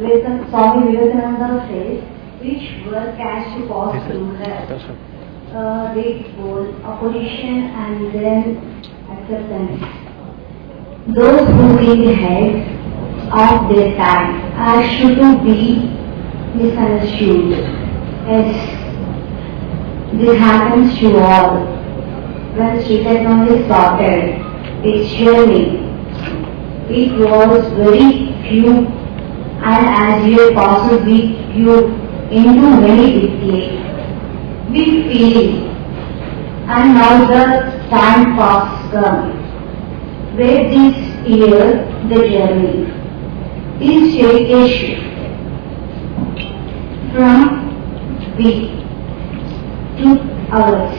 With the Swami Vivekananda says, which were cast to pass through her, read both opposition and then acceptance. Those who read heads of their time are sure to be misunderstood, as this happens to all. When shritech only started its journey, it was very few, and as years passed, we grew into many big feeling, and now the time has come, where this year the journey is take a shift from we to ours.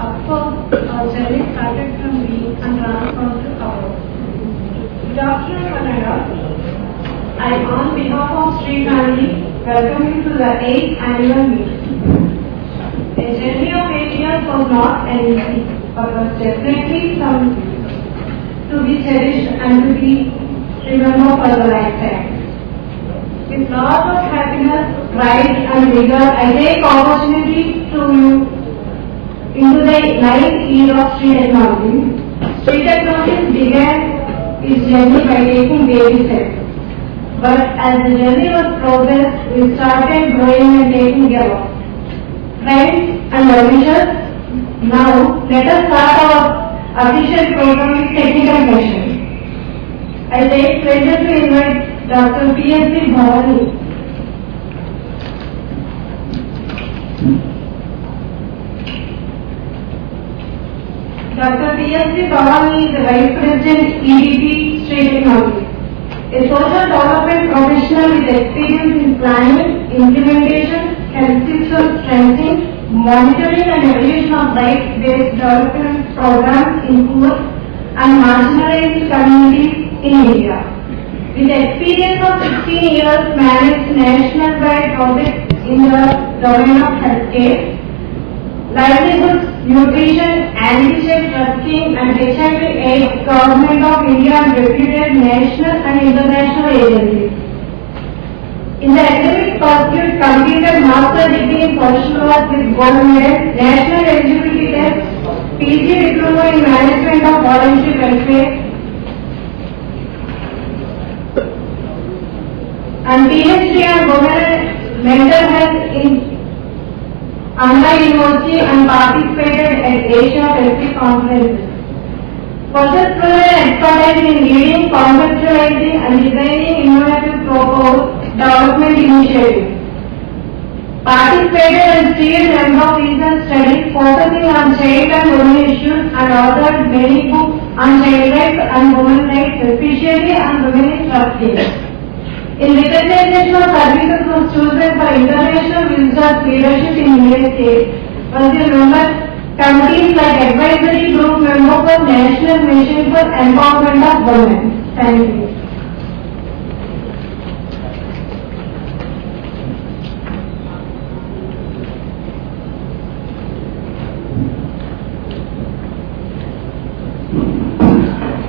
Of course, our journey started from we and transformed to our. Good afternoon, Canada. I, on behalf of Sri family, welcome you to the 8th annual meeting. A journey of 8 years was not an easy, but was definitely something to be cherished and to be remembered for the lifetime. With lots of happiness, pride and vigor, I take opportunity to into the 9th year of Street Technology. Street Technology began its journey by taking baby steps. But as the journey was progressed, we started growing and taking care of friends and well-wishers. Now, let us start our official program with technical session. I take pleasure to invite Dr. P.S.C. Bhavani. Dr. P.S.C. Bhavani is the Vice President, EDP, Street Technology. A social development professional with experience in planning, implementation, conceptual strengthening, monitoring and evaluation of rights-based development programs in poor and marginalized communities in India. With experience of 16 years, managed national-wide projects in the domain of healthcare, livelihoods, nutrition, anti-child trafficking and HIV/AIDS, Government of India and reputed national and international agencies. In the academic pursuit, completed master degree in social work with gold medal, national eligibility test, PG diploma in management of voluntary welfare, and PhD on women mental health in Andhra University and participated at Asia Pacific conferences. Possessed proven expertise in leading, conceptualizing and designing innovative proposed development initiatives. Participated in series number of recent studies focusing on child and women issues and authored many books on child rights and women rights, especially on women in trafficking. In recognition of services was chosen for international research leadership in USA, was a member committees like advisory group member for National Mission for Empowerment of Women. Thank you.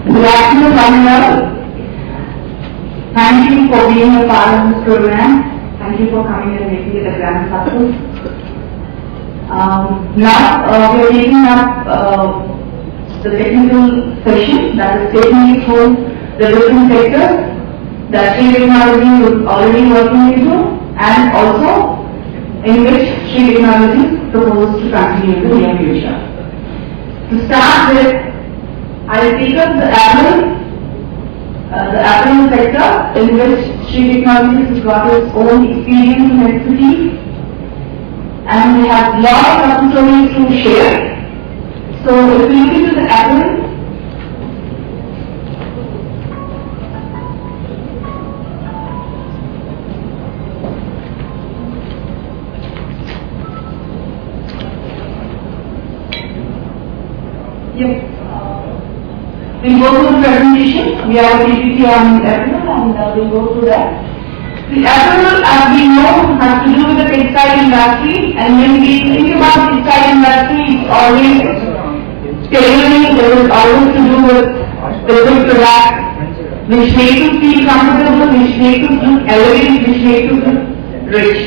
Good afternoon, Ramya. Thank you for being a part of this program. Thank you for coming and making it a grand success. Now we are taking up the technical session that is taking you through the different sectors that Sri Technology is already working into and also in which Sri Technology proposes to continue in the near future. To start with, I will take up the apparel sector in which Sri Technologies has got its own experience and expertise, and we have a lot of custom stories to share. So if we look into the apparel, Yes. We'll go through the presentation. We have a PPT on ethanol and we'll go through that. The ethanol, as we know, has to do with the textile industry, and when we think about textile industry, it's always tailoring. It is always to do with the good product, which makes us feel comfortable, which makes us look elegant, which makes us look rich.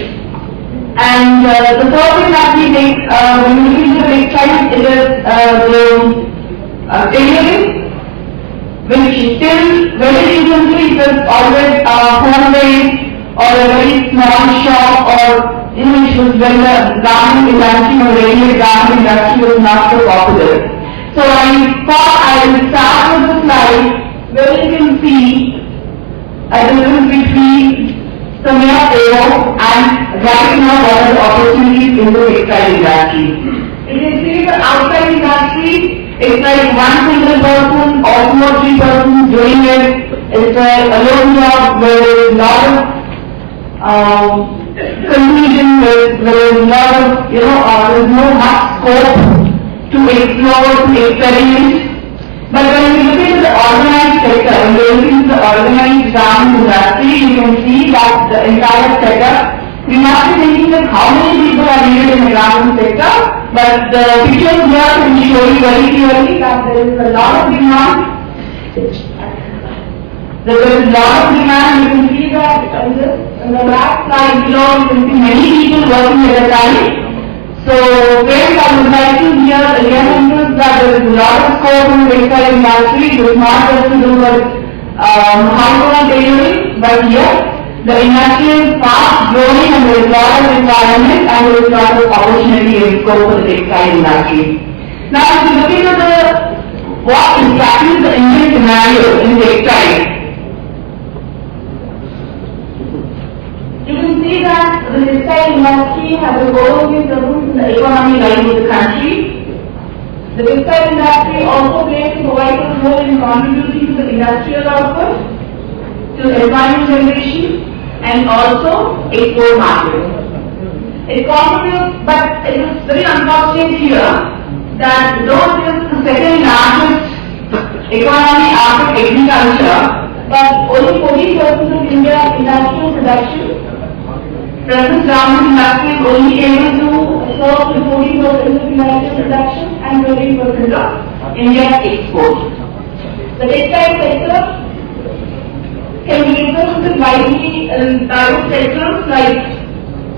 And the third thing that we make when we look into the textile, it is the tailoring, which still very recently it was always homemade or a very small shop, or which was when the garment industry or ready-made garment industry was not so popular. So I thought I will start with the slide where you can see a difference between Samaya Evo and right now what are the opportunities in the textile industry. You can see the outside industry, it's like one single person or 2 or 3 persons doing it. It's a alone job where there is a lot of confusion, where there is a lot of, there is no much scope to explore, to experiment. But when we look into the organized sector, when we look into the organized garment industry, you can see that the entire setup, we must be thinking that how many people are needed in the garment sector, but the pictures here can show you very clearly that there is a lot of demand. There is a lot of demand. You can see that in the last slide below, you can see many people working at a time. So, friends, I would like to here again emphasize that there is a lot of scope in the textile industry. It is not just to do with household tailoring, but yes, the industry is fast growing and there is a lot of requirement and there is a lot of opportunity and scope for the textile industry. Now, if you look into what is practically the Indian scenario in textile, you can see that the textile industry has a growing presence in the economy life of the country. The textile industry also plays a vital role in contributing to the industrial output, to employment generation, and also export market. It contributes, but it is very unfortunate here that though it is the second largest economy after agriculture, but only 14% of India's industrial production, present garment industry is only able to serve to 14% of industrial production and 13% of India's export. The textile sector can be represented widely in diverse sectors like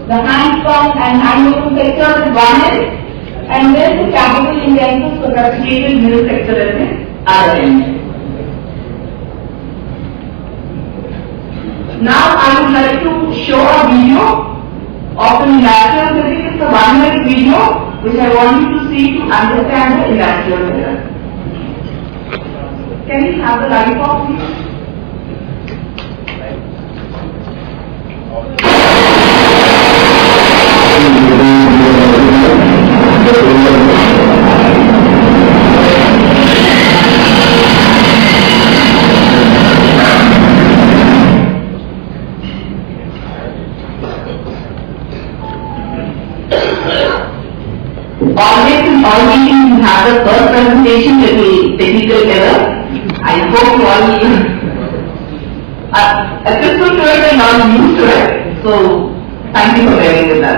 the hand-spun and hand-woven sector is one end, and then the capital-intensive sophisticated mill sector is the other end. Now I would like to show a video of an industrial setting. It's a 1-minute video which I want you to see to understand the industrial setting. Can you have the light off, please? Always in all meetings you have the first presentation that will technical error. I hope you all are accustomed to it and not used to it. So thank you for bearing with that.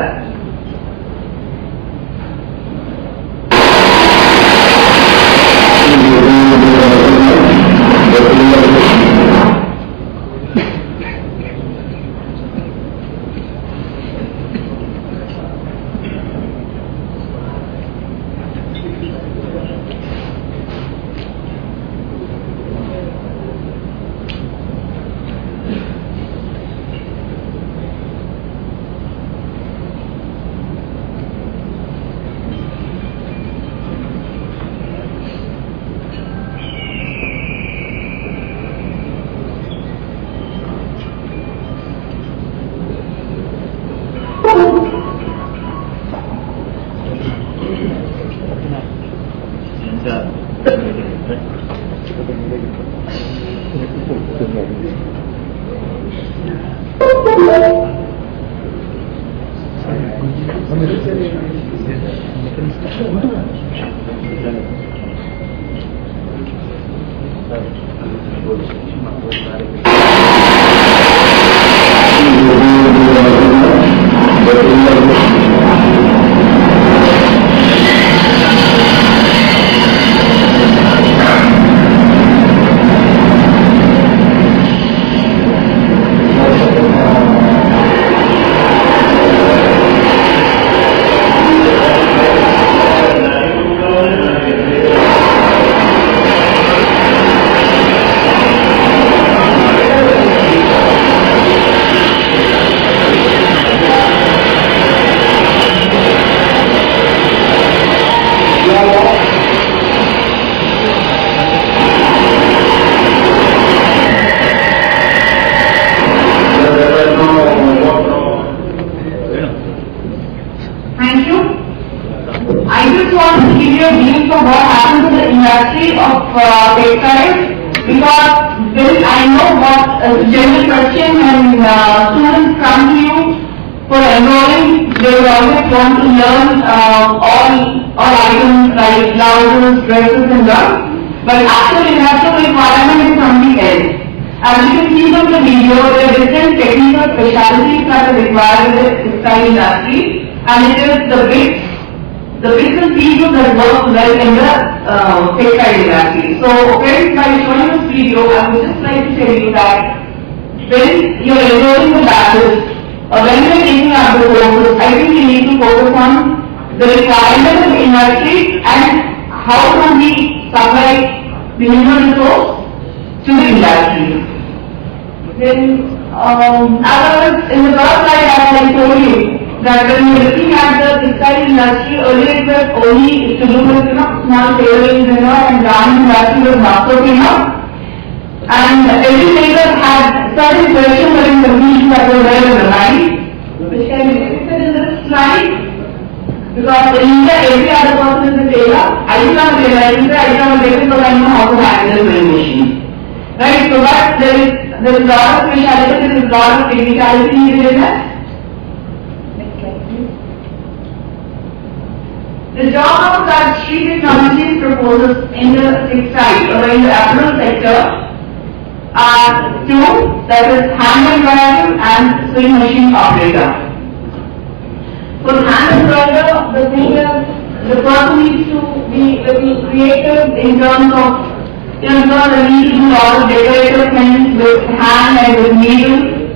industry of textiles, because I know what general question when students come to you for enrolling, they will always want to learn all items like blouses, dresses and all. But actual industrial requirement is something else. As you can see from the video, there are different technical specialties that are required in the textile industry, and it is the bits and pieces that work well in the textile industry. So friends, by showing this video, I would just like to tell you that when you are enrolling the batches, or when you are taking up the courses, I think you need to focus on the requirements of the industry and how can we supply the human resource to the industry. Then, in the first slide, as I told you, that when we are looking at the textile industry, earlier it was only to do with small tailorings and garment industry was not so famous. And every tailor had certain questions or confusions that were there in the mind, which can be depicted in this slide. Because in India, every other person is a tailor. I do not realize it, I do not realize because I know how to handle the sewing machine. Right? So but there is a lot of speciality, there is a lot of technicality needed in that. The job that Sri Technologies proposes in the textile or in the apparel sector are two, that is hand embroiderer and sewing machine operator. For hand embroiderer, the thing is, the person needs to be little creative in terms of, because they need to do a lot of decorative things with hand and with needle.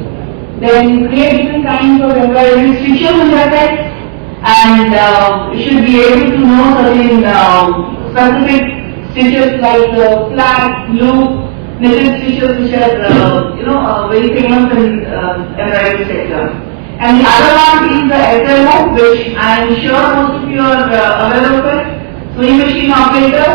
Then create different kinds of embroidery stitches in their text, and you should be able to know certain specific stitches like flat, loop, knitted stitches, which are very famous in embroidery sector. And the other one is the SMO, which I am sure most of you are aware of it, sewing machine operator,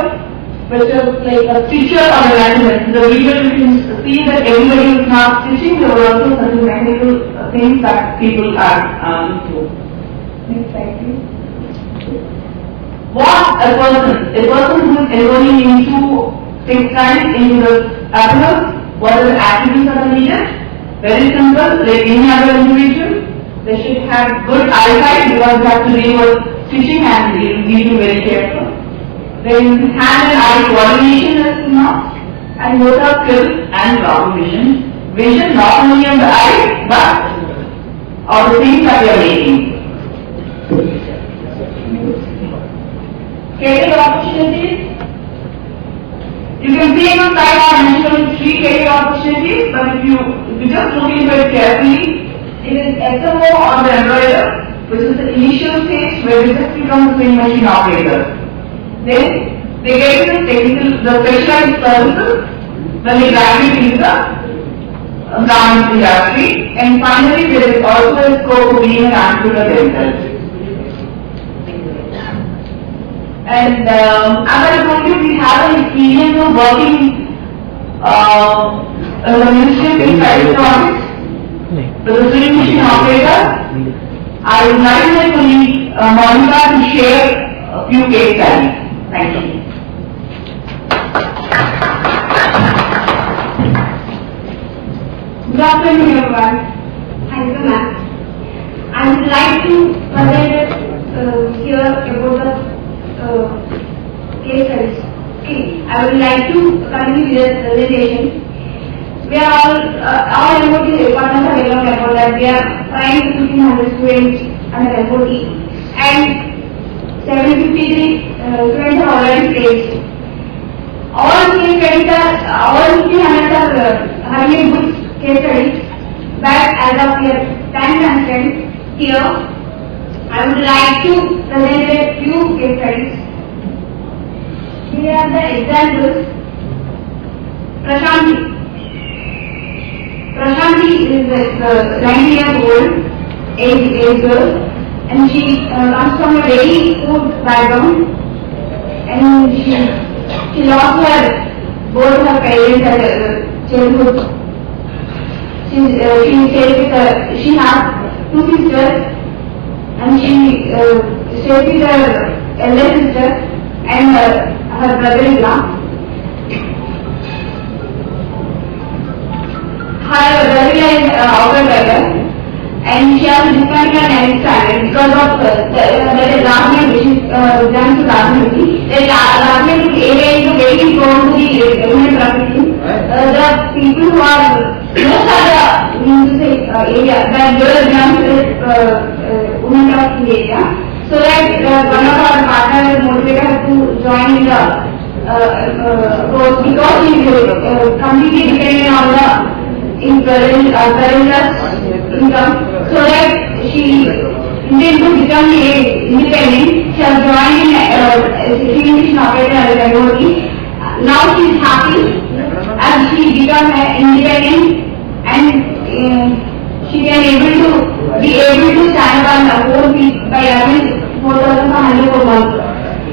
which is like a stitcher or a lineman. The video you can see that everybody is not stitching, there are also certain technical things that people are used to. Next slide, please. What a person who is enrolling into textiles, into the apparel, what are the attributes that are needed? Very simple, like any other individual. They should have good eyesight because they have to deal with stitching and they need to be very careful. Then hand and eye coordination is must, and motor skills and long vision. Vision not only of the eye but of the things that we are making. Career opportunities. You can see in the slide I mentioned 3 career opportunities, but if you just look into it carefully, it is SMO or the embroiderer, which is the initial stage where they just become the sewing machine operator. Then they get into the specialized services when they graduate into the garment industry, and finally there is also a scope of being an entrepreneur themselves. And as I told you, we have an experience of working in the Ministry of Textile Projects with the sewing machine operator. I would like my colleague Monica to share a few case studies. Thank you. Good afternoon, everyone. Thank you, ma'am. I would like to present here about the case studies. Okay, I would like to continue with the presentation. We are all MOT partners are aware about that. We are trying to 1,500 students under MOT, and 753 students are already placed. All case studies all 1,500 are having good case studies, but as of your time constraint here, I would like to present a few case studies. Here are the examples. Prashanti is 90 years old, age girl, and she comes from a very poor background, and she lost both her parents at childhood. She has 2 sisters, and she stays with her elder sister, and her brother-in-law. Her brother-in-law is outer brother, and she has discounted her 9th standard because of the last name which is done to last name. The last name area is very prone to the human trafficking. The people who are most of the area that girl belongs to women trafficking area. So that one of our partners motivated her to join the course because she is completely dependent on the parental income. So that she intends to become independent. She has joined in sanitation operator as a MOD. Now she is happy as she becomes independent and she can be able to stand on her own feet by earning 4,500 per month.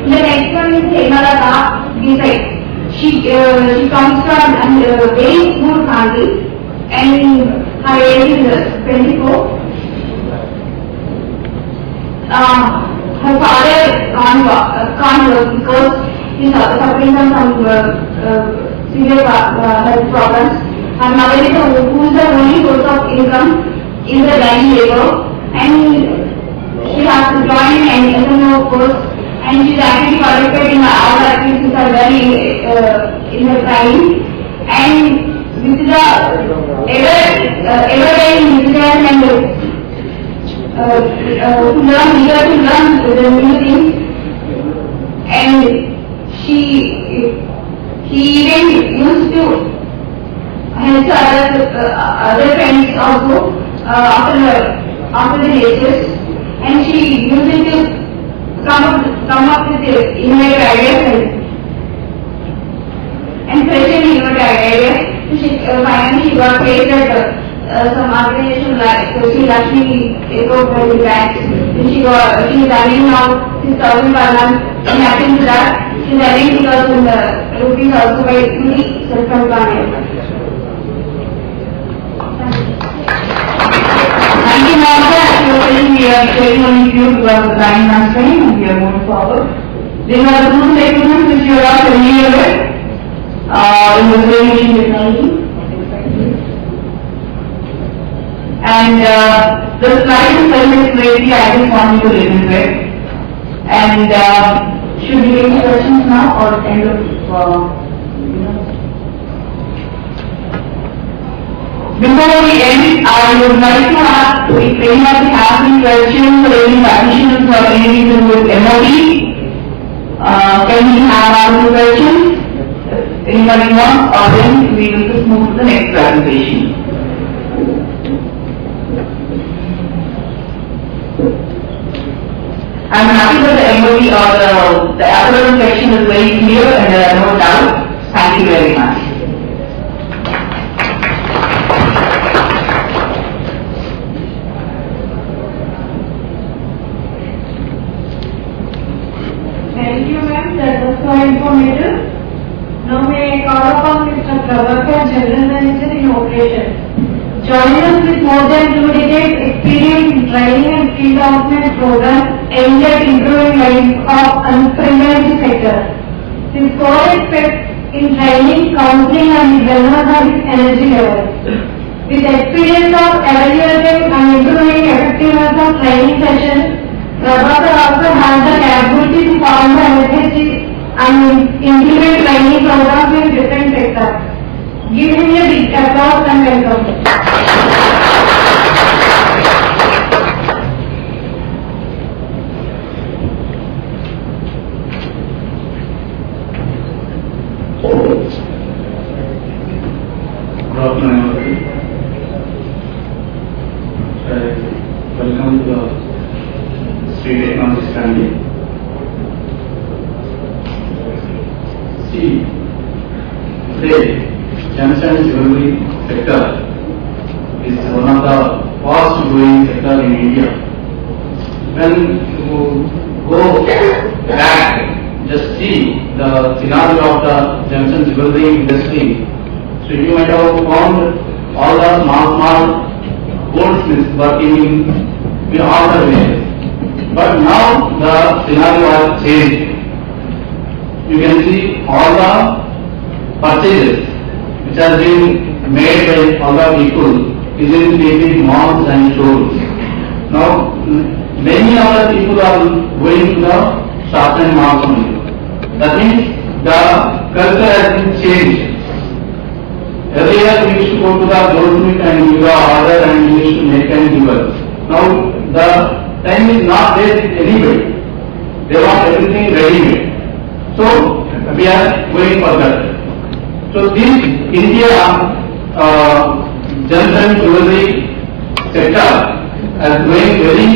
The next one is Hemalata Desai. She comes from a very poor family and her age is 24. Her father can't work because he is suffering from some severe health problems. Her mother is who is the only source of income is the daily labor, and she has to join an SMO course, and she is actually qualified in all activities are very in her time, and this is a ever very enthusiasm and to learn the new things, and he even used to help other friends also after the lectures, and she used to come up with innovative ideas and freshly innovative ideas. Finally she got placed at some organization like Lakshmi Eco-Friendly Banks. She is earning now 6,000 per month. In addition to that, she is earning 2,000 rupees also by doing self-employment. Thank you, Martha. Actually, we are sharing only few because the time constraint and we are moving forward. These are the two segments which you are familiar with in the radiation technology. And the slide itself is crazy, I just want you to listen to it. And should we take questions now or kind of before we end, I would like to ask if anybody has any questions or any practitioners or anything to do with MOD. Can we have our questions? Anybody wants, or then we will just move to the next presentation. I'm happy that the MOD or the applicant section is very clear and there are no doubts. Thank you very much. Thank you, ma'am. That was so informative. Now may I call upon Mr. Prabhakar, General Manager in Operations. Join us with more than 2 decades experience in training and skill development programs aimed at improving lives of unprivileged sector. His core aspects in training, counseling and wellness are his energy levels. With experience of evaluating and improving effectiveness of training sessions, Prabhakar also has the capability to form the LHC and implement training programs in different sectors. Give him a big applause and welcome. Good afternoon, everybody. Welcome to the shritech understanding. See, today, Johnson jewelry sector is one of the fast growing sector in India. When you go back, just see the scenario of the Johnson jewelry industry. So you might have found all the small goldsmiths working in all the ways. But now the scenario has changed. you can see all the purchases which are being made by all the people is in big malls and stores. Now, many other people are going to the shops and malls only. That means the culture has been changed. Earlier we used to go to the goldsmith and give the order and we used to make and give us. Now the time is not there with anybody. They want everything ready-made. So we are going for that. So this India Junction jewelry sector is going very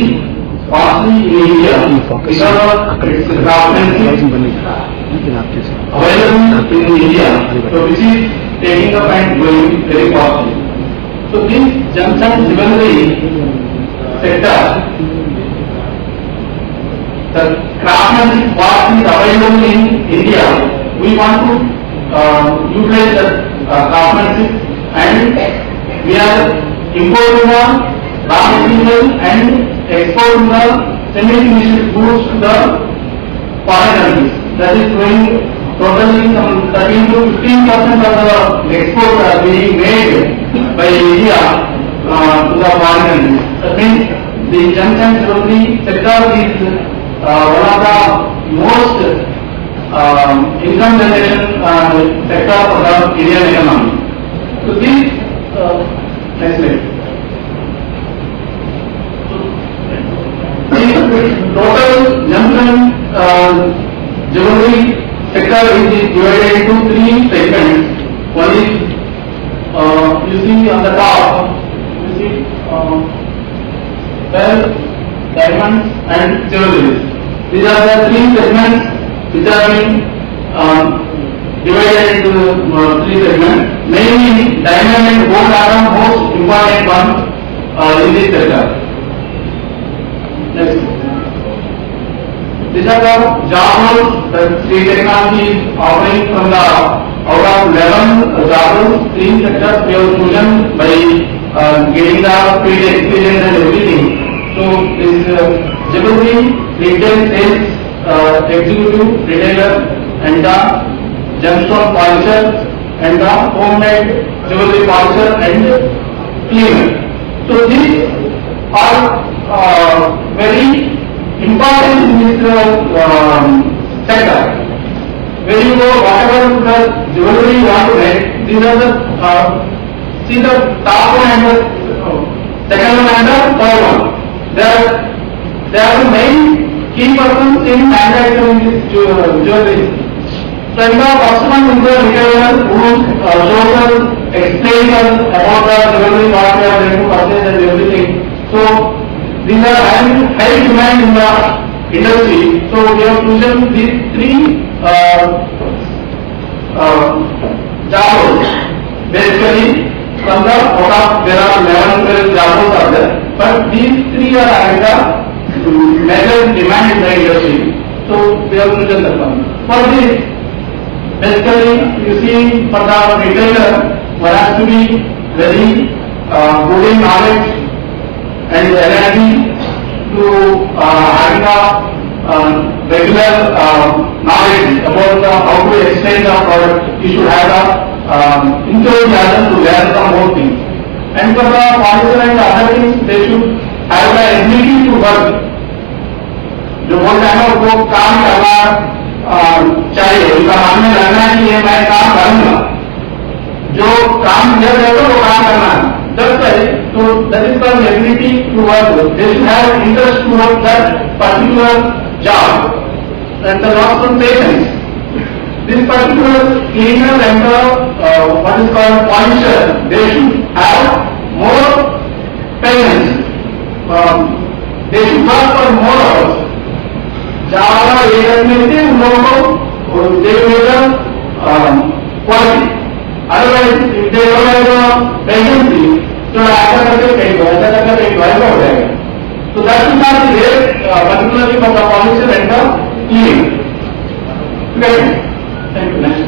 fastly in India because of its comprehensive available in India, so which is taking up and going very fastly. So this junction jewelry sector, the craftsmanship what is available in India, we want to utilize the craftsmanship and we are importing the raw material and exporting the semi-finished goods to the foreign countries. That is going totally some 13 to 15% of the exports are being made by India to the foreign countries. That means the junction jewelry sector is one of the most income generation sector for the Indian economy. So this next slide. The total junction jewelry sector is divided into three segments. One is you see on the top, you see pearls, diamonds and jewelry. These are the three segments which are being divided into three segments. Mainly diamond and gold are the most important ones in this sector. Next. These are the job roles that Sri Technology is offering from the out of 11 job roles, 3 sectors we have chosen by getting the field experience and everything. So this jewelry, retail sales, executive, retailer and the gemstone polisher and the homemade jewelry polisher and cleaner. So these are very important in this sector. When you go whatever the jewelry you want to make, these are the see the top one and the second one and the third one. They are the main key persons in manufacturing this jewelry. So in the first one is the retailer who shows us, explains us about the jewelry what we are going to purchase and everything. So these are high demand in the industry. So we have chosen these three job roles. Basically, from the out of there are 11 job roles are there, but these three are having the major demand in the industry. So we have chosen that one. For this, basically, you see for the retailer, one has to be very good in knowledge and energy to having a regular knowledge about how to explain the product. You should have a enthusiasm to learn some more things. And for the polisher and other things, they should have the ability to work. जो बोलते हैं ना वो काम करना चाहिए, उनका मन में लगना है कि ये मैं काम करूँगा, जो काम दिया जाएगा वो काम करना है. That's why, so that is the ability to work. They should have interest to work that particular job and the loss of patience. This particular cleaner and the what is called polisher, they should have more patience. They should work for more hours. ज़्यादा एक में से उन लोगों को they will quality. Otherwise, if they don't have patience, तो ऐसा करके पेंट हो जाएगा हो जाएगा. So that is not the way particularly for the polisher and the cleaner. Okay. Thank you. Next.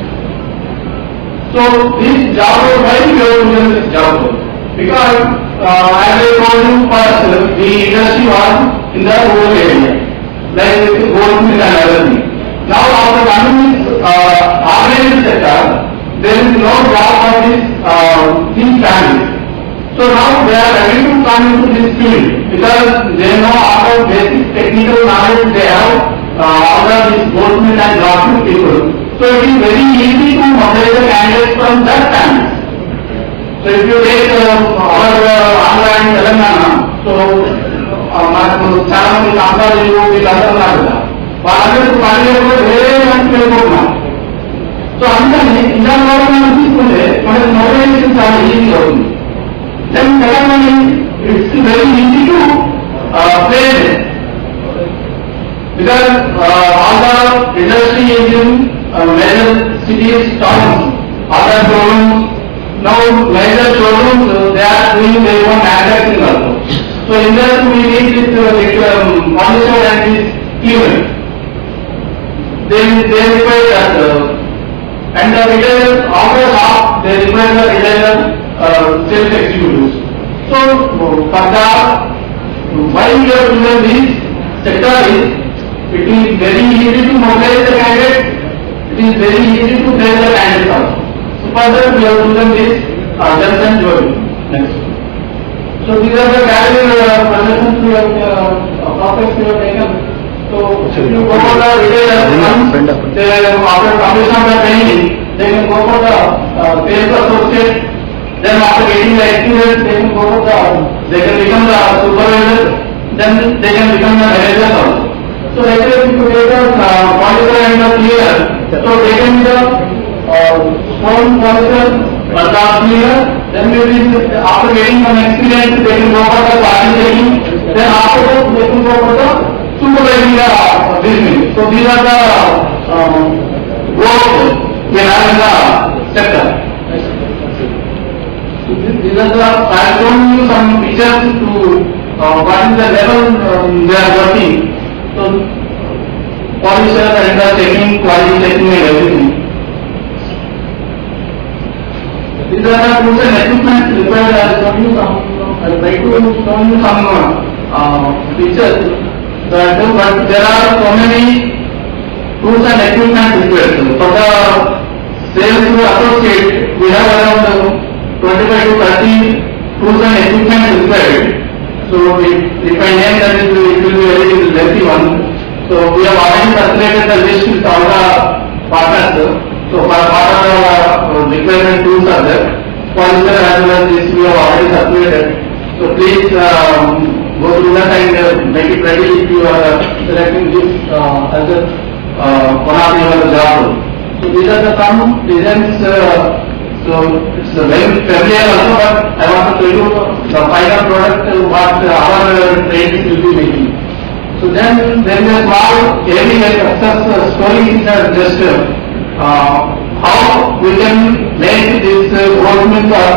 So this job role, why we have chosen this job role? Because as I told you first, the industry was in the rural area, like goldsmith and other things. Now after coming this organized sector, there is no job for these families. So now they are ready to come into this field because they know all the basic technical knowledge they have, all the these boatmen and draftsmen people. So it is very easy to mobilize the candidates from that family. So if you take our Andhra and Telangana, so మనకు చాలా మంది కాంతాలు వీళ్ళందరూ ఉన్నారు కదా, వాళ్ళందరూ పనిలో వేరే మంచి వెళ్ళిపోతున్నాం. సో అందుకని ఇలా మనం తీసుకుంటే మనకు మొబైలైజేషన్ చాలా ఈజీ అవుతుంది. Then second one it's very easy to play because all the industry is in major cities towns, all the showrooms. Now major showrooms they are doing their own manufacturing also. So in that we need this policy and this event. They require that and the retailers after half they require the retailer sales executives. So for that why we are doing this sector is it is very easy to mobilize the candidates. It is very easy to place the candidates also. So further we have chosen this just and jewelry. Next. So these are the career projections we have topics we have taken. So if you go for the retailer they after completion of the training they can go for the sales associate. Then after getting the experience they can go for they can become the supervisor. Then they can become the manager also. So like if you take the policy and the clear, so they can be the strong policy but clear. Then maybe after getting some experience they can go for the party taking. Then after that they can go for the supervising the business. So these are the goals we have in the sector. So these are the I have shown you some pictures to what is the level they are working. So polisher and the checking, quality checking and everything. These are the tools and equipment required. I will show you some. I will try to show you some pictures. But there are so many tools and equipment required. For the sales associate, we have around 25 to 30 tools and equipment required. So if I name that it will be a very lengthy one. So we have already calculated the list with all the partners. So for part of the requirement tools are there. Polisher as well as this we have already calculated. So please go through that and make it ready if you are selecting this as a one of your job. So these are the some designs. So it's very familiar also, but I want to tell you the final product what our training will be making. So then there is a small airing and success story in the just how we can make this workmen or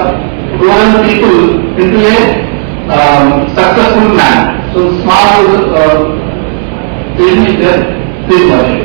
rural people into a successful man. So small film is there. Please watch it.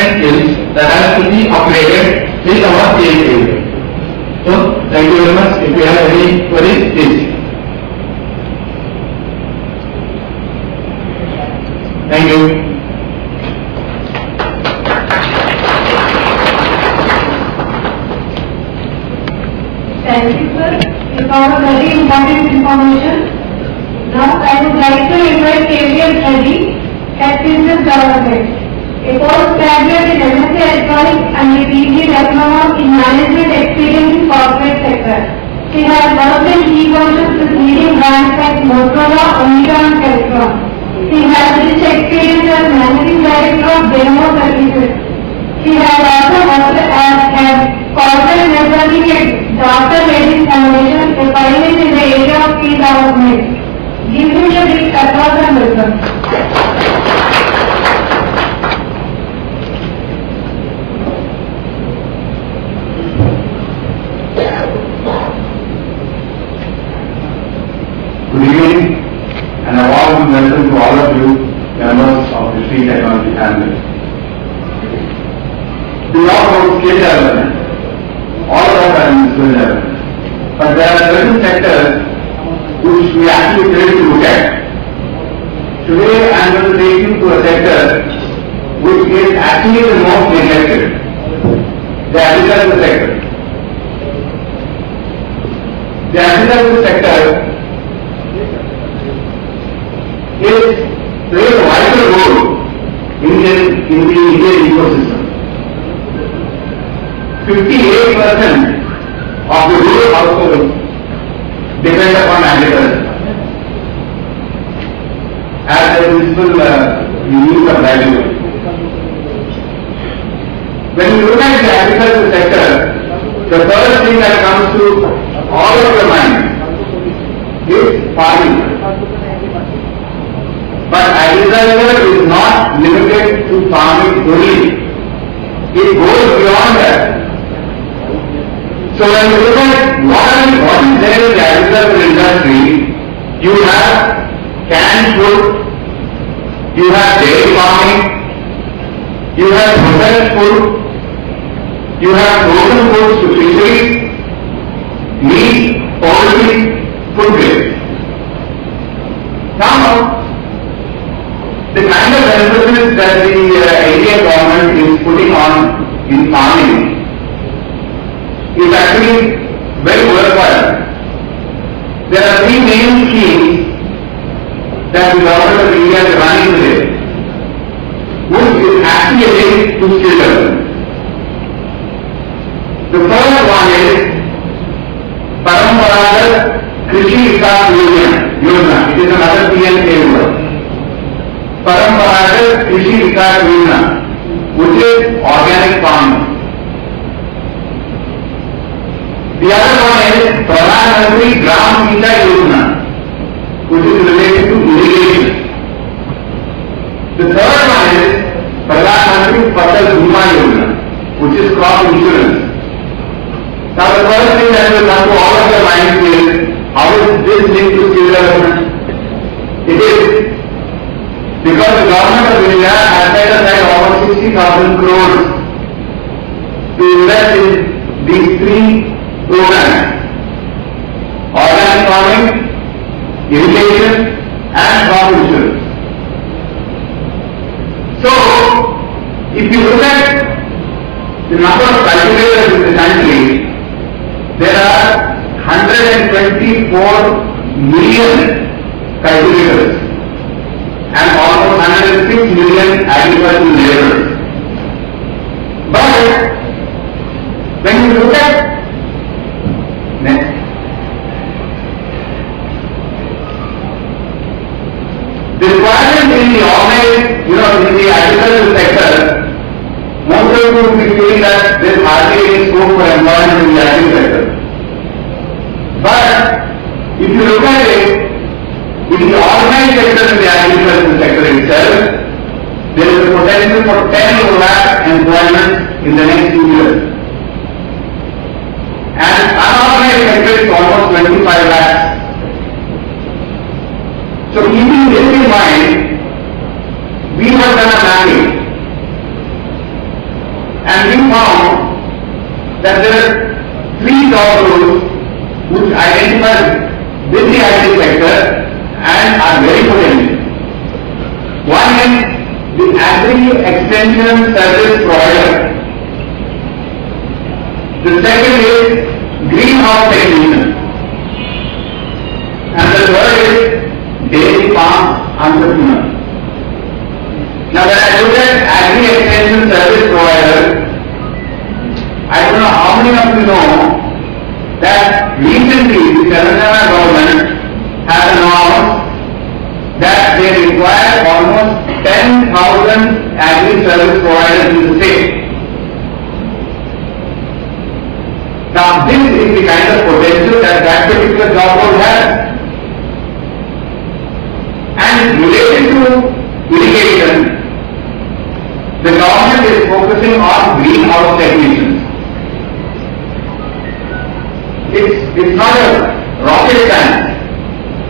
skills that has to be upgraded in our PhD area. So, thank you very much. If you have any queries, please. Thank you. Thank you, sir. You found a very important information. Now I would like to invite KVL Reddy, Head Business Development, a postgraduate in MSc Electronics and a PG Diploma in Management experience in corporate sector. She has worked in key functions with leading brands like Motorola, Omega and Telecom. She has rich experience as Managing Director of Demo Services. She has also worked as head corporate networking at Dr. Reddy's Foundation, a pioneer in the area of tea development. Give him a big applause and welcome. Good evening and a warm welcome to all of you, members of the Shri Technology family. We talk about skill development. All of us are in skill development. But there are certain sectors which we actually fail to look at. Today I am going to take you to a sector which is actually the most neglected, the agriculture sector. The agriculture sector plays a vital role in the Indian ecosystem. 58% of the rural households depend upon agriculture as a principal use of livelihood. When you look at the agriculture sector, the first thing that comes to all of your mind is farming. But agriculture is not limited to farming only. It goes beyond that. So when you look at what is there in the agricultural industry, you have canned food, you have dairy farming, you have processed food, you have frozen foods to fisheries, meat, poultry, food waste. Now, the kind of emphasis that the Indian government is putting on in farming is actually very worthwhile. There are three main schemes that the government of India is running today, which is actually linked to skill development. The first one is Paramparagat Krishi Vikas Yojana. It is another PMK word. Paramparagat Krishi Vikas Yojana, which is organic farming. The other one is Pradhan Mantri Gram Sinchai Yojana, which is related to irrigation. The third one is Pradhan Mantri Fasal Bima Yojana, which is crop insurance. Now the first thing that will come to all of your minds is, how is this linked to skill development? It is because the government of India has set aside almost 60,000 crores to invest in these three programs: organic farming, irrigation and crop insurance. So, if you look at the number of cultivators in the country, there are 124 million cultivators and almost 106 million agricultural laborers. But when you look at next, the requirement in the organized, in the agricultural sector, most of you will be feeling that there is hardly any scope for employment in the agriculture sector. But if you look at it, in the organized sector in the agricultural sector itself, there is a potential for 10 lakh employment in the next 2 years. And unorganized sector is almost 25 lakhs. So keeping this in mind, we have done a mapping. And we found that there are 3 job roles which identify with the IT sector and are very potential. One is the Agri Extension Service Provider. The second is Greenhouse Technician. And the third is Dairy Farm Entrepreneur. Now when I look at Agri Extension Service Provider, I don't know how many of you know that recently the Telangana government has announced that they require almost 10,000 agri service providers in the state. Now this is the kind of potential that that particular job role has. And related to irrigation, the government is focusing on greenhouse technicians. It's not a rocket science,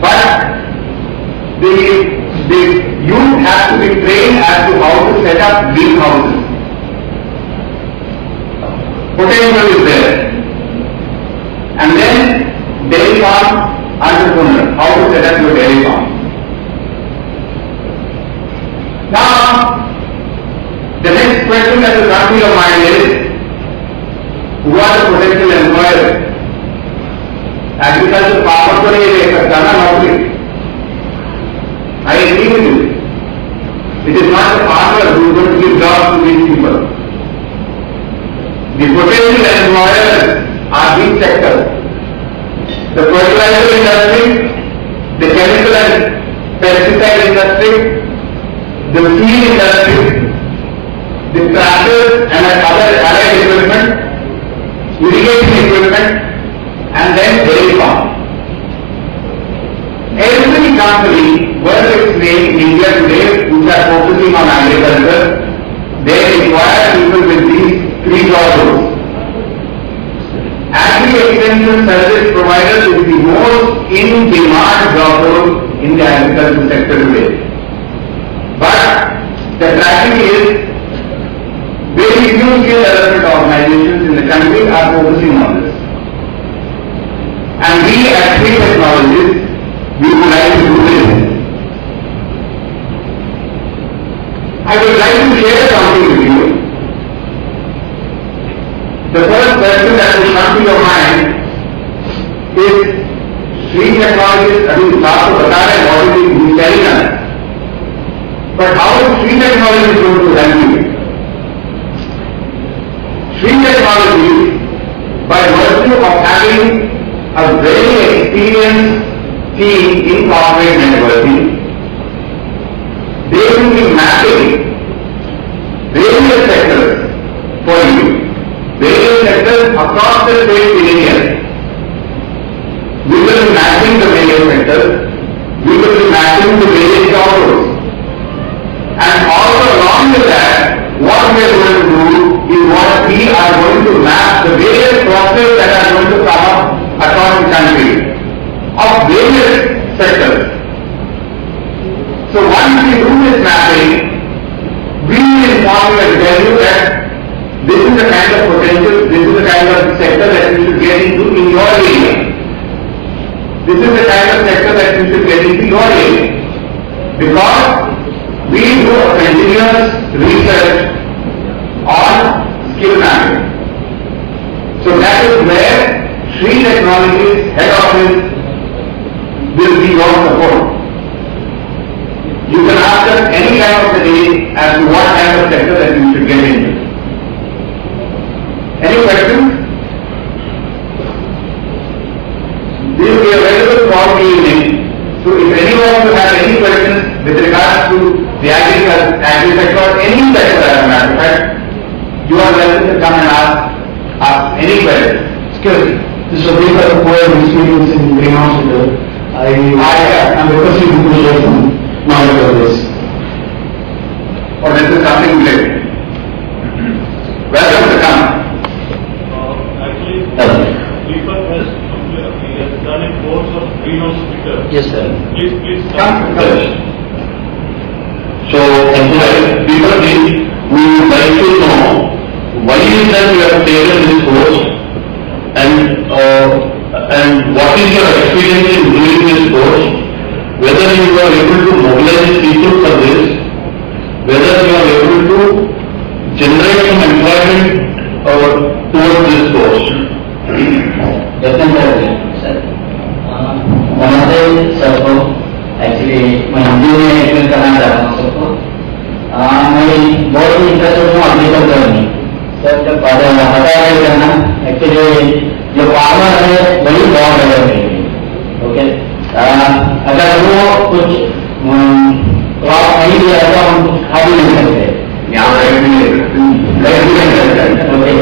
but the youth have to be trained as to how to set up greenhouses. Potential is there. And then dairy farm entrepreneur, how to set up your dairy farm. Now, the next question that will come to your mind is, who are the potential employers? Agriculture farmer को नहीं ले सकता ना नौकरी. I agree with you. It is not the farmer who is going to give jobs to these people. The potential employers are these sectors: the fertilizer industry, the chemical and pesticide industry, the seed industry, the tractors and other allied equipment, irrigation equipment, and then dairy farm. Every company worth its name in India today which are focusing on agriculture, they require people with these 3 job roles. Agri Extension Service Providers is the most in-demand job role in the agriculture sector today. But the tragedy is, very few skill development organizations in the country are focusing on this. And we at Shritech Technologies, we would like to do this. I would like to share something with you. The first question that will come to your mind is, Shritech Technologies, I mean, आप तो बता रहे हैं what is he telling us. But how is Shritech Technologies going to help you? Shritech Technologies, by virtue of having a very experienced team in corporate networking, they will be mapping various sectors for you, various sectors across the state in India. We will be mapping the various sectors, we will be mapping the various job roles. And also along with that, what we are going to do is what we are going to map the various processes that are going to come up across the country of various sectors. So once we do this mapping, we will inform you and tell you that this is the kind of potential, this is the kind of sector that you should get into in your area. This is the kind of sector that you should get into your area. Because we do a continuous research on skill mapping. So that is where Shritech Technologies head office will be your support. You can ask us any time of the day as to what kind of sector that you should get into. Any questions? We will be available throughout the evening. So if anyone will have any questions with regards to the agri sector or any sector as a matter of fact, you are welcome to come and ask any questions. Excuse me. This is a brief of poor experience in greenhouse sector. I am requesting you to share some knowledge of this. Or this is something related. Welcome to come. Actually, Deepak has done a course of greenhouse filter. Yes, sir. Please Come. So, employer, people, we would like to know have taken this course and what is your experience in doing this course? Whether you are able to mobilize people for this, whether you are able to generate some employment towards this course. Definitely, sir. नमस्ते सबको. Actually, मैं हिंदी में explain करना चाहता हूँ सबको. मैं बहुत ही इंटरेस्टेड हूँ एग्रीकल्चर में. सर जब हटा करना एक्चुअली जो फार्मर है वही बहुत है. ओके, अगर वो कुछ क्रॉप नहीं दिया तो हम कुछ खा भी नहीं सकते. ओके,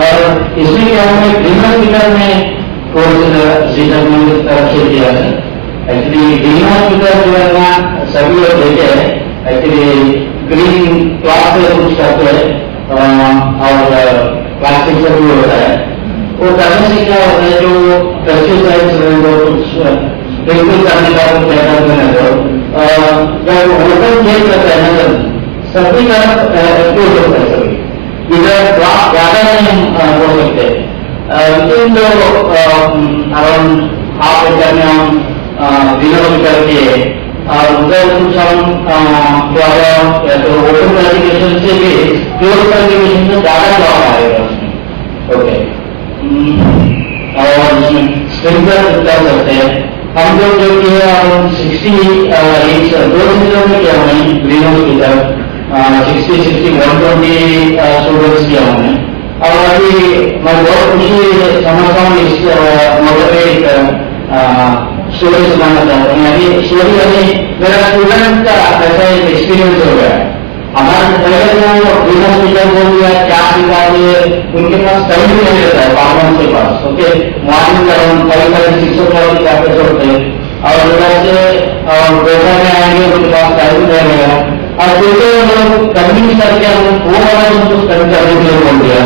और इसमें क्या हमें ग्रीन मीटर में कोर्स सीटर में तरफ से किया है. एक्चुअली ग्रीन मीटर जो है ना सभी लोग देते हैं. एक्चुअली ग्रीन क्लास से कुछ करते हैं और प्लास्टिक से भी होता है. वो करने से क्या होता है जो पेस्टिसाइड्स जो कुछ स्प्रिंकल करने का कुछ ऐसा जब ओपन चेक करता है ना सभी तरफ एक्सपोज होता है. सभी इधर ड्रॉप ज्यादा नहीं हो सकते. विदिन जो अराउंड हाफ एकड़ में हम ग्रीन करके और उधर कुछ हम तो ओपन कल्टिवेशन से भी क्लोज कल्टिवेशन से ज्यादा ड्रॉप आएगा उसमें. ओके, और इसमें स्प्रिंकलर कर सकते हैं हम लोग जो कि 60 इंच 2 मीटर में किया हमने ग्रीन हाउस की तरफ 60, 120 स्टूडेंट्स किया हमने. और अभी मैं बहुत खुशी समझता हूँ इस मॉडल में एक स्टोरी सुनाना चाहता हूँ. यानी स्टोरी यानी मेरा स्टूडेंट का ऐसा एक एक्सपीरियंस हो गया. हमारे पहले जो ग्रीन हाउस मीटर बोल दिया क्या सिखा दिए उनके पास टाइम भी नहीं रहता है फार्मर्स के पास. ओके, मॉर्निंग अराउंड 5-6 o'clock की कैपेसिटी होते हैं और उधर से दोपहर में आएंगे उनके पास टाइम नहीं रहेगा. और फिर लोग कन्विंस करके हम 4 hours उनको स्पेंड करने के लिए बोल दिया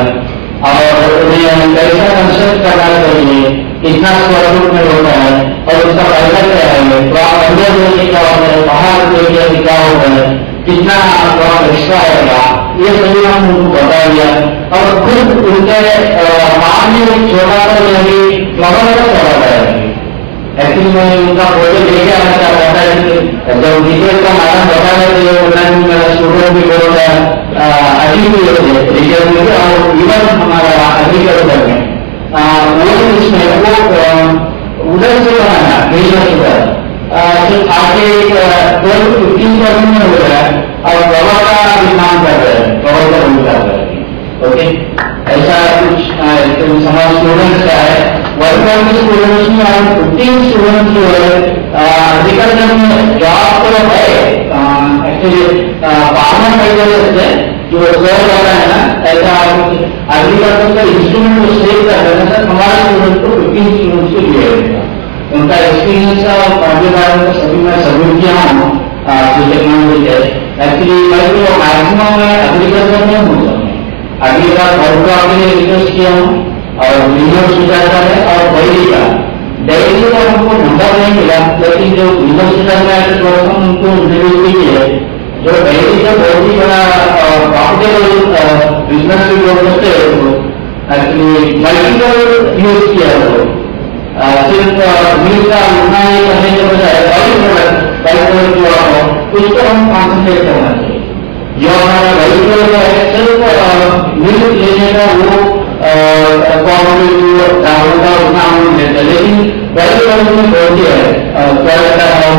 और उन्हें कैसा कंस्ट्रक्ट करना चाहिए, कितना स्क्वायर फुट में होता है और उसका फायदा क्या है, तो आप अंदर देखिए क्या होता है, बाहर देखिए क्या होता है, कितना एक्स्ट्रा आएगा, ये सभी हम उनको बता दिया. और खुद उनके हाथ में एक छोटा सा यदि फ्लावर का चला है. एक्चुअली मैं उनका फोटो लेके आना चाहता था जब डिटेल का मैडम बता रहे थे मेरा स्टूडेंट भी बहुत अजीब हुए थे डिटेल में और इवन हमारा एग्रीकल्चर में वो इसमें वो उधर से बनाना ग्रीन उधर जो आगे 12-15% में हो रहा है और गवा का निर्माण कर रहे हैं, गवा का रूल कर रहे हैं. ओके, ऐसा कुछ हमारे स्टूडेंट्स का है. वर्क स्टूडेंट्स में और 15 स्टूडेंट्स जो है एग्रीकल्चर में जॉब तो है. एक्चुअली फार्मर फाइबर से जो सोल वाला है ना ऐसा एग्रीकल्चर का इंस्ट्रूमेंट को सेव कर रहे हैं. सर हमारे स्टूडेंट को 15 स्टूडेंट्स को दिया गया. उनका एक्सपीरियंस का और कारोबार का सभी मैं सबूत किया हूँ टेक्नोलॉजी है. एक्चुअली मैं तो मैक्सिमम मैं एग्रीकल्चर में हूँ. अगली बार घर को आपके लिए रिक्वेस्ट किया हूँ और ग्रीन सुधारता है और डेयरी का हमको नंबर नहीं मिला लेकिन जो ग्रीन सुधारता है थोड़ा सा उनको इंटरव्यू भी है. जो डेयरी का बहुत ही बड़ा प्रॉफिटेबल बिजनेस भी लोग करते हैं. एक्चुअली मल्टीपल यूज किया है. सिर्फ मिल्क का उतना ही करने के बजाय जो उसको हम कॉन्सेंट्रेट करना चाहिए. जो हमारा वेजिटेबल है सिर्फ मिल्क लेने का वो क्वालिटी होगा उतना हम लेते हैं. लेकिन वेजिटेबल में बहुत ही है क्या रहता है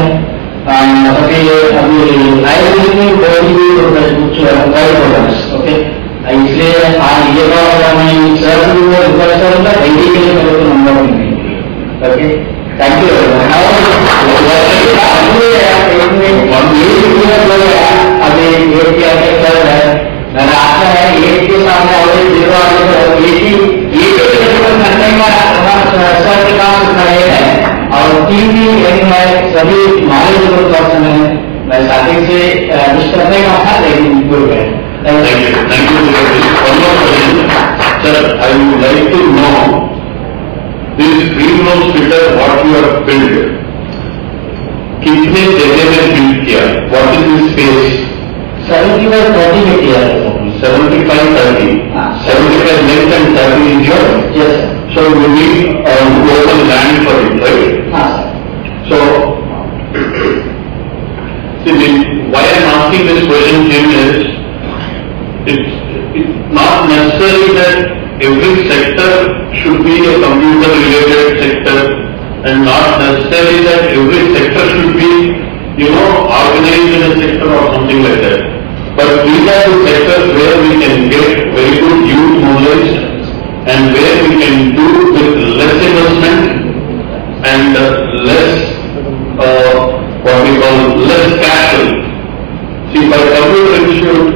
अभी आयुर्वेद में बहुत ही कुछ वेजिटेबल्स. ओके, इसलिए ये बात मैं सर रिक्वेस्ट करूँगा डेली के लिए मेरे को नंबर नहीं. Okay, thank you. अभी एक क्या चल रहा है मैंने आशा है एक के सामने ऑलरेडी 0 करने का सर के काम रहे हैं और 3 भी है सभी नॉलेजेबल पर्सन है. मैं स्टार्टिंग से कुछ करने का था लेकिन गुड है. Thank you. Thank you for this. One more question. Sir, I would like to know this greenhouse filter what you have built. कितने जगह में बिल्ड किया? What is the space? 75-30 में किया है. 75-30. 75 length and you need open land for it, right? So, see, why I am asking this question, Jim, is it's not necessary that every sector should be a computer-related sector, and not necessarily that every sector should be, organized in a sector or something like that. But these are the sectors where we can get very good youth knowledge and where we can do with less investment and less, less capital. See, for computer institute,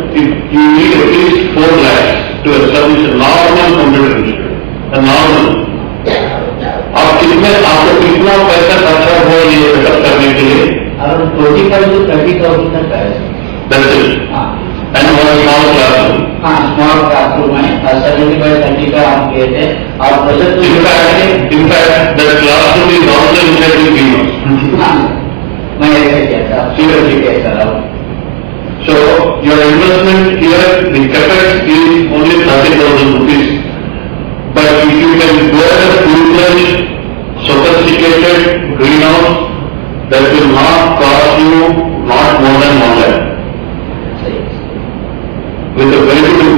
you need at least 4 lakhs to establish a normal computer institute, a normal. आपको कितना पैसा खर्चा हुआ ये setup करने के लिए? Around 25,000 to 30,000 तक है. That's it. And one small classroom. Small classroom है. 70 by 30 का हम किए थे. और project In fact, that classroom is also inside the greenhouse. मैं ऐसे किया था. Seriously किया था. So your investment here, the capex is only 30,000 rupees. But if you can go at a full-fledged, sophisticated greenhouse, that will not cost you not more than 1 lakh. With a very good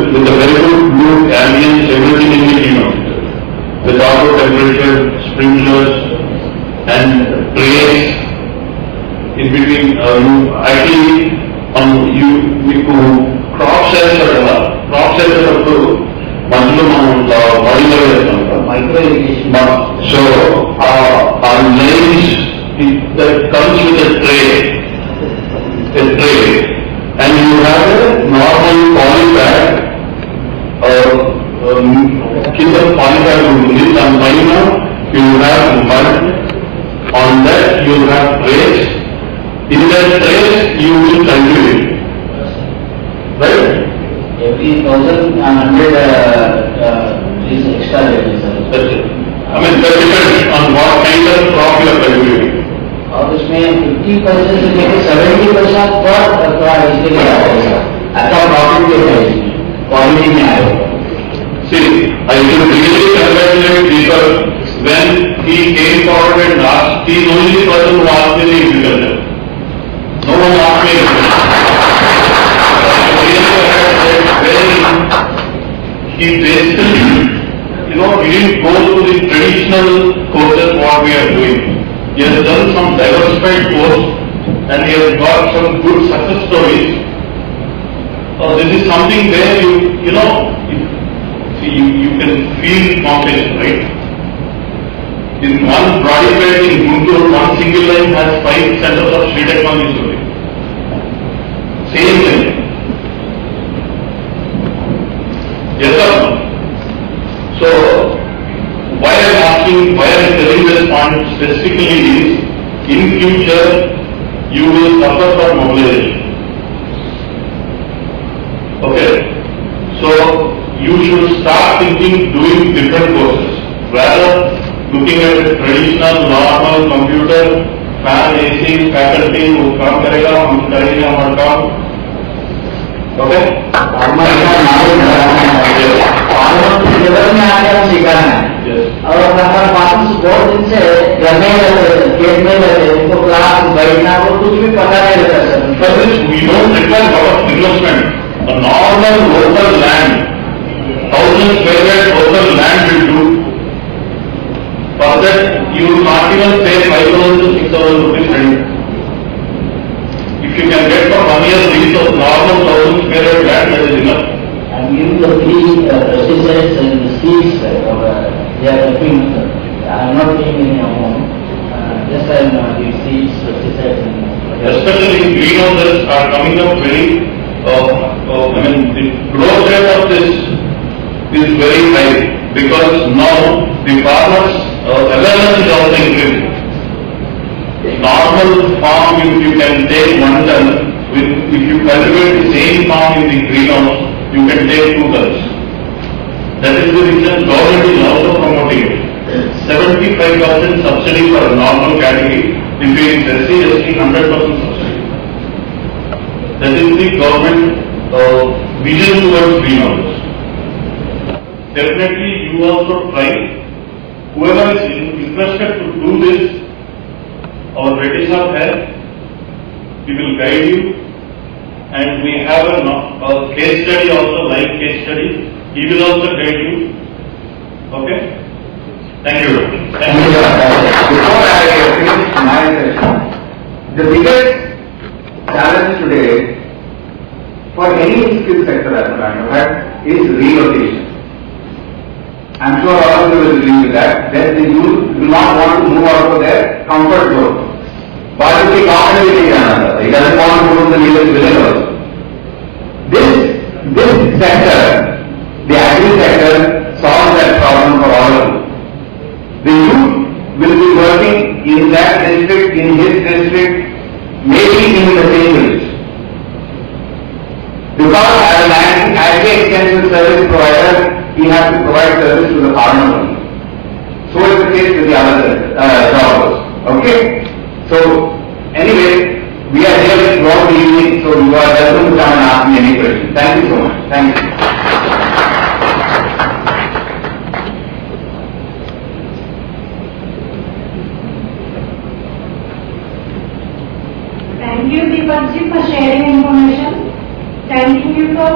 blue ambience, everything in the greenhouse, with auto temperature, sprinklers, and trays in between. Actually, crop sets up to micro irrigation. So our lanes that comes with a tray, and you have a normal polybag, polybag and you have mud. On that you have trays. In that trays you will cultivate, right? Every 1,100 is extra level, sir. That's it. That depends on what kind of crop you are cultivating. और उसमें 50% से लेकर 70% पर थोड़ा इसके लिए आएगा. अच्छा प्रॉफिट भी है इसमें, क्वालिटी में आएगा. See, I should really congratulate people when he came forward and asked. He is the only person who asked me the agriculture. No one asked me he basically, he didn't go to the traditional courses what we are doing. He has done some diversified course and he has got some good success stories. This is something where you can feel confidence, right? In one project in Guntur, one single line has 5 centers of shritech story. Same thing. Yes or no? So, why I am telling this point specifically is, in future, you will suffer from mobilization. Okay? So, you should start thinking, doing different courses. Rather, looking at a traditional, normal computer, fan, AC, faculty, who काम करेगा, हम करेंगे हमारा काम. Okay? Level में आके हम सीखा है. और हमारे पास बहुत दिन से घर में रहते, खेत में रहते, उनको क्लास बैठना वो कुछ भी पता नहीं रहता sir. Because we don't require a lot of investment. A normal local land, 1,000 square feet local land will do. For that, you will not even pay 5,000 to 6,000 rupees rent. If you can get for 1 year lease of normal 1,000 square feet land, that is enough. I'm giving the free pesticides and the seeds they are helping. I'm not paying any amount. Just I'm giving seeds, pesticides and Especially greenhouses are coming up very, the growth rate of this is very high because now the farmers' awareness is also increasing. Normal farm, if you can take 1 ton, if you cultivate the same farm in the greenhouse, you can take 2 tons. That is the reason government is also promoting it. 75% subsidy for a normal category, if it is SC, ST, 100% subsidy. That is the government vision towards greenhouses. Definitely you also try whoever is interested to do this, our Reddies are here. We will guide you, and we have a case study also, live case study. He will also guide you. Okay? Thank you. Thank you. Before I finish my session, the biggest challenge today for any skill sector as a matter of fact is relocation. I'm sure all of you will agree with that. That the youth do not want to move out of their comfort zone. Why do we come and we another? He doesn't want to go to the nearest village also. This sector, the agri sector, solves that problem for all of you. The youth will be working in that district, in his district, maybe in the same village. Because as an agri-extension service provider, he has to provide service to the farmer only. So is the case with the other jobbers. Okay? So, anyway, we are here throughout the evening, so you are welcome to come and ask me any question. Thank you so much. Thank you. Thank you, Deepakji, for sharing information. Thank you for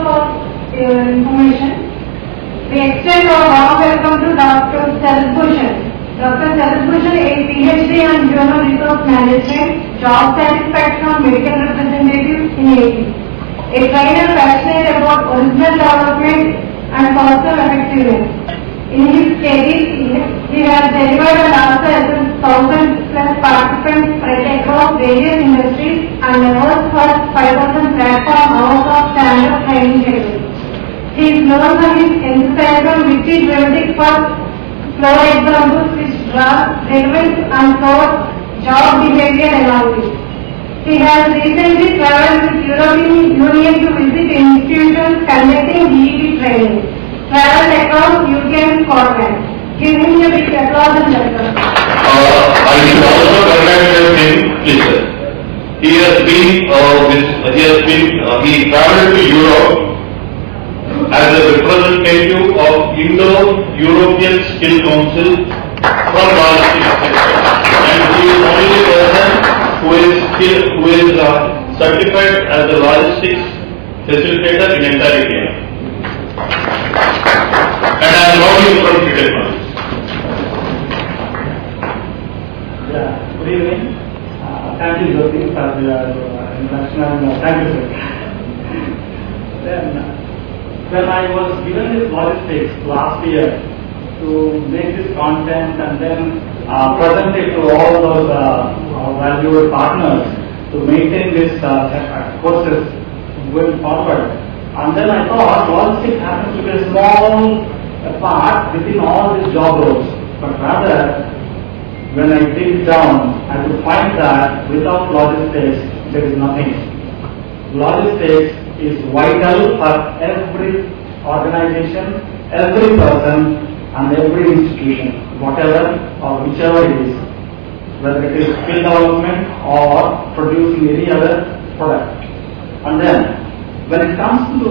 your information. We extend our warm welcome to Dr. Sarat Bhushan. Dr. Sarat Bhushan, a PhD in Human Resource Management, job satisfaction of medical representatives in AP. A trainer passionate about original development and personal effectiveness. In his career, he has delivered and also assessed 1,000 plus participants spread across various industries and awards for 5,000 platform hours of stand-up training schedules. He is known for his enthusiasm, witty dramatic for flow examples which draw relevant and flow job behavior analysis. He has recently traveled with European Union to visit institutions conducting DED training. Traveled across UK and Scotland. Give him a big applause and welcome. I will also congratulate him, please sir. He traveled to Europe as a representative of Indo-European Skill Council from logistics sector, and he is the only person who is certified as a logistics facilitator in entire India. And I am knowing from shritech. Yeah, good evening. Thank you, Jyoti, for the introduction, and thank you, sir. Then, when I was given this logistics last year to make this content and then present it to all those valued partners to maintain this courses going forward, and then I thought logistics happens to be a small part within all these job roles, but rather when I dig down, I could find that without logistics, there is nothing. Logistics is vital for every organization, every person, and every institution, whatever or whichever it is, whether it is skill development or producing any other product. And then, when it comes to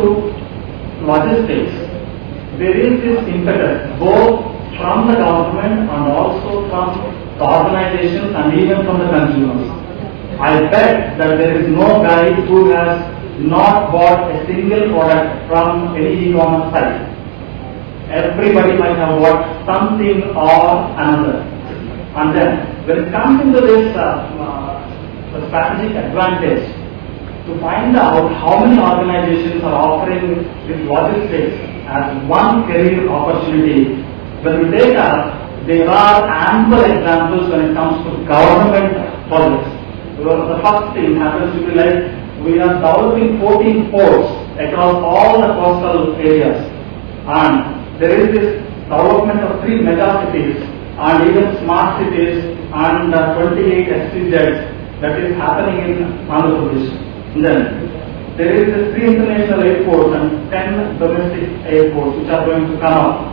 logistics, there is this impetus both from the government and also from the organizations and even from the consumers. I bet that there is no guy who has not bought a single product from any e-commerce site. Everybody might have bought something or another. And then, when it comes into this the strategic advantage, to find out how many organizations are offering this logistics as one career opportunity, when we take up, there are ample examples when it comes to government projects. The first thing happens to be like we are developing 14 ports across all the coastal areas, and there is this development of 3 megacities and even smart cities and 28 SCZs that is happening in Andhra Pradesh. Then there is this 3 international airports and 10 domestic airports which are going to come up.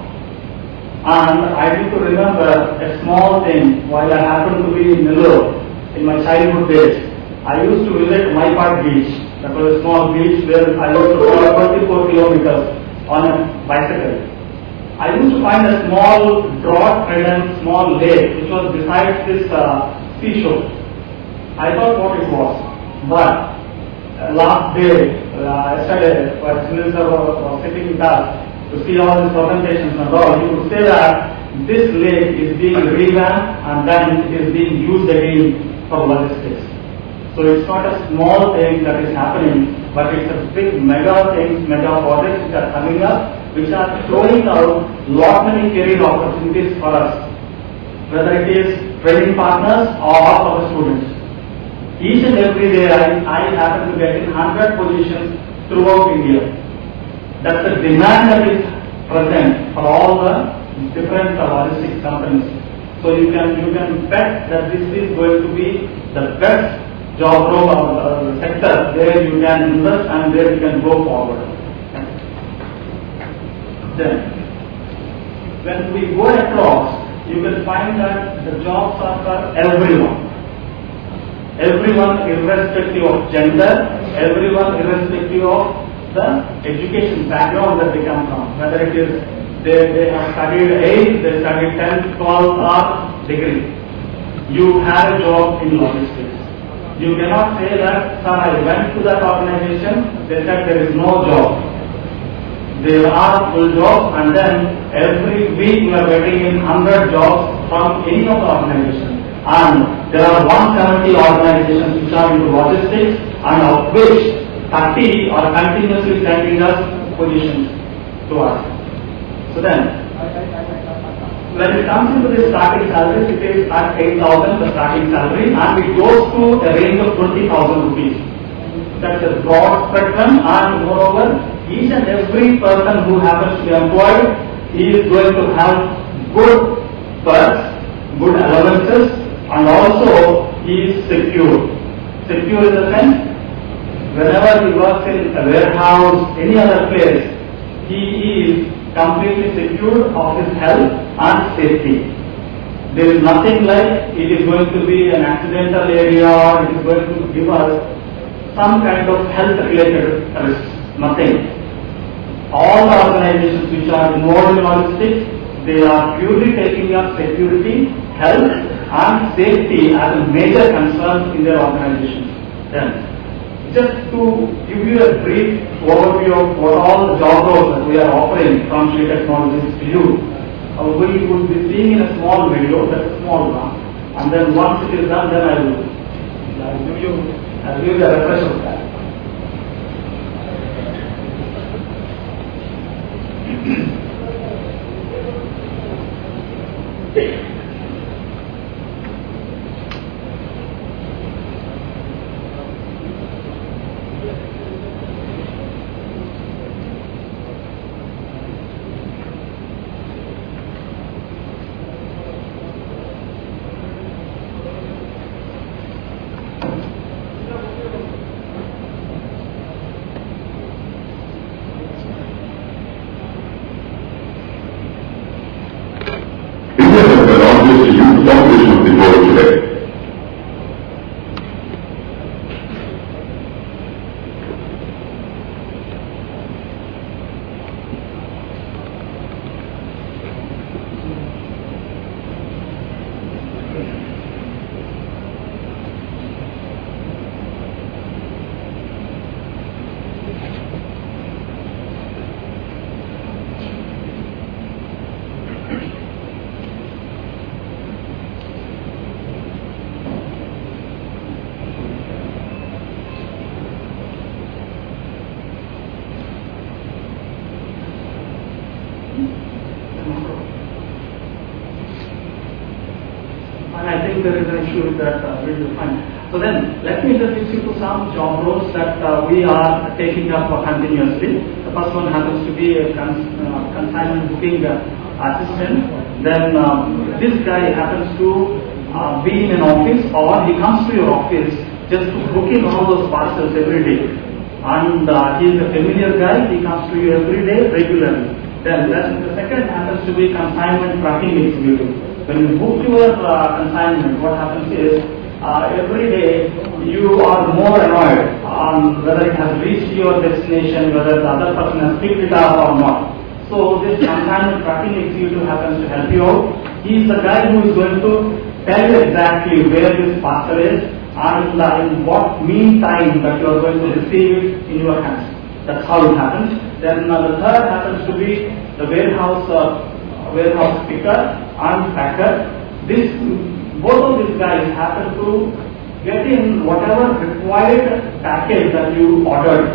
And I need to remember a small thing while I happened to be in Nellore in my childhood days. I used to visit Maipat beach. That was a small beach where I used to travel 24 kilometers on a bicycle. I used to find a small drought-ridden small lake which was beside this seashore. I thought what it was, but last day, yesterday, when Sunil sir was sitting with us to see all these presentations and all, he would say that this lake is being revamped and then it is being used again for logistics. So it's not a small thing that is happening, but it's a big mega things, mega projects which are coming up, which are throwing out lot many career opportunities for us, whether it is training partners or for the students. Each and every day I happen to get in 100 positions throughout India. That's the demand that is present for all the different logistics companies. So you can bet that this is going to be the best job role or sector where you can invest and where you can go forward. Then, when we go across, you will find that the jobs are for everyone. Everyone irrespective of gender, everyone irrespective of the education background that they come from. Whether it is they have studied 8, they studied 10, 12 or degree. You have a job in logistics. You cannot say that, sir, I went to that organization, they said there is no job. There are full jobs, and then every week we are getting in 100 jobs from any of the organizations. And there are 170 organizations which are into logistics, and of which 30 are continuously sending us positions to us. So then, when it comes into the starting salary, it is at 8,000 the starting salary, and it goes to a range of 20,000 rupees. That's a broad spectrum, and moreover, each and every person who happens to be employed, he is going to have good perks, good allowances, and also he is secure. Secure in the sense, whenever he works in a warehouse, any other place, he is completely secured of his health and safety. There is nothing like it is going to be an accidental area or it is going to give us some kind of health related risks. Nothing. All the organizations which are involved in logistics, they are purely taking up security, health and safety as a major concern in their organizations. Then, just to give you a brief overview of what all the job roles that we are offering from Shri Technologies to you, we would be seeing in a small video, that's a small one, and then once it is done, then I'll give you the refresh of that. The youth population of the world today. And I think there is an issue with that we will find. So then, let me introduce you to some job roles that we are taking up continuously. The first one happens to be a consignment booking assistant. Then this guy happens to be in an office, or he comes to your office just to book in all those parcels every day. And he is a familiar guy, he comes to you every day regularly. Then the second happens to be consignment tracking executive. When you book your consignment, what happens is every day you are more annoyed on whether it has reached your destination, whether the other person has picked it up or not. So this consignment tracking executive happens to help you out. He is the guy who is going to tell you exactly where this parcel is and in what mean time that you are going to receive it in your hands. That's how it happens. Then the third happens to be the warehouse picker and packer. Both of these guys happen to get in whatever required package that you ordered.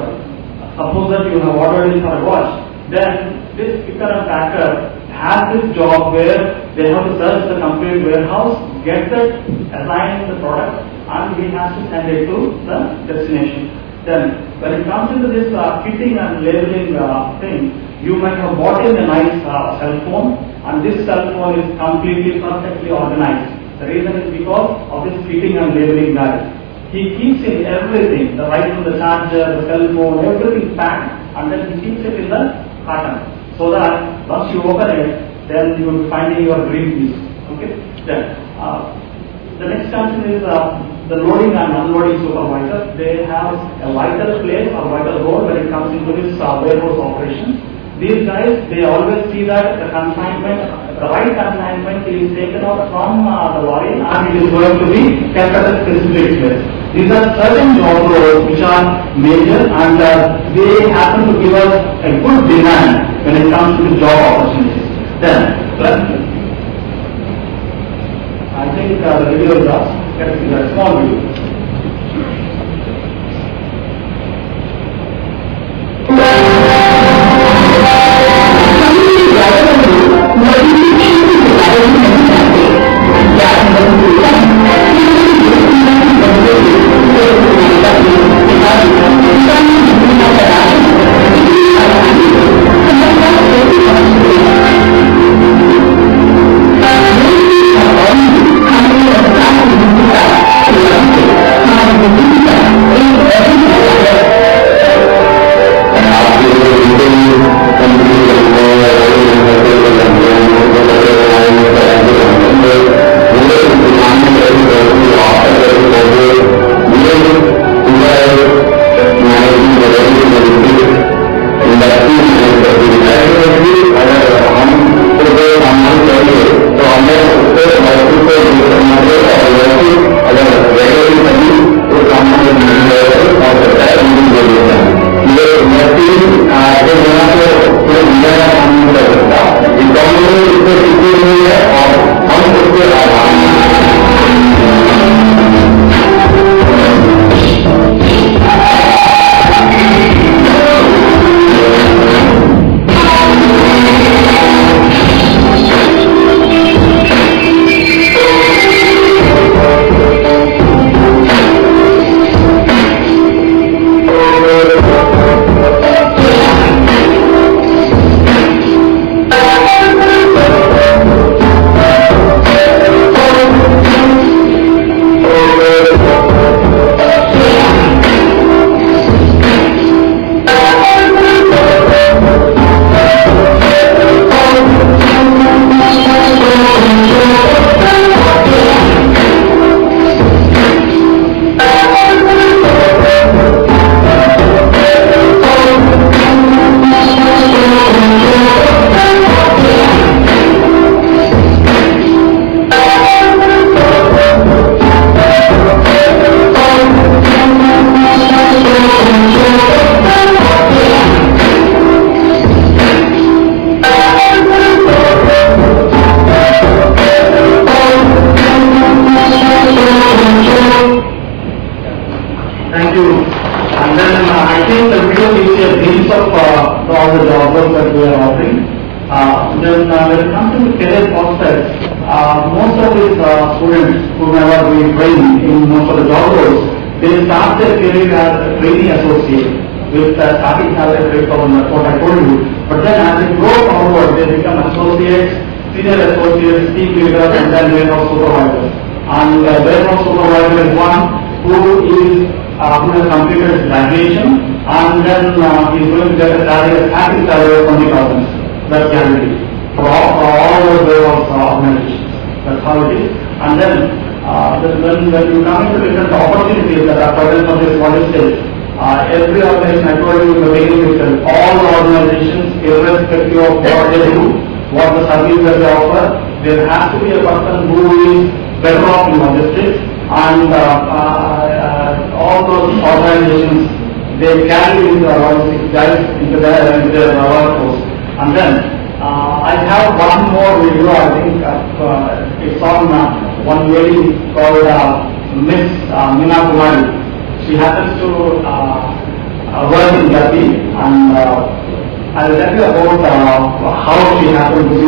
Suppose that you have ordered it for a watch, then this picker and packer has this job where they have to search the complete warehouse, get the assign the product, and he has to send it to the destination. Then when it comes into this kitting and labeling thing, you might have bought in a nice cell phone, and this cell phone is completely perfectly organized. The reason is because of this kitting and labeling guy. He keeps in everything, right from the charger, the cell phone, everything packed, and then he keeps it in the carton. So that once you open it, then you will be finding your dream piece. Okay? Then the next function is the loading and unloading supervisor. They have a vital place or vital role when it comes into this warehouse operation. These guys, they always see that the consignment, the right consignment is taken out from the lorry and it is going to be kept at a specific place. These are certain job roles which are major and they happen to give us a good demand when it comes to job opportunities. Then, I think the video is up. Let's see that small video. Every organization, I told you in the beginning itself, all the organizations, irrespective of what they do, what the service that they offer, there has to be a person who is better off in logistics, and all those organizations, they carry into the logistics guys into their workforce. And then I have one more video. I think it's on one lady called Miss Meena Kumari. She happens to work in Gati, and I'll tell you about how she happened to be.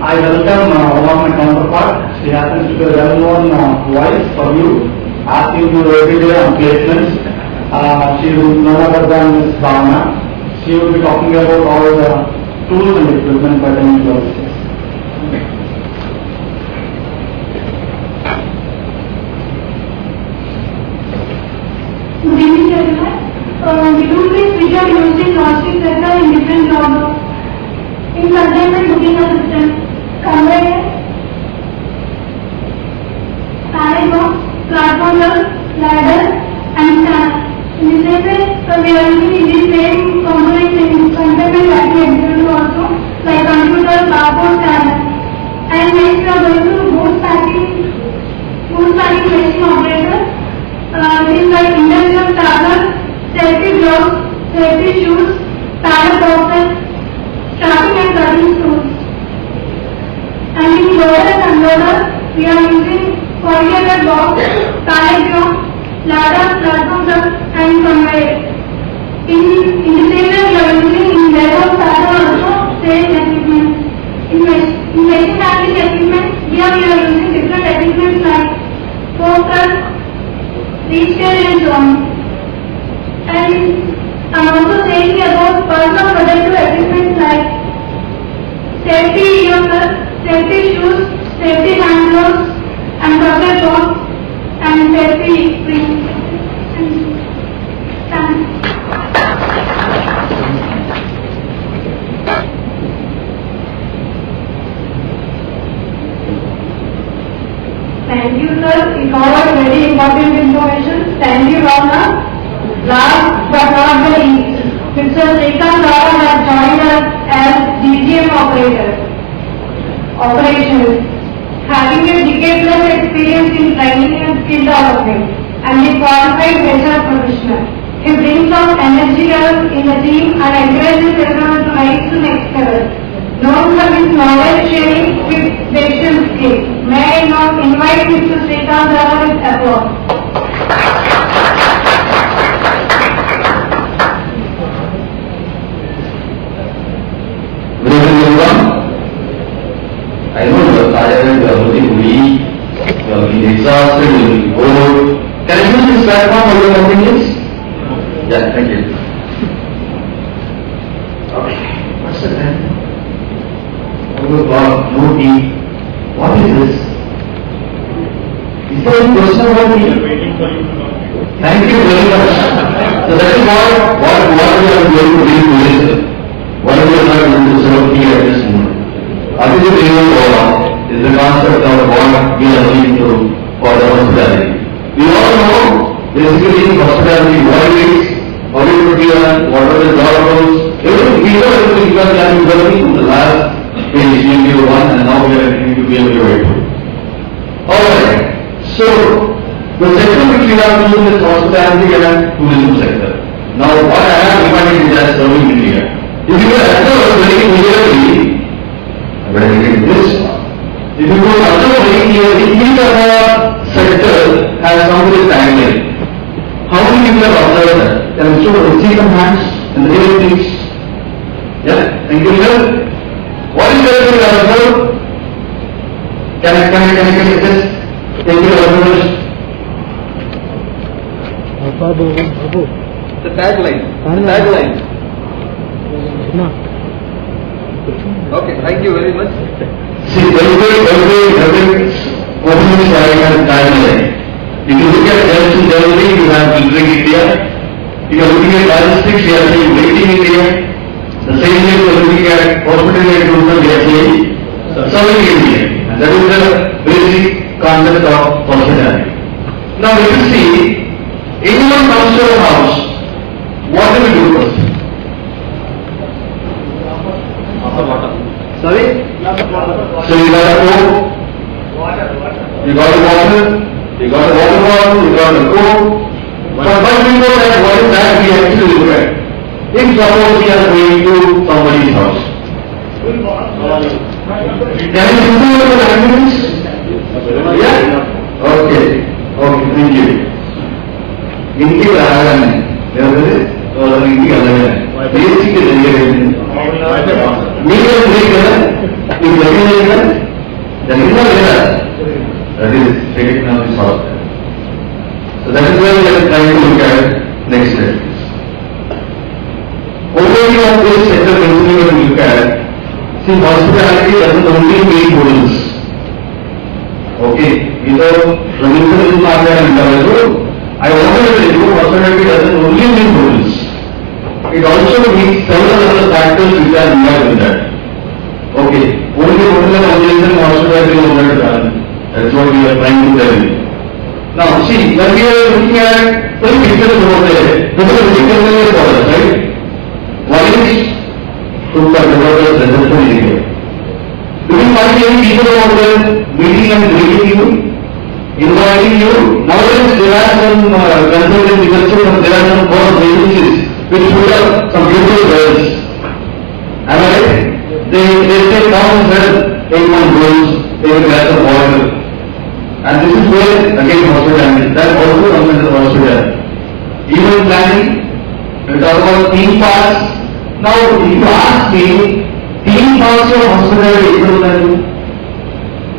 I welcome one of my counterparts. She happens to be a well-known voice for you, asking you every day on placements. She is none other than Ms. Bhavana. She will be talking about all the tools and equipment pertaining to logistics. Good evening, everyone. We do this which are used in logistics sector in different jobs. In containment booking assistant, conveyor, pallet box, platform ladder, and stand. In the same way, we are using these same components in containment that we execute also, like computer, barcode, scanner. And next we are going to goods packing machine operator. Things like industrial starter, safety gloves, safety shoes, pallet boxes, stacking and cutting tools. from my, in the same way we are using in warehouse also same equipment. In machine handling equipment, here we are using different equipment like focus, rescale and so on. And I'm also saying about personal protective equipment like safety ears, safety shoes, safety hand gloves, and rubber box, and safety rings. Thank you, sir. You covered very important information. Thank you, Rana. Last but not the least, Mr. Srikanth Rao has joined us as DGM operations, having a decade-plus experience in training and skill development, and a qualified HR professional. He brings out energy levels in the team and encourages everyone to rise to next level. Known for his knowledge sharing with decision skills. May I now invite Mr. Srikanth Rao with applause. Good evening, everyone. I know you are tired, you are looking weak, you are being exhausted, you are being bored. Can I use this platform for your opinions? Yeah, thank you. Okay, what's the time? Oh God, no tea. What is this? Is there any question about me? Thank you very much. So that is what we are going to do today. What we are not going to serve here at this moment. Aditya is the concept of what we are looking to for the hospitality. We all know basically in hospitality what it is, how it would be done, what are the job roles, everything. We know everything because we have been working from the last page BMBO 1 and now we are entering to BMBO 2. Alright, so the sector which we have chosen is hospitality and tourism sector. Now what I have defined is as serving India. If you are observe very clearly, when I get this one, if you go observe very clearly, each of the sector has some of the timeline. How many people have observed that? Can I see some hands in the air, please? Yeah, thank you, sir. What is the other thing I observed? Can I get this? Thank you, observers. The tagline. Okay, thank you very much. See, every opening slide has timeline. If you look at health and delivery, you have Building India. If you are looking at logistics, you are saying Waiting India. The same way you are looking at hospitality and tourism, you are saying Serving India. And that is the basic concept of hospitality. Now, if you see, anyone comes to a house, what do we do first? Sorry? So you got a coke, you got a water, you got a water bottle, you got a coke. But once we know that what is that we actually look at. If suppose we are going to somebody's house. Can you improve the language? Yeah? Okay, thank you. इनकी बराबर है, और इनकी अलग है। Basic के जरिए medium लेकर, एक जगह लेकर, जगह लेकर, that is taken now is solved. So that is why we are trying to look at next step. Overview of this sector basically when we look at, see hospitality doesn't only mean hotels. Okay, without removing the market and development. I wanted to tell you hospitality doesn't only mean hotels. It also means several other factors which are involved in that. Okay, only hotel and accommodation hospitality is not done. That's what we are trying to tell you. Now see, when we are looking at the pictures over there, this is a picture for us, right? One is to convert the residential area. Do you find any people over there meeting and greeting you? Inviting you. Nowadays there are some consulting culture, there are some course agencies which put up some beautiful girls. Am I right? They say come and take one girls, take a glass of water. And this is where again hospitality. That also comes under hospitality. Even planning if you ask me, theme parks of hospitality is what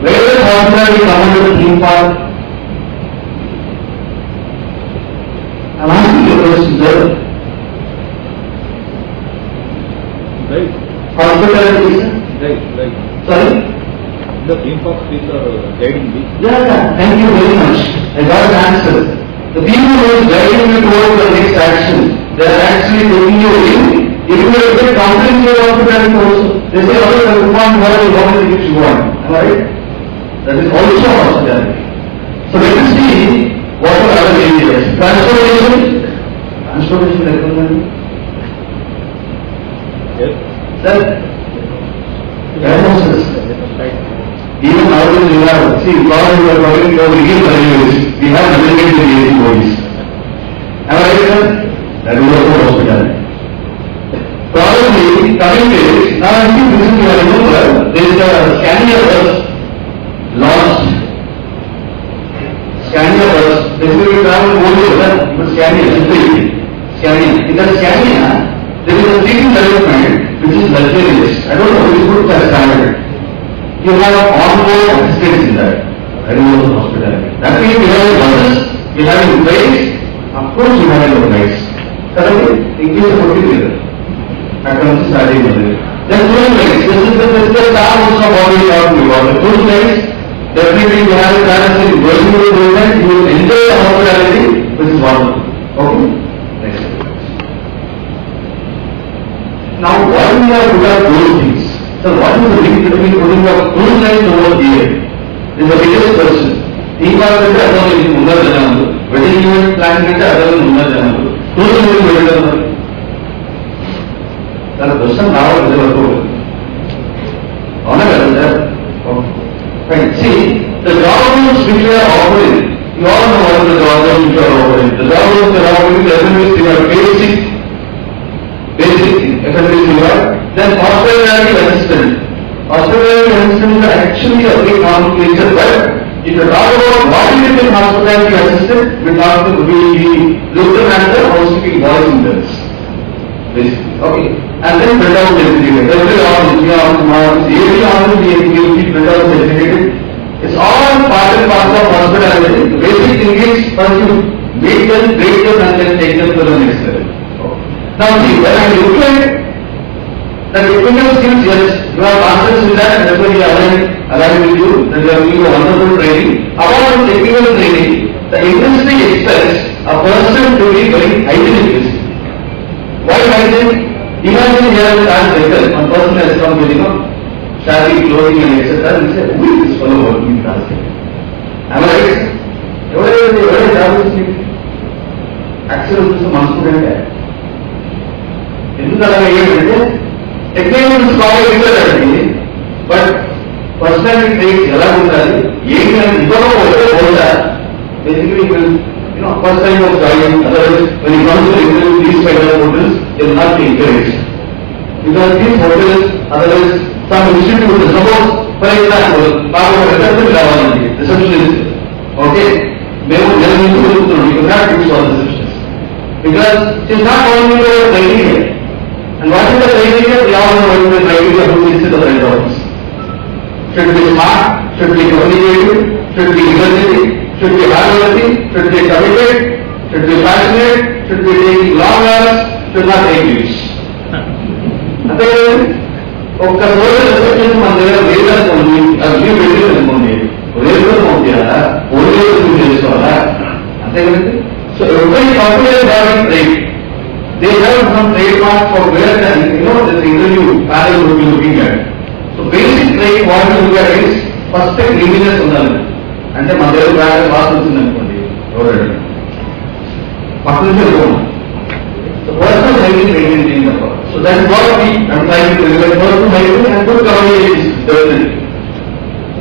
where does hospitality come under the theme park? I'm asking you a question, sir. Right. Hospitality, sir? Right. Sorry? The theme park people are guiding me. Yeah, thank you very much. I got an answer. The people who are guiding you towards the next action, they are actually taking you in. If you are a bit confident in your hospitality also, they say, oh, you want what you want. Am I right? That is also hospitality. So let us see what are other areas. Transportation recommended. Yes. Sir, warehouses. Even nowadays we have, see, while we are talking about legal values, we have delegated the AC bodies. Am I right, sir? That is also hospitality. Probably, coming days, now I think this is, you remember, there is a Scania bus launched. Scania bus, basically we travel more over, but Scania, simply Scania. In that Scania, there is a seating development which is luxurious. I don't know which group has started. You have on-board assistants in that. That is also hospitality. That means you have buses, you have in place, of course you have your place. Correctly? English is particular. I can also start in there. Then cruise lines. This is the star also of what we are talking about. The cruise lines, definitely you have a chance in going to the cruise lines, you will enjoy the hospitality, which is wonderful. Okay? Next. Now, why we have put up those things? So, what is the link between putting up cruise lines over here? This is the biggest question. Theme park is another Mundar Janamu. Wedding event planning is another Mundar Janamu. Cruise lines is another. That question now is available. Honorable, sir. Right. See, the job roles which we are offering, you all know what the job roles which we are offering. The job roles we are offering, the FMS, they are basic FMS you are. Then hospitality assistant. Hospitality assistant is actually a big nomenclature, but if you talk about what is it in hospitality assistant, we look at the housekeeping boys and girls. Basically, okay. And then print out certificate. Every office, every office we keep print out certificate. It's all part and parcel of hospitality. The basic thing is first you make them, break them, and then take them to the next level. Now see, when I look at the technical skills, yes, you have masters in that, and that's why we are aligned with you, that you are giving a wonderful training. Apart from technical training, the industry expects a person to be very hygienic. Why hygiene? Imagine here in our vehicle, one person has come with, shabby clothing and etc. We say, who is this fellow working in transit? Am I right? Every job is needed. Actually, this is a monster guy. Technical is probably but personality traits, basically first time of driving, otherwise when you come to interview these kind of hotels, they will not be encouraged. Because these hotels, otherwise some institute, suppose for example, receptionist, okay, we cannot use for receptionist. Because she is not only the criteria. And what is the criteria? We all know what is the criteria who sits in the front office. Should be smart, should be communicative, should be energetic, should be hardworking, should be committed, should be passionate, should be taking long hours, should not take leaves. ఒక రోజు reception మన దగ్గర లేదనుకోండి, అది leave పెట్టేదనుకోండి, లేదనుకోండియాలా only చేసుకోవాలా అంతే కదండి. So ఎవరి company driving train they have some trademark for where the this interview panel will be looking at. So basic trade what we look at is first cleanliness ఉండాలి. అంటే మన దగ్గర బాగా వాసన వచ్చింది అనుకోండి ఎవరండి పక్కన నుంచి వెళ్ళిపోవాలి. So personal hygiene maintain the so that is what we are trying to deliver personal hygiene and good communication skills.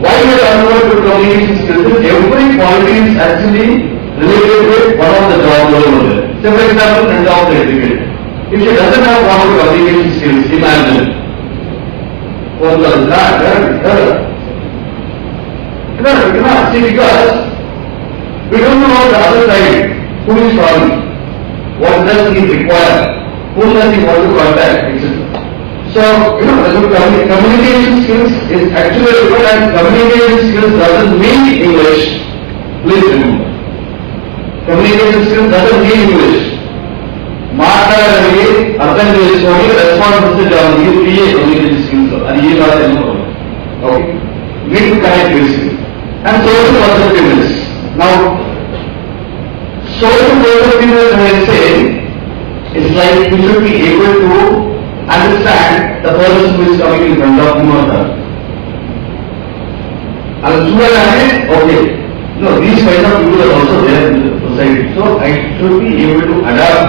Why we are talking about good communication skills? Every quality is actually related with one of the job roles over there. So for example, friend of the educated. If she doesn't have proper communication skills, imagine. What does that? You know, see, because we don't know the other side, who is calling, what does he require, who does he want to contact, etc. So, communication skills is actually required, and communication skills doesn't mean English. Please remember. Communication skills doesn't mean English. మాట్లాడగలిగి అర్థం చేసుకొని response ఇస్తే చాలు. ఇది PA communication skills. అది ఏ కాదు ఏమో. Okay. Need to connect basically. And social perceptiveness. Now, social perceptiveness, when I say, it's like you should be able to understand the person who is coming in front of you or her. And చూడగానే, okay, no, these kind of people are also there in the society. So I should be able to adapt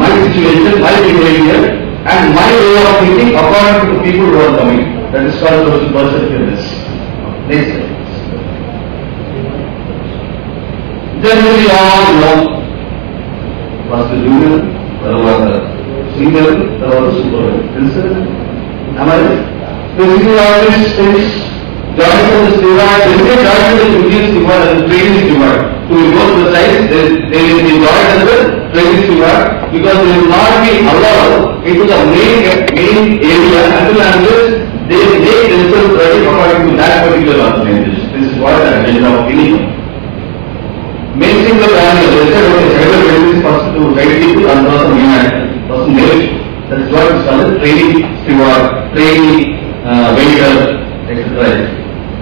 my situation, my behavior, and my way of thinking according to the people who are coming. That is called social perceptiveness. Next slide. Generally all know first junior, తర్వాత senior, తర్వాత supervisor. తెలుసు? Am I right? Basically all these things join to this divide, they say join to the junior divide and the training divide. To be more precise, they will be joined as the training divide because they will not be allowed into the main area until unless they make themselves ready according to that particular organization. This is what the agenda of anyone. Mainstream the family, they said, okay, cyber business first to guide people and person unite, person marriage. That is what is called training steward, training waiter, etc.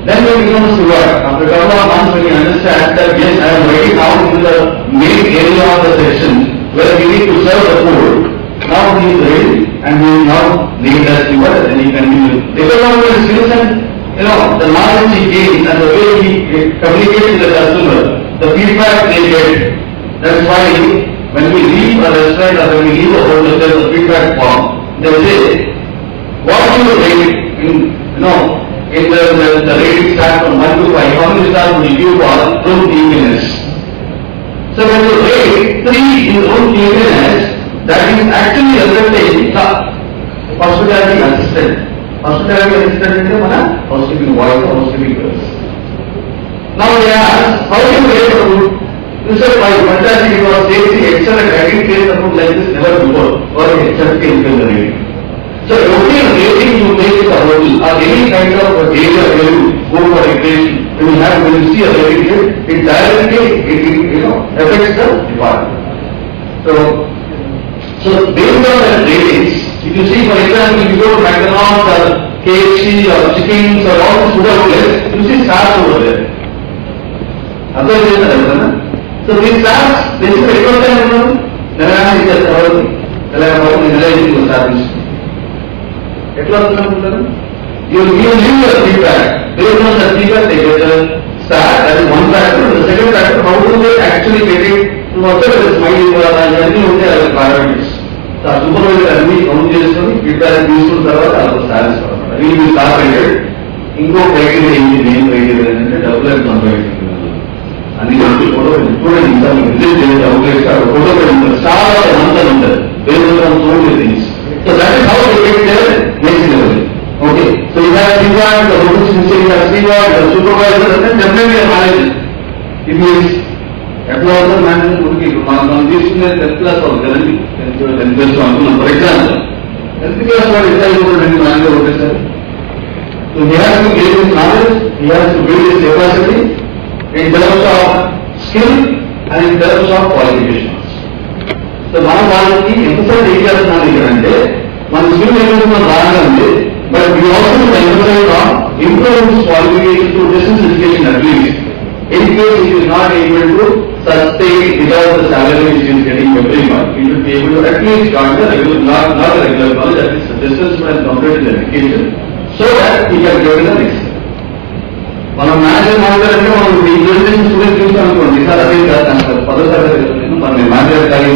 Then when you become a steward, after a couple of months when you understand that yes, I am ready now into the main area of the section where we need to serve the food. Now he is ready and he is now lead as steward and he continue. Develop the skills and the knowledge he gains and the way he communicates with the customer, the feedback they get. That's why when we leave a restaurant or when we leave a hotel, there is a feedback form. They say, what do you rate in the rating start from 1 to 5, how many stars will you give for room cleanliness? So when you rate 3 in room cleanliness, that is actually undertaking the hospitality assistant. Hospitality assistant is the housekeeping boys or housekeeping girls. Now they ask, how do you rate the food? You said, why, fantastic, it was tasty, excellent, I didn't taste the food like this never before, or excellent in the rating. So every rating you make in the hotel or any kind of area where you go for recreation, when you see a rating here, it directly affects the department. So based on the ratings, if you see, for example, if you go to McDonald's or KFC or chickens or all these food outlets, you see stars over there. So these stars, they should record them, you leave your feedback. Based on the feedback, they get a star. That is one factor. The second factor, how do they actually get it to whatever is smiley for us and other parameters. So supervisor and me count చేసుకొని feedback తీసుకున్న తర్వాత వాళ్ళకి stars అన్నమాట. అది మీ star rated. ఇంకో criteria ఏంటి main criteria అంటే develop compare అన్ని చూడండి ఇంకా మీకు రిలీజ్ చేసే అవుట్లెట్స్ అక్కడ ఫోటో పెడుతుంది చాలా అంతా ఉంటుంది based on so many things. So that is how they get their next level. Okay. So you have steward, the hotel system, you have steward, the supervisor, and definitely a manager. It means employer management would be on this 10 plus or 10 plus one. For example, 10 plus one is the manager officer. So he has to gain his knowledge, he has to build his capacity in terms of skill and in terms of qualifications. So మనం వాళ్ళకి emphasize ఏం చేస్తున్నాం అంటే మన skill నేర్చుకున్న బాగానే ఉంది, but we also emphasize on improving his qualification to distance education at least. In case he is not able to sustain without the salary which he is getting every month, he should be able to at least join the regular, not the regular college, at least the distance and complete his education, so that he can go to the next. మనం manager మాట్లాడాలంటే మనం ఈ presentation student చూస్తాం అనుకోండి, sir అదే కాదు 10వ తరగతి మనం మేనేజర్ కానీ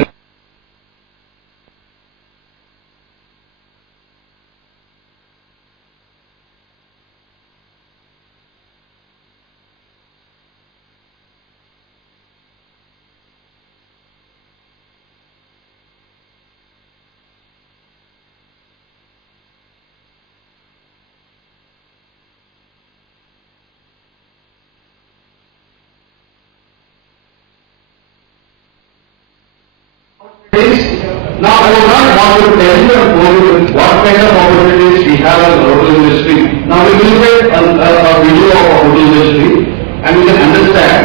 Now I will not want to tell you and go with what what kind of opportunities we have in the hotel industry. Now we will look at a video of a hotel industry and we can understand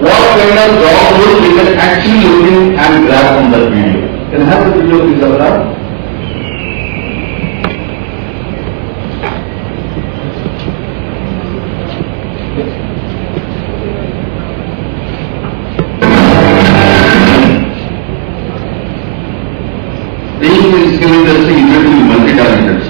what kind of job roles we can actually look in and grab from that video. Can I have the video please, Abra? Is giving the secret to multi-talenters.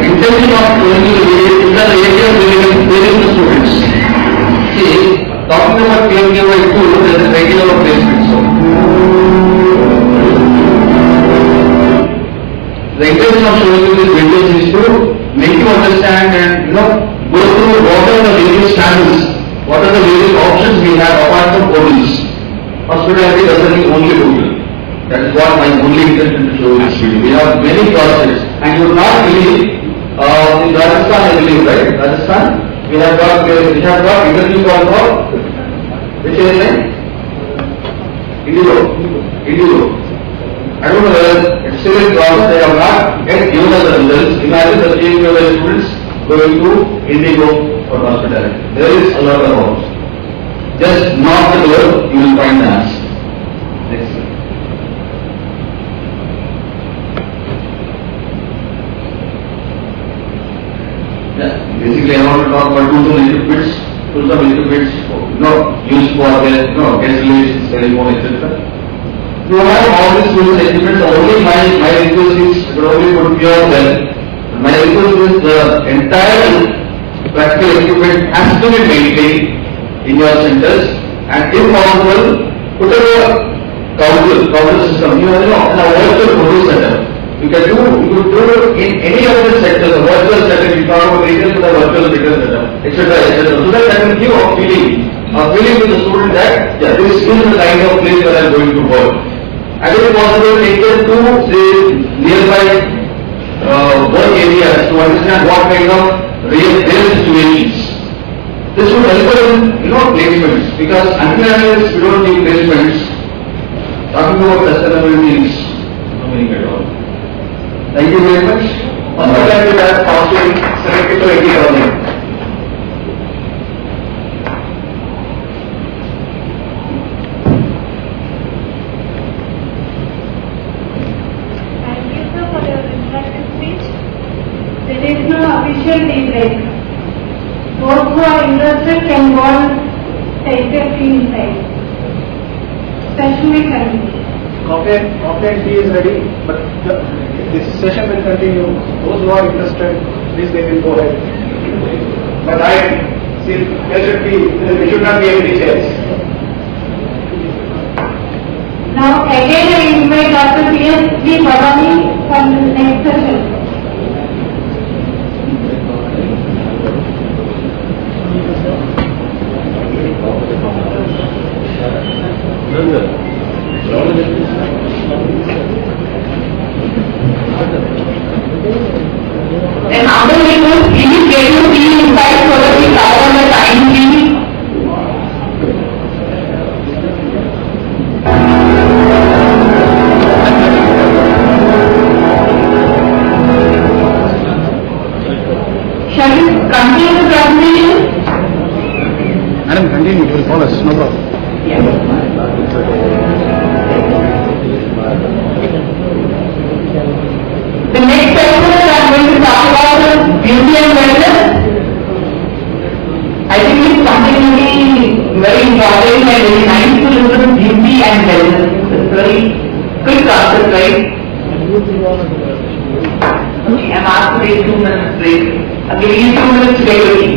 Intention of going to the area is the area where the students intention of showing you these videos is to make you understand and go through what are the various channels, what are the various options we have apart from portals. Hospitality doesn't need only Google. That is what my only intention to show you this video. We have many processes, and you will not believe, in Rajasthan I believe, right? Rajasthan, we have got interview call for, which is name? Indigo. I don't know whether it's still in process, they have not yet given us the results. Imagine the same level students going to Indigo for hospitality. There is a lot of options. Just knock the door, you will find the answer. Next slide. Yeah, basically I want to talk about tools of equipments, used for their, guest relations, telephone, etc. You have all these tools and equipments, only my request is probably put pure well. My request is the entire practical equipment has to be maintained in your centers, and if possible, put a counter system, in a virtual photo setup. You could do in any other sector, the virtual setup, you talk about retail to the virtual retail setup, etc. So that can give a feeling to the student that, yeah, this is the kind of place where I am going to work. And if possible, take them to, say, nearby work areas to understand what kind of real situations. This would help us in, placements, because until we don't need placements, talking about sustainability is no meaning at all. Thank you very much. Hospitality has costing 70 to 80,000. Thank you, sir, for your instructive speech. There is no official tea break. Those who are interested can go and take their tea inside. Session will continue. Coffee and tea is ready, but this session will continue. Those who are interested, please they will go ahead. But there should not be any chairs. Now again I invite Dr. P.S.V. Bhavani for the next session. And after we will please get your tea inside so that we cover the time please. Shall we continue the presentation? Madam, continue, you will follow us, no problem. The next section I'm going to talk about is beauty and wellness. I think it's something really very important and very nice to look at beauty and wellness. It's a very quick concept, right? Okay, I'm asked to take 2 minutes break. I'll give you 2 minutes to get your tea.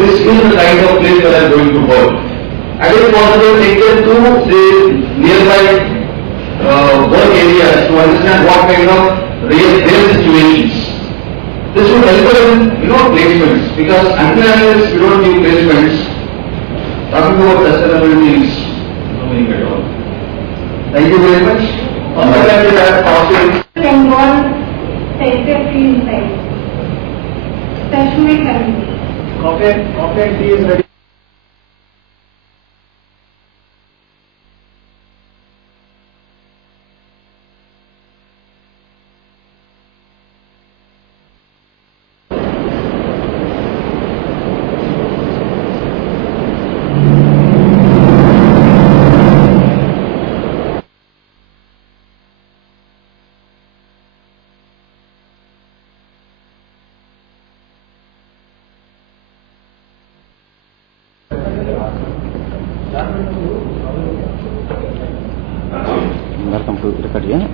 this is the kind of place where I am going to work. And if possible, take them to the nearby work areas to understand what kind of real situations. This would help us in, placements, because until we don't give placements, talking about sustainability is no meaning at all. Thank you very much. Also, that we have possible. Involve sector-free insights, especially currently. Coffee and tea is ready. Welcome to record, yeah?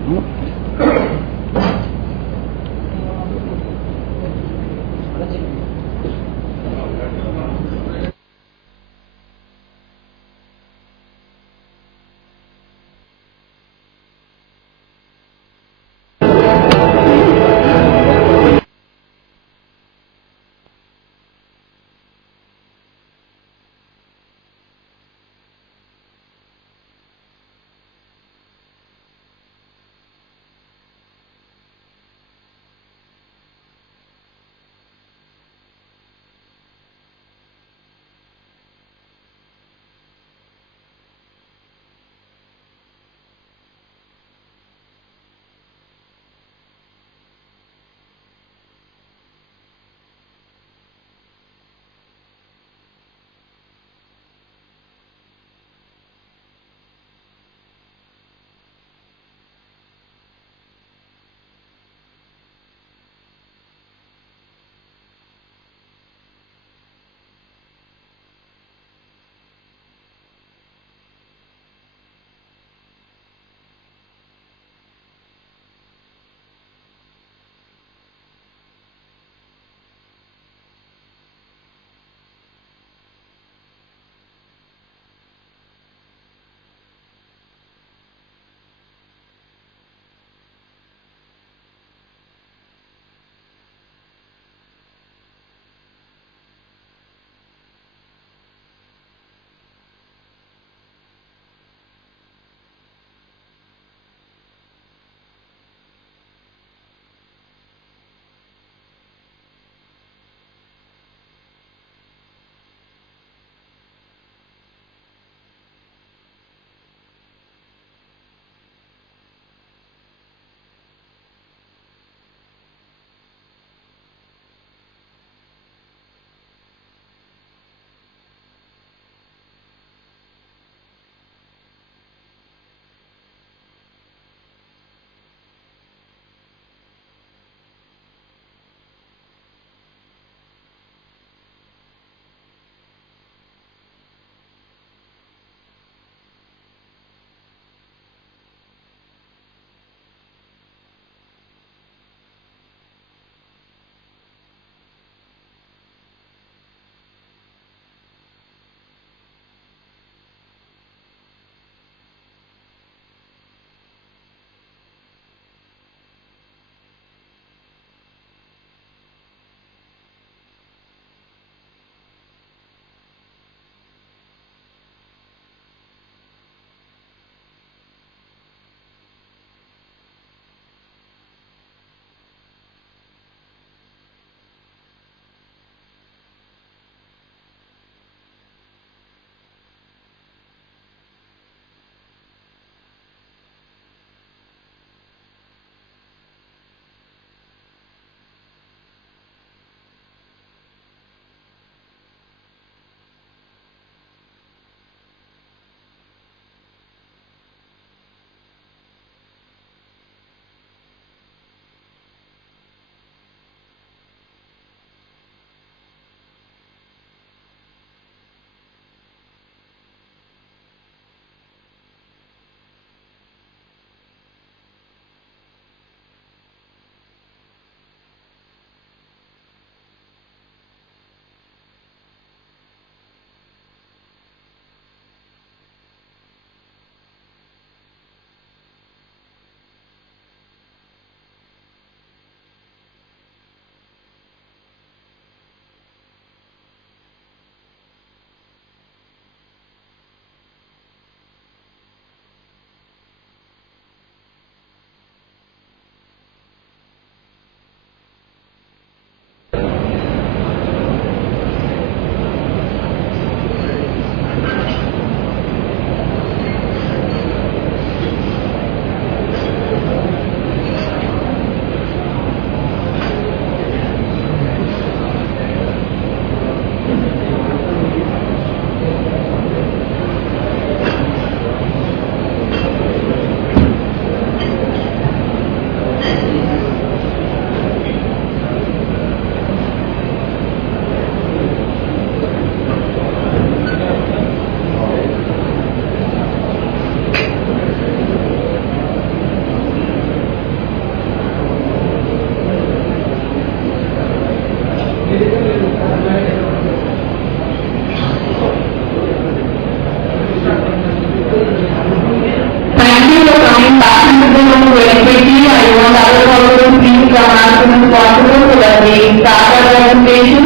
quickly, I want others also to please come as soon as possible so that we start our presentation.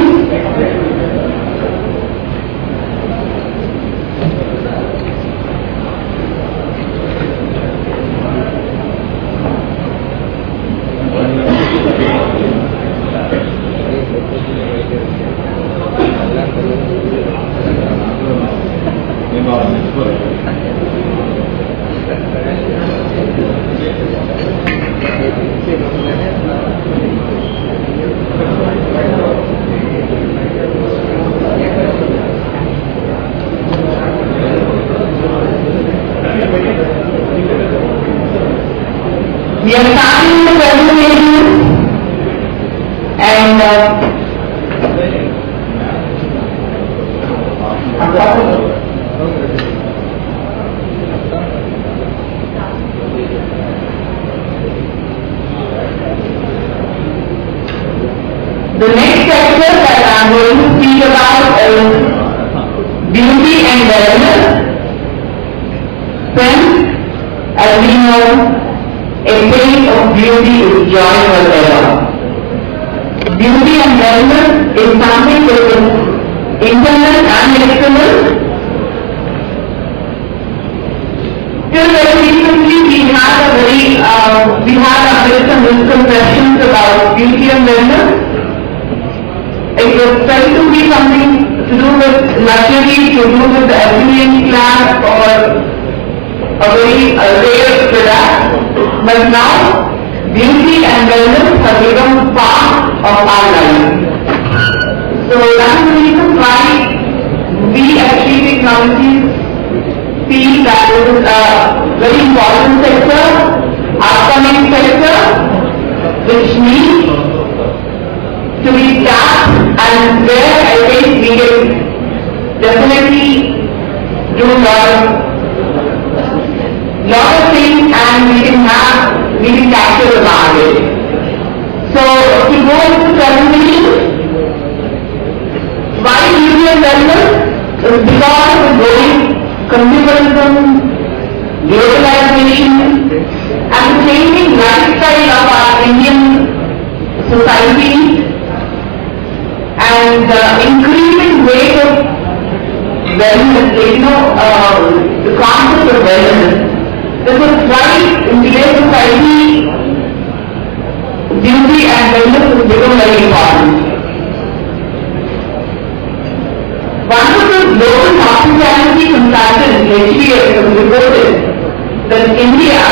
We are starting the presentation and the next sector that I am going to speak about is beauty and wellness. Friends, as we know, a phase of beauty is joy forever. Beauty and wellness is something that is internal and external. Till very recently we had some misconceptions about beauty and wellness. It was felt to be something to do with luxury, to do with the affluent class or a very rare product. But now, beauty and wellness have become part of our life. So that's the reason why we at Shree Technologies feel that this is a very important sector, upcoming sector, which needs to be tapped, and where I think we can definitely do a lot of things and we can capture the market. So to go into the presentation, why beauty and wellness? Is because of the growing consumerism, globalization and the changing lifestyle of our Indian society and increasing rate of wellness, the concept of wellness. This is why in today's society, beauty and wellness has become very important. One of the global hospitality consultants, HBS, has reported that India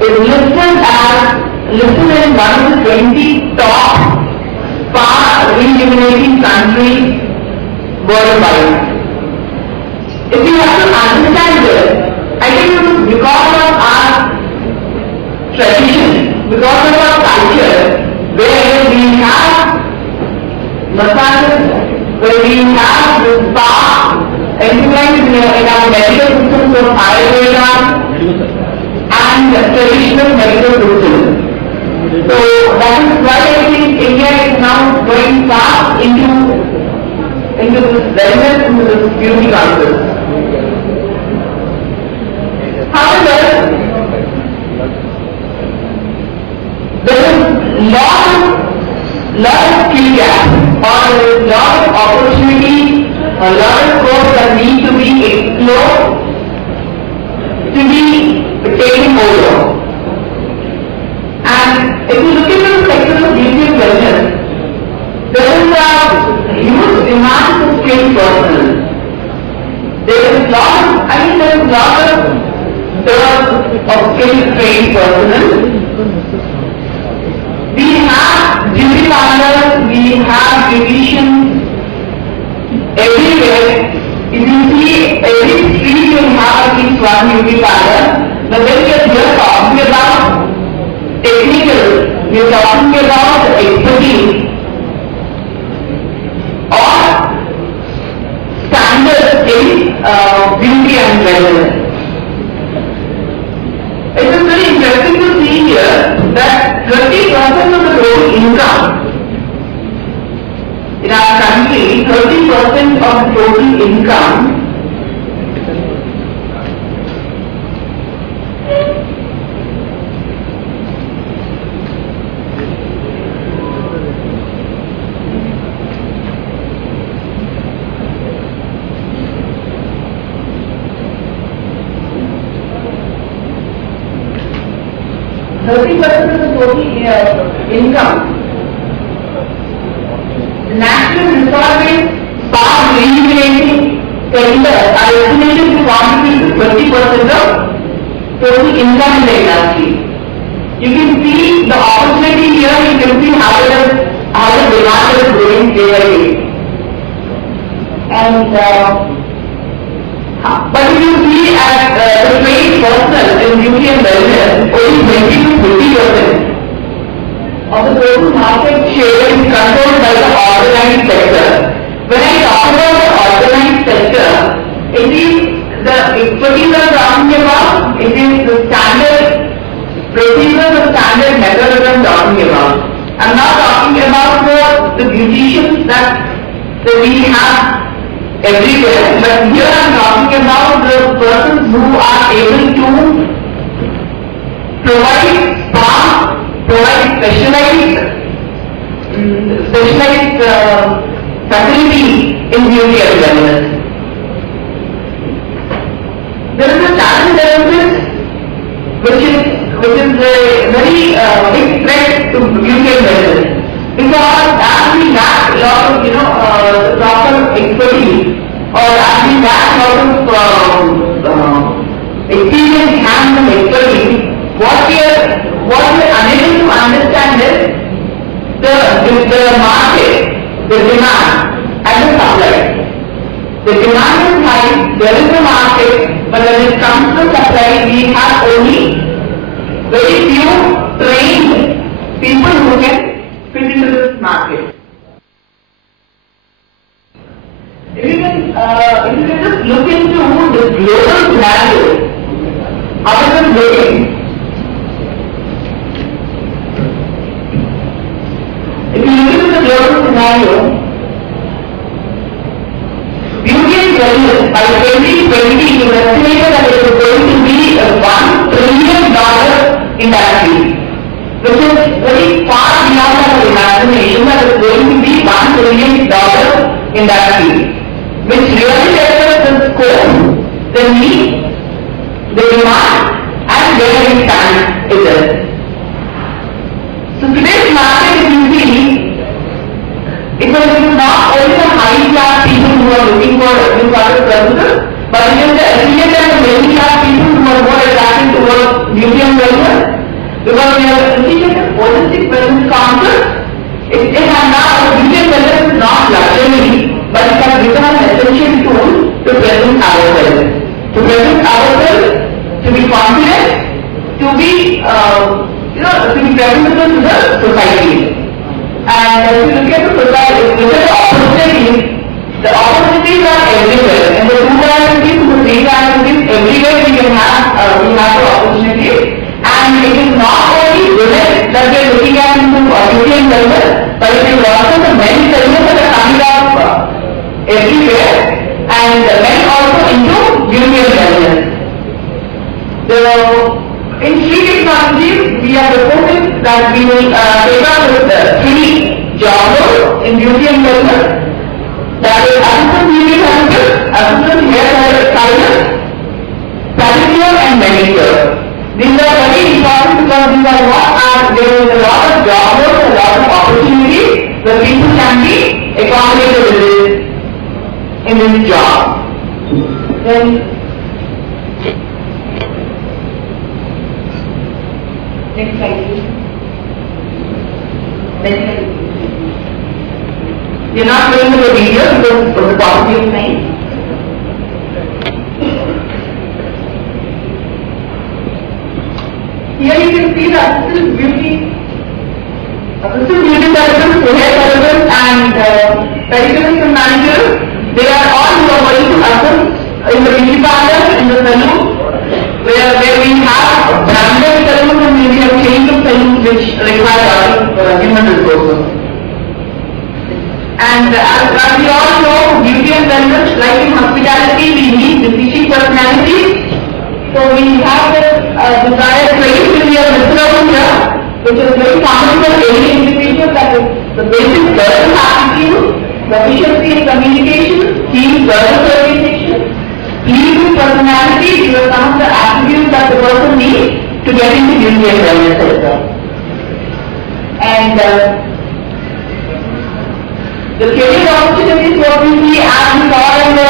is listed in one of the 20 top spa-rejuvenating countries worldwide. If you have to understand this, I think it is because of our tradition, because of our culture, where we have massages, where we have the spa, implemented in our medical systems of Ayurveda and traditional medical systems. So that is why I think India is now going fast into this wellness, into this beauty concept. However, there is lot of skill gaps, or there is lot of opportunity, a lot of scope that need to be explored, to be taken over. And if you look into the sector of beauty and wellness, there is a huge demand for skilled personnel. There is a lot of skilled trained personnel. We have beauty parlors, we have beauticians everywhere. If you see every street you have at least one beauty parlor. But when we are here talking about technical, we are talking about expertise or standards in beauty and wellness. It is very interesting to see here that 30% of the total income in our country, 30% of the total income 30% of the total income, the national requirements, farm rejuvenating centers are estimated to contribute to 20% of total income in the industry. You can see the opportunity here, you can see how the demand is growing day by day. And but if you see at the trade personal in beauty and wellness, only 20 to 30% of the total market share is controlled by the organized sector. When I talk about the organized sector, it is the expertise I'm talking about, it is the standard procedures, the standard methods that I'm talking about. I'm not talking about the beauticians that we have everywhere, but here I'm talking about the persons who are able to provide spa, provide specialized facility in beauty and wellness. There is a challenge element which is a very big threat to beauty and wellness, because as we lack a lot of proper expertise, or as we lack a lot of experience, hands-on expertise, what we are unable to understand is the market, the demand and the supply. The demand is high, there is a market, but when it comes to supply, we have only very few trained people who can fit into this market. If you can just look into the global scenario, how is it looking? If you look into the global scenario, beauty and wellness by 2020 it was estimated that it was going to be a $1 trillion industry, which is very far beyond our imagination that it's going to be $1 trillion industry, which really tells us the scope, the need, the demand, and where we stand is it. So today's market, if you see, it was not only the high class people who are looking for this sort of services, but it is the affiliate and the middle class people who are more attracted towards beauty and wellness, because we are looking at a holistic wellness concept. It has now, beauty and wellness is not luxury, but it has become an essential tool to present ourselves. To present ourselves, to be confident, to be presentable to the society. And if you look at the society, look at the opportunities are everywhere. And the 2 varieties, the 3 varieties, everywhere we have the opportunity. And it is not only women that we are looking at into beauty and wellness, but it is also the men segments that are coming up everywhere, and men also into beauty and wellness. In Sri Technologies, we are proposing that we will take up with 3 job roles in beauty and wellness. That is assistant beauty therapist, assistant hair stylist, pedicure and manicure. These are very important because these are there is a lot of job roles, a lot of opportunities where people can be accommodated in this job. Then next slide, please. Next slide. We are not going to the video because of the paucity of time. Here you can see the assistant beauty therapists, hair therapists and pedicurists and manicurists. They are all who are going to assist in the beauty parlor, in the salon, where we have branded salons and we have chains of salons which require a lot of human resources. And as we all know, beauty and wellness, like in hospitality, we need decision personalities. So we have this desired trait which we have listed over here, which is very common for any individual, that is the basic verbal aptitude, proficiency in communication, keen verbal communication, pleasing personality. These are some of the attributes that the person needs to to get into beauty and wellness sector. And the career opportunities what we see as we saw in the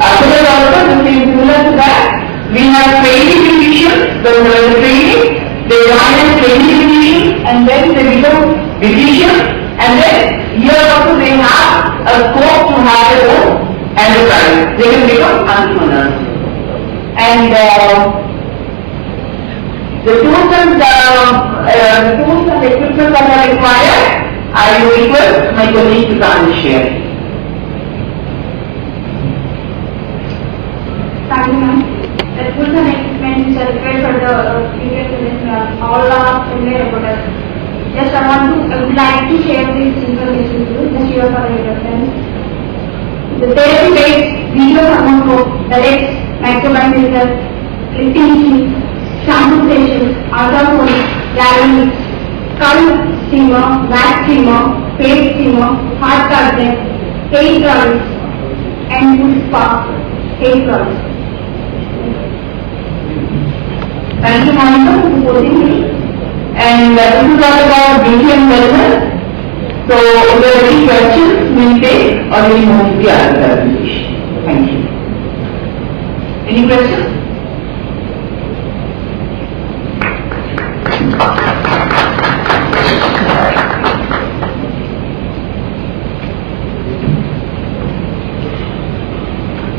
other also the same similar to that. We have training divisions, the training, they run as training division and then they become divisions, and then here also they have a scope to have their own enterprise. They can become entrepreneurs. And the tools and equipment that are required, I will request my colleague to come and share. Thank you, ma'am. The tools and equipment which are required for the previous unit all are familiar about us. Just I would like to share this information to you, just here for your reference. The therapy-based video thermoscope, direct microbiome filter, lifting machine, shampoo stations, ultrasonic, galvanic, skull steamer, wax steamer, face steamer, hard carpet, hair products, and food spa hair products. Thank you, Monica, for supporting me. And this is all about beauty and wellness. So, if there are any questions, we will take or we will move to the other presentation. Thank you. Any questions?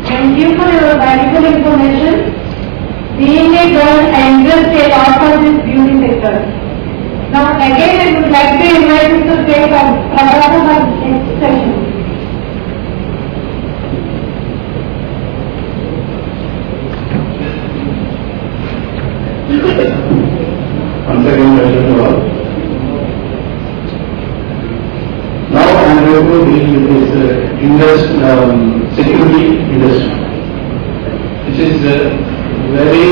Thank you for your valuable information. Being a girl, I interest a lot for this beauty sector. Now again I would like to invite Mr. Jay for the next session. Once again, welcome to all. Now I am going to deal with this security industry, which is very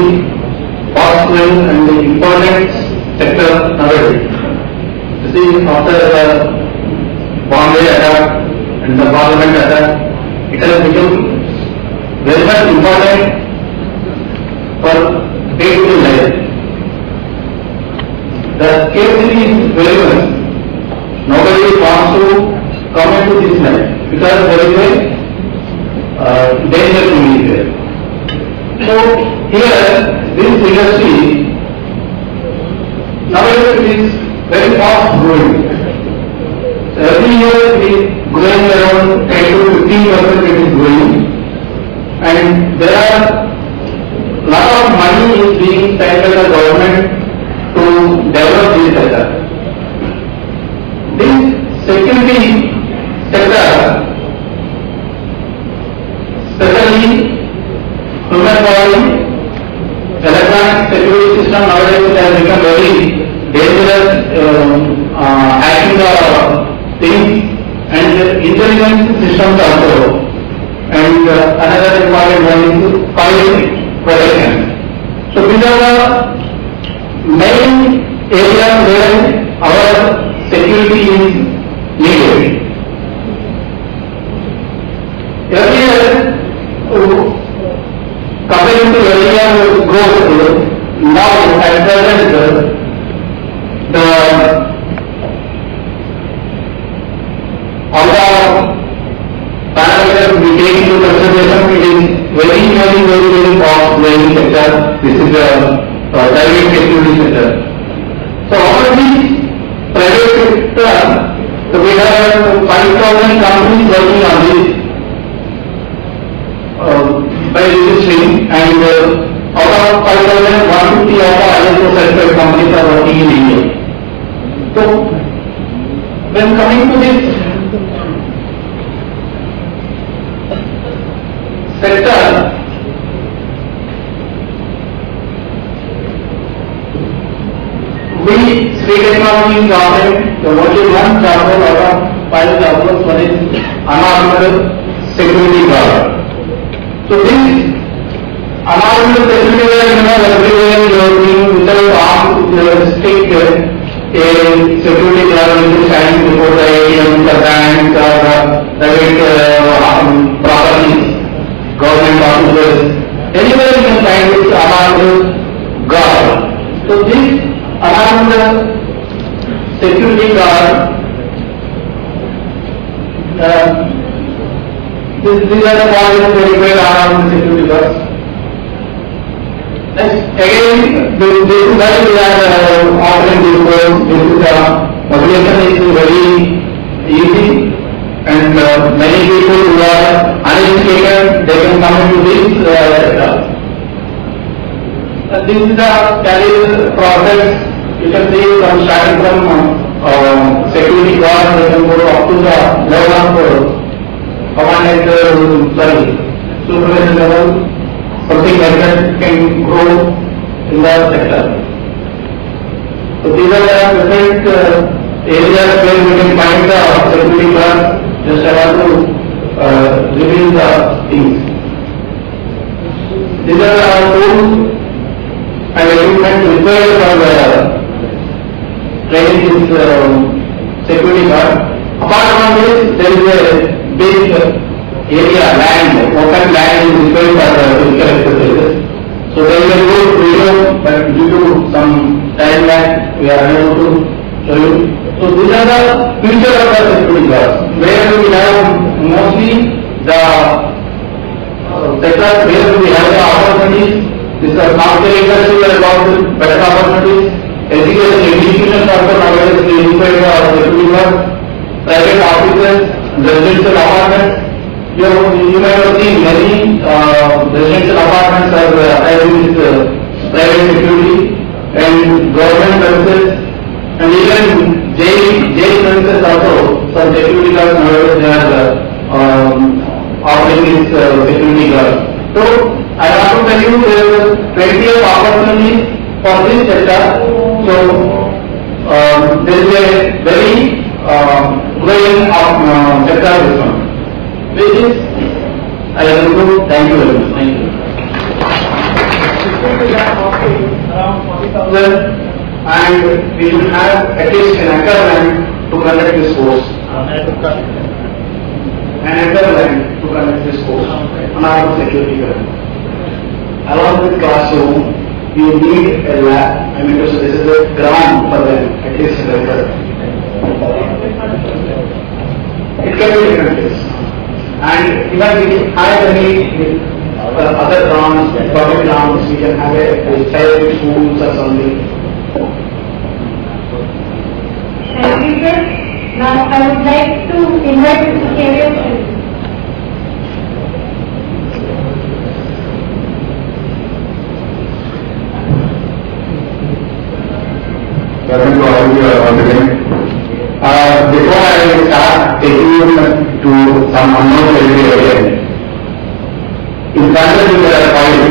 fast-growing and important sector nowadays. You see, after the Bombay attack and the Parliament attack, it has become very much important for day-to-day life. The scarcity is very much. Nobody wants to come into this life because there is a danger to be there. So here, this industry nowadays is very fast growing. So every year it is growing around 10 to 15% it is growing, and there are lot of money is being spent by the government to develop this sector. This security sector, especially human body, electronic security system nowadays has become very dangerous, hacking the things, and intelligence systems also. And another important one is fire protection. So these are the main areas where our security is needed. Earlier, comparing to earlier growth, now at present the all the parameters we take into consideration, it is very fast growing sector. This is the private security sector. So all of these private sector, so we have 5,000 companies working on this by registering, and out of 5,000, 150 of the ISO certified companies are working in India. So when coming to this sector, we shritech is offering the only one chapter out of 5 chapters, one is unarmed security guard. So this unarmed security guard, everywhere you are seeing without armed stick, a security guard will be standing before the ATM, the bank, the private properties, government offices. Anywhere you can find this unarmed guard. security guard. These are the points required around the security guards. Again, this is why we are offering this course. This is motivation is very easy, and many people who are uneducated, they can come into this sector. This is the career process. You can see from starting from security guard, they can go up to the level of supervision level, something like that can grow in the sector. So these are the different areas where we can find the security guard. Just I want to reveal the things. These are our tools and equipment required for the training this security guard. Apart from this, there is a big area, land, open land is required for the physical exercises. So there is a good video, but due to some time lag, we are unable to show you. So these are the future of the security guards, where we have mostly the sectors where we have the opportunities. This is not the industry about better opportunities. Education also nowadays is required for security guards, private offices, residential apartments. You might have seen many residential apartments are having this private security, and government premises, and even jail premises also. Some security guards nowadays they are offering this security guard. So I want to tell you there is plenty of opportunities for this sector. So there is a very growing sector this one. With this, I will go. Thank you very much. Thank you. Around 40,000. And we will have at least an anchor line to conduct this course. An anchor line to conduct this course on our security guard. Along with classroom, you need a lab. I mean, this is a ground for them, at least an anchor. It can be different place. And even we have any other grounds, public grounds, we can have a child schools or something. Thank you, sir. Now I would like to invite Mr. K. Welcome to all of you once again. Before I start taking you to some unknown area, in front of you there are files.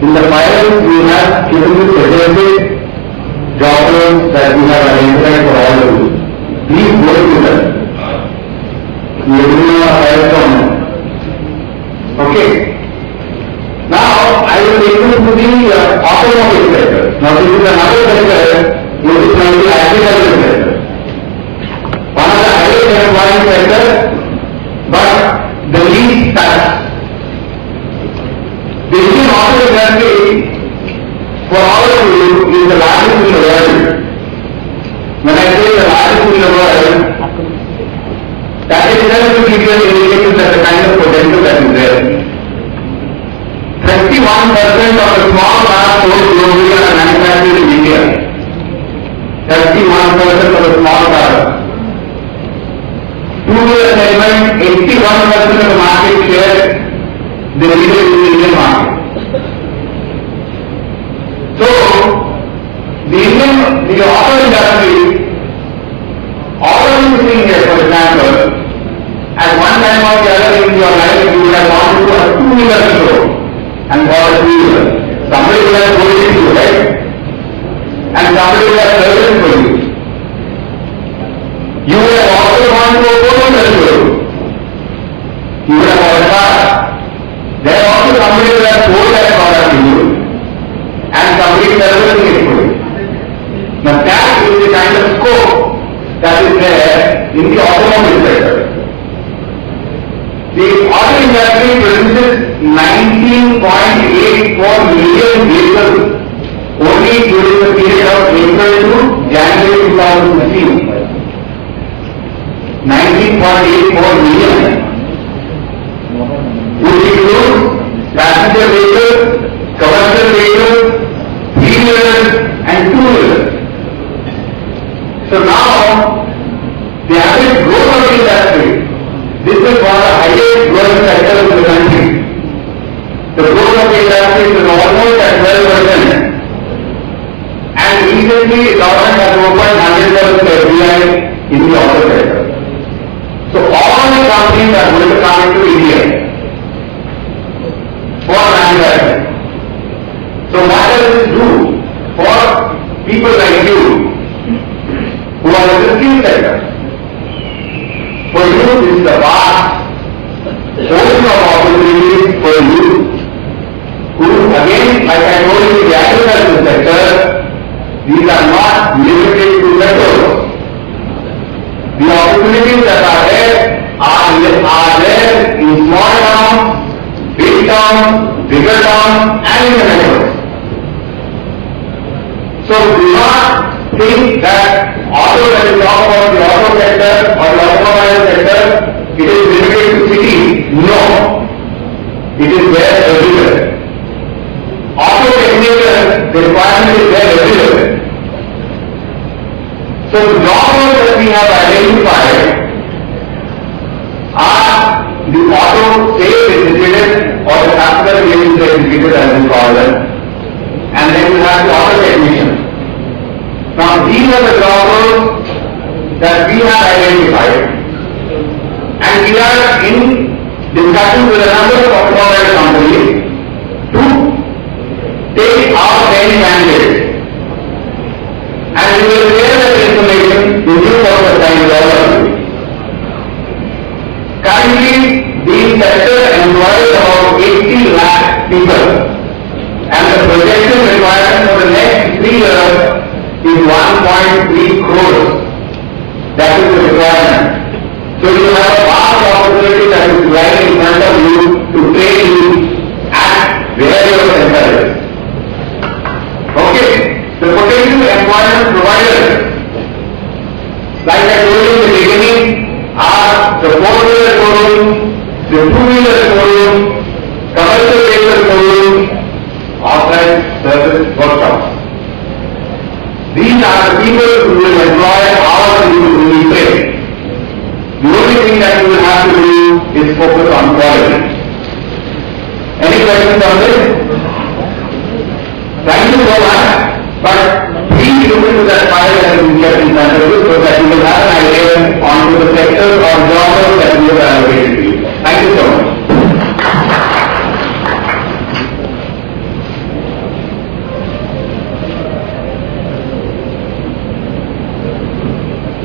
In the files we have given you specific job roles that we have identified for all of you. Please go to them. You will know a file from them. Okay. Now I will take you to the automotive sector. Now this is another sector which is from the agricultural sector. One of the highest employing sector, but the least tax. The Indian auto industry, for all of you, is the largest in the world. When I say the largest in the world, that is just to give you an indication that the kind of potential that is there. 31% of the small cars sold globally are manufactured in India. 31% of the small cars. Two-wheeler segment, 81% of the market share, they leader in the Indian market. So, the auto industry, all of you sitting here, for example, at one time or the other in your life, you would have gone to a two-wheeler store and bought a two-wheeler. Somebody would have sold it to you, right? And somebody would have sold it for you. You would have also gone to a four-wheeler store. You would have bought a car. There also somebody would have sold that product to you. And somebody is servicing it for you. Now that is the kind of scope that is there in the automobile sector. The auto industry produces 19.84 million vehicles only during the period of April to January 2016. 19.84 million, which includes passenger vehicles, commercial vehicles, 3-wheelers and 2-wheelers. So now, the average growth of the industry, this is one of the highest growing sectors in the country. The growth of the industry is almost at 12%. And recently, the government has opened 100,000 FDI in the auto sector. So all the companies are going to come into India for manufacturing. So what does this do for people like you who are in the skill sector? For you, this is a vast ocean of opportunities for you who, again, like I told you, the agricultural sector, these are not limited to metros. The opportunities that are there in small towns, big towns, bigger towns, and in the metros. So do not think that when you talk about the auto sector or the automobile sector, it is limited to cities. No, it is there everywhere. Auto technician, the requirement is there everywhere. So the jobs that we have identified are the auto sales executive or the customer relationship executive as we call them, and then we have the auto technician. Now these are the jobs that we have identified, and we are in discussion with a number of automobile companies to take our 10 candidates. And we will share that information in due course of time with all of you. Currently, these sector employs about 80 lakh people, and the projection requirement for the next 3 years is 1.3 crores. That is the requirement. So you have a vast opportunity that is lying in front of you to train you at where your center is. Okay. The potential employment providers, like I told you in the beginning, are the 4-wheeler showrooms, the 2-wheeler showrooms, commercial vehicle showrooms, authorized service workshops. These are the people who will employ our people who will train. The only thing that you will have to do is focus on quality. Any questions on this? Thank you so much. But please look into that file that we kept in front of you so that you will have an idea on the sectors or jobs that we have allocated to you. Thank you so much.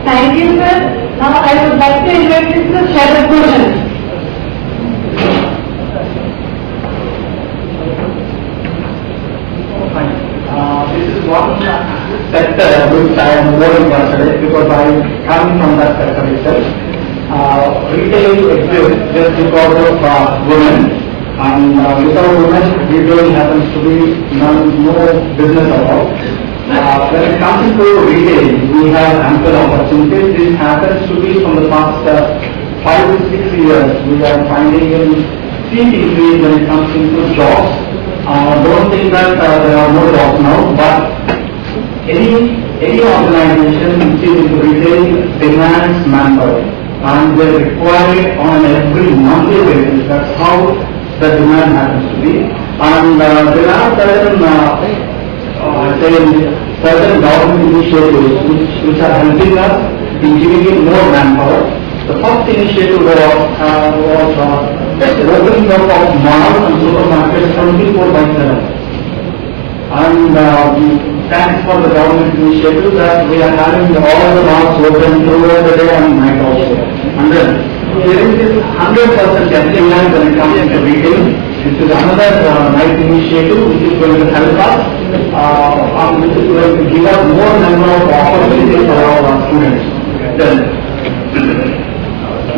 Thank you, sir. Now I would like to invite Mr. Shritech questions. This is one sector which I am more interested in because I am coming from that sector itself. Retail exists just because of women, and without women, retail happens to be no business at all. When it comes to retail, we have ample opportunities. This happens to be from the past 5 to 6 years. We are finding a steep increase when it comes into jobs. Don't think that there are no jobs now, but any organization which is into retail demands manpower, and they require it on every monthly basis. That's how the demand happens to be. And there are certain government initiatives which are helping us in giving it more manpower. The first initiative was opening up of malls and supermarkets 24/7. And thanks for the government initiative that we are having all the malls open throughout the day and night also. And then there is this 100% employment when it comes to retail. This is another nice initiative which is going to help us, and which is going to give us more number of opportunities for our students. Then,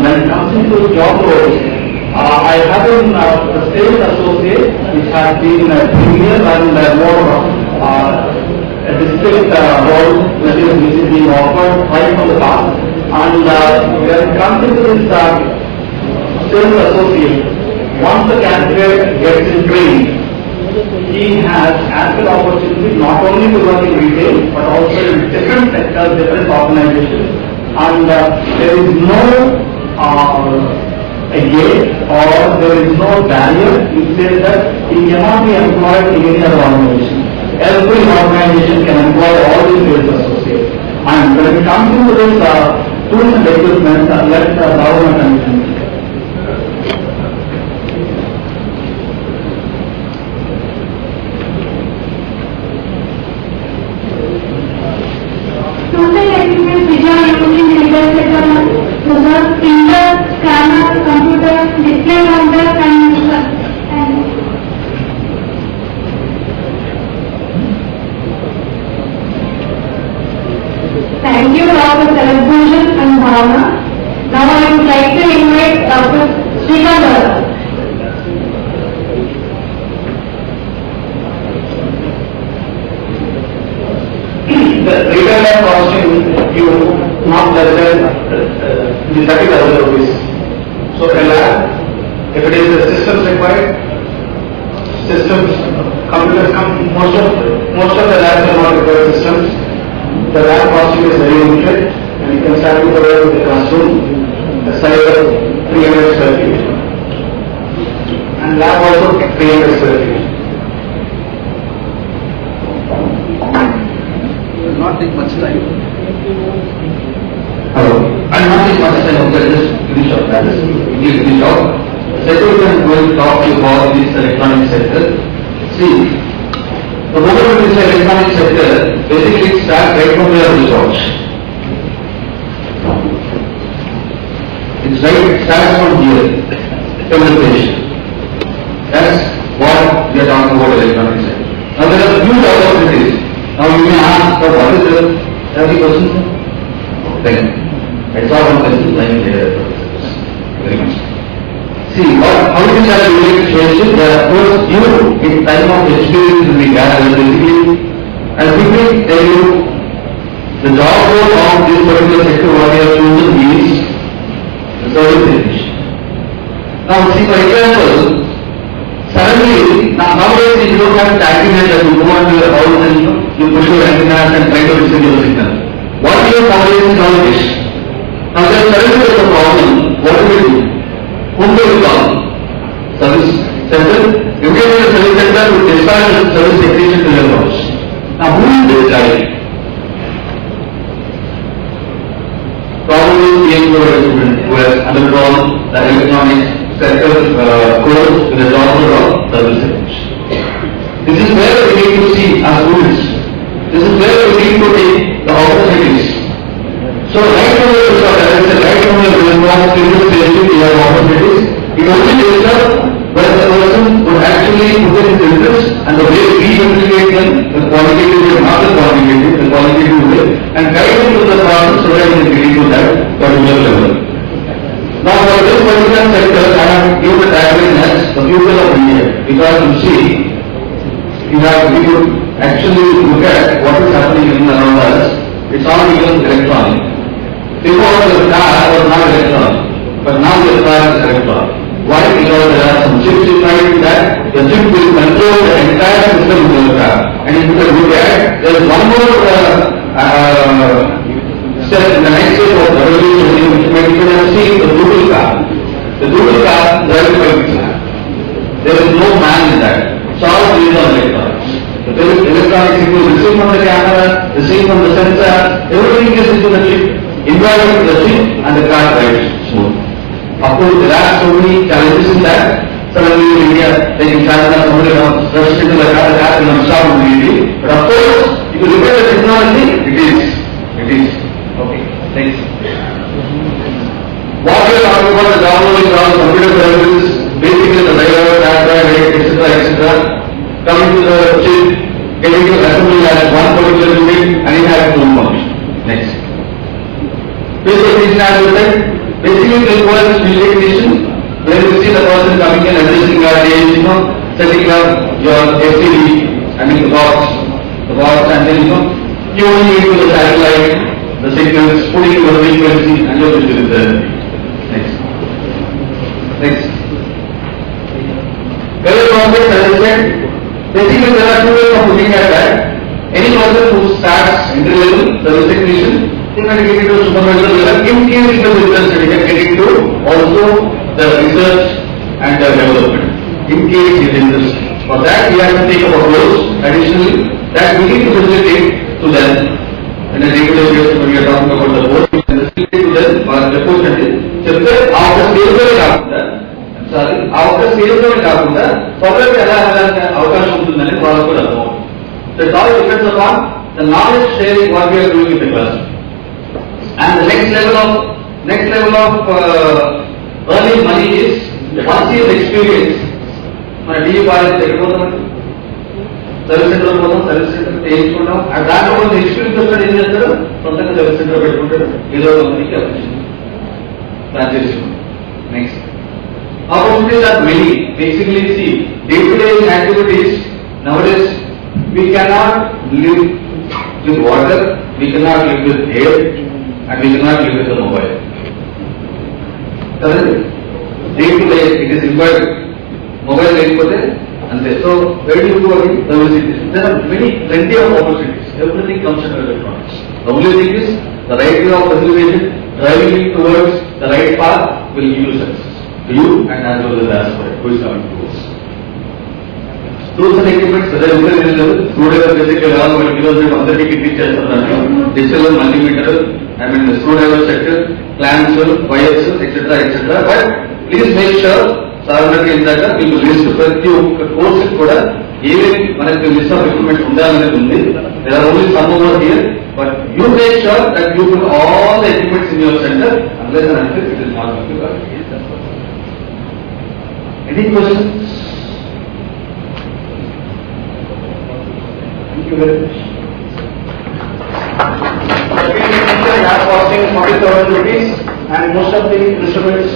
when it comes into job roles, I have been a sales associate which has been a premier and more a district role which is visiting of And when it comes into this sales associate, once the candidate gets in training, he has ample opportunity not only to work in retail but also in different sectors, different organizations, and there is no a gate or there is no barrier which says that he cannot be employed in any other organization. Every organization can employ all these sales associates. And when it comes to this tools and equipment, let the government understand. Tools and equipment which are used in retail sector, printer, scanner, computer, display counter, and thank you, Dr. Sarabhushan and Bhavana. Now I would like to invite Dr. Srikant. The retailer costing you not less than 30,000 rupees. So a lab, if it is the systems required, systems, computers come, most of the labs are not required systems. The lab costing is very limited, and you can start with the classroom, the size of 300 square feet. And lab also 300 square feet. Not take much time. Hello. I'm not taking much time, okay, just finish up that. Finish up. Second, we are going to talk about this electronic sector. See, the moment of this electronic sector, basically it starts right from your research. It starts from here, implementation. That's what we are talking about electronic sector. Now there are huge opportunities. Now you may ask, what is the 30%? Thank you. I saw one question lying there. Very much. See, how it is a unique situation that of course you, in time of experience will be gathered basically, and quickly tell you the job role of this particular sector what we have chosen is the service technician. Now see, for example, suddenly, nowadays if you don't have tachymeter, you go into your house and you push your antennas and try to listen to your signal. What is your foundation nowadays? Now there suddenly there is a problem, what do we do? Whom do we call? Service center? You get to the service center to dispatch the service technician to your house. Now who is this guy? Probably being a student who has undergone the electronics sector course with a job of service technician. This is where we need to see our students. This is where we need to take the opportunities. So right from your result, as I said, right from your response to your station, you have opportunities. It only takes up when the person would actually put in his interest and the way we implicate them, the qualitative way, not the qualitative way, and guide them to the process so that they can get into that particular level. Now for this particular sector, I have given the tagline as the future of India, because you see, we could actually look at what is happening in and around us. It's all become electronic. Before the car was not electronic, but now the car is electronic. Why? Because there are some chips inside that. The chip will control the entire system of the car. And if you can look at, there is one more step in the next step of the revolution, which might even have seen the Google car. The Google car driven by itself. There is no man in that. It's all based on electronics. The electronics, it will receive from the camera, receive from the sensor, everything is into the chip, involved into the chip, and the car drives smooth. Of course, there are so many challenges in that. Suddenly in India, they can China, somebody rushes into the car will stop immediately. But of course, if you look at the technology, it is. Okay, thanks. What we are talking about the downloading of computer services, basically the driver, etc. Coming to the chip, getting to assembly as one particular unit, and it has its own function. Next. Basic technician as I said, basically it requires field technician, where you see the person coming in, adjusting your age, setting up your STD, the box, and then you only need to the satellite, the signals, putting your frequency and your vision there. Next. Next. Color concept, as I said, basically there are two ways of looking at that. Any person who starts entry level service technician, they might get into supervisor level. In case it is interested, he can get into also the research and the development. In case he is interested. For that, we have to take up a course additionally that we need to facilitate to them. In a day-to-day basis, when we are talking about the course, we can facilitate to them for the course and after sales sorry, after sales further అవకాశం ఉంటుందని వాళ్ళకు కూడా అర్థం. So it all depends upon the knowledge sharing what we are doing in the class. And the next level of earning money is once he is experienced. మన TV బాగా ఎక్కడ పోతామండి, service centre పోతాం, service centre చేయించుకుంటాం. దాంట్లో కొంత experience వస్తాడు, ఏం చేస్తాడు, సొంతంగా సర్వీస్ సెంటర్ పెట్టుకుంటాడు, ఏదో కంపెనీకి అప్లికేషన్ ప్లాన్ చేసుకుంటాం. Next opportunities are many. Basically, see, day-to-day activities nowadays we cannot live with water, we cannot live with air, and we cannot live with the mobile. Day-to-day it is important. Mobile లేకపోతే అంతే. So where do you go again? There are plenty of opportunities. Everything comes under electronics. The only thing is the right way of facilitation, driving it towards the right path will give you success. To you and as well as the aspirant who is coming to us. Tools and equipments, whether you can level, screwdriver basically all what because we other ticket teachers are digital multimeter, I mean the screwdriver sector, clamps, wires, etc. But please make sure సాధారణంగా ఇందాక మీకు list ప్రతి ఒక్క course కూడా ఏమేమి మనకి list of equipment ఉండాలనేది ఉంది. There are only some over here, but you make sure that you put all the equipments in your center unless and until it is not going to work. Any questions? Thank you very much. Lab costing 40,000 rupees, and most of the instruments,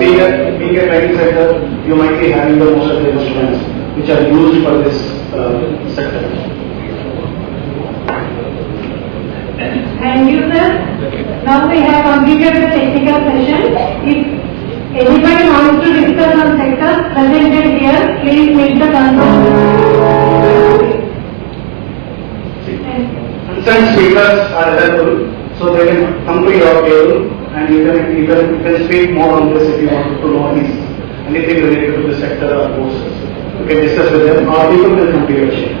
being a training center, you might be having the most of the instruments which are used for this sector. Thank you, sir. Now we have completed the technical session. If anybody wants to discuss on sectors presented here, please make the consent. Concerned speakers are available, so they can come to your table and you can speak more on this if you want to know anything related to the sector or courses. You can discuss with them, or people will come to your chair.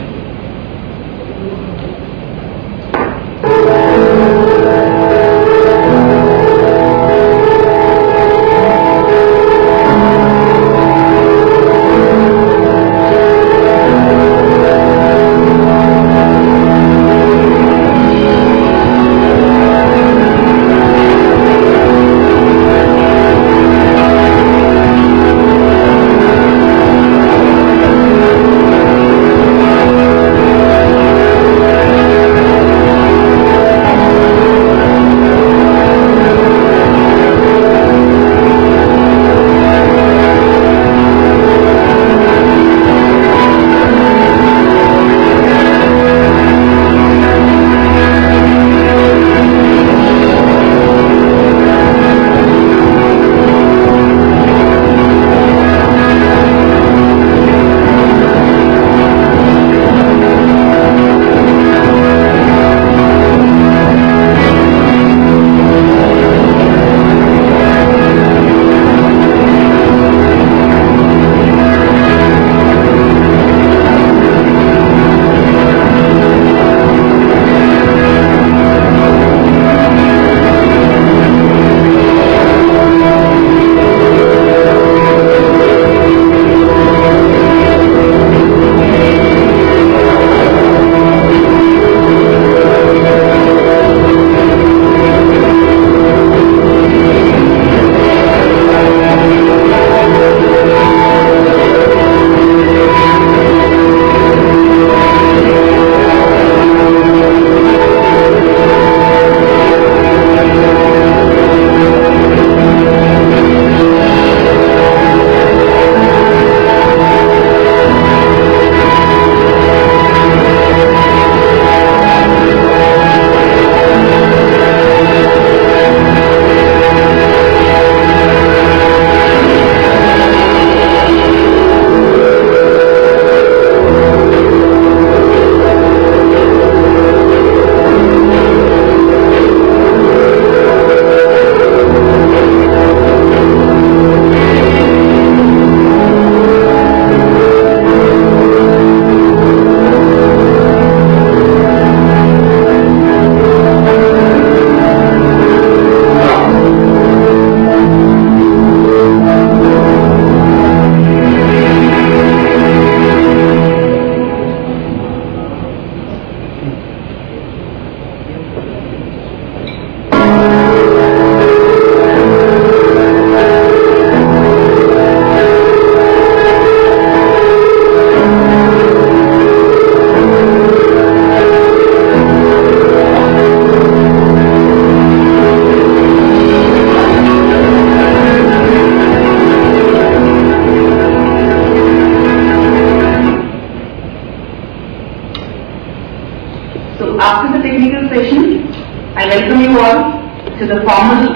So after the technical session, I welcome you all to the formal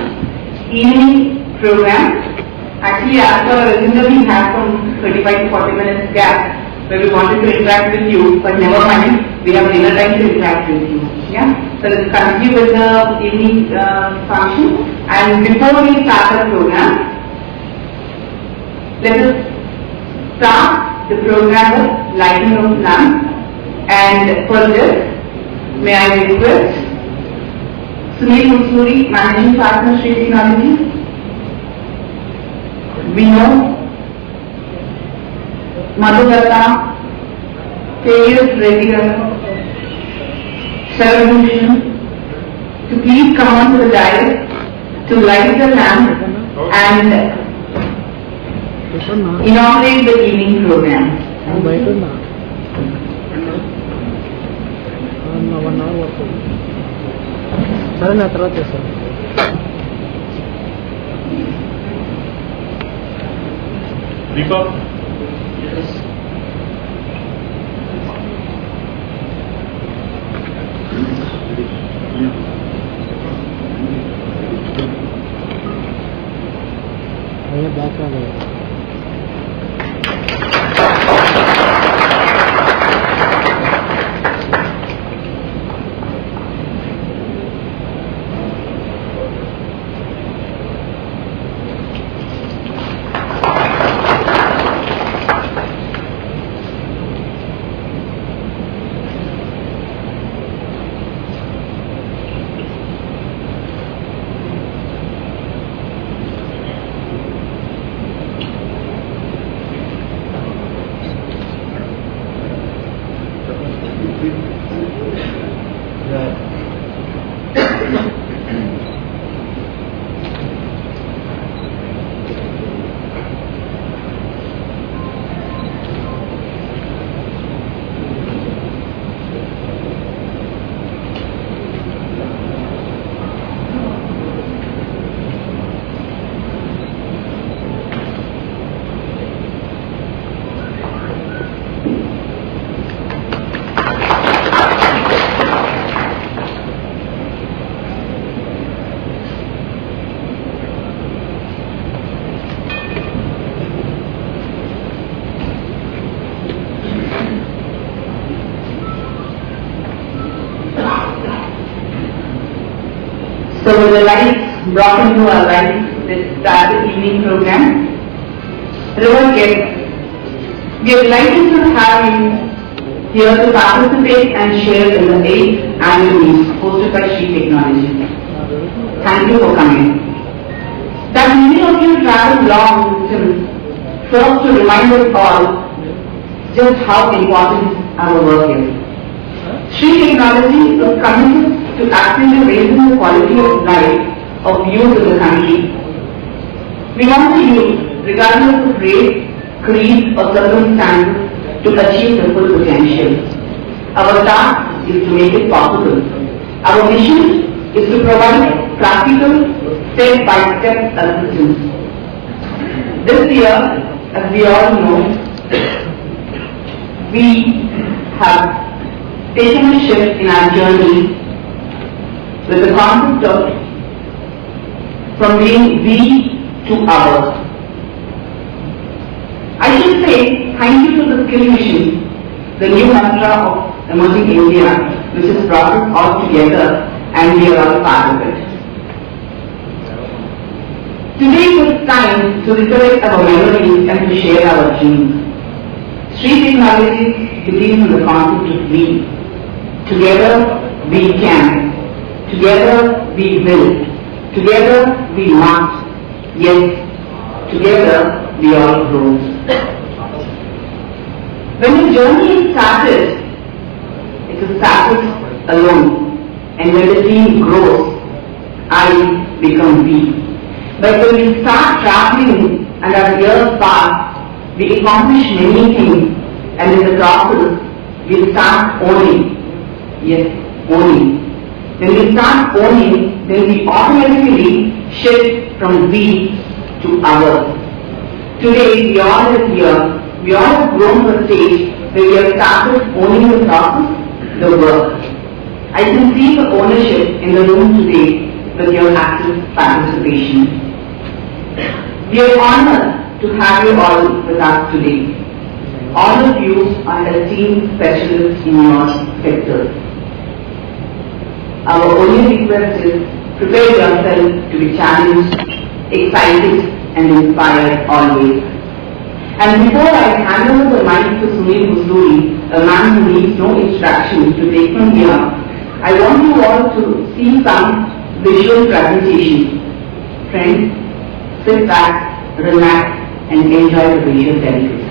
evening program. Actually, as per our agenda, we have some 35 to 40 minutes gap where we wanted to interact with you, but never mind, we have dinner time to interact with you. Yeah? So let's continue with the evening function. And before we start the program, let us start the program with lighting of lamp. And for this, may I request Sunil Musuri, Managing Partner, Sri Technology. We know Madhugata, K.S. Reddy, Sarabhushan, to please come on to the dais to light the lamp and inaugurate the evening program. సరే నా తర్వాత చేస్తాను Deepa? అయ్యా back రాలేదు So with the lights brought into our lives, let's start the evening program. River guests, we are delighted to have you here to participate and share in the 8th annual meet hosted by Shri Technology. Thank you for coming. That many of you travel long distance serves to remind us all just how important our work is. Shri Technology is committed to actively raising the quality of life of youth in the country. We want the youth, regardless of race, creed or circumstances, to achieve the full potential. Our task is to make it possible. Our mission is to provide practical, step-by-step assistance. This year, as we all know, we have taken a shift in our journey with the concept of from being we to ours. I should say thank you to the skill mission, the new mantra of emerging India, which has brought us all together and we are all part of it. Today is time to recollect our memories and to share our dreams. Shri Technology believes in the concept of we. Together we can. Together we will. Together we must. Yes, together we all grow. When the journey is started, it is started alone. And when the team grows, I become we. But when we start traveling and our years pass, we accomplish many things, and in the process, we start owning. Yes, owning. When we start owning, then we automatically shift from we to ours. Today, we all are here. We all have grown to a stage where we have started owning the process, the work. I can see the ownership in the room today with your active participation. We are honored to have you all with us today. All of you are esteemed specialists in your sector. Our only request is prepare yourself to be challenged, excited and inspired always. And before I hand over the mic to Sunil Husuri, a man who needs no instruction to take from here, I want you all to see some visual presentation. Friends, sit back, relax and enjoy the visual delicacy.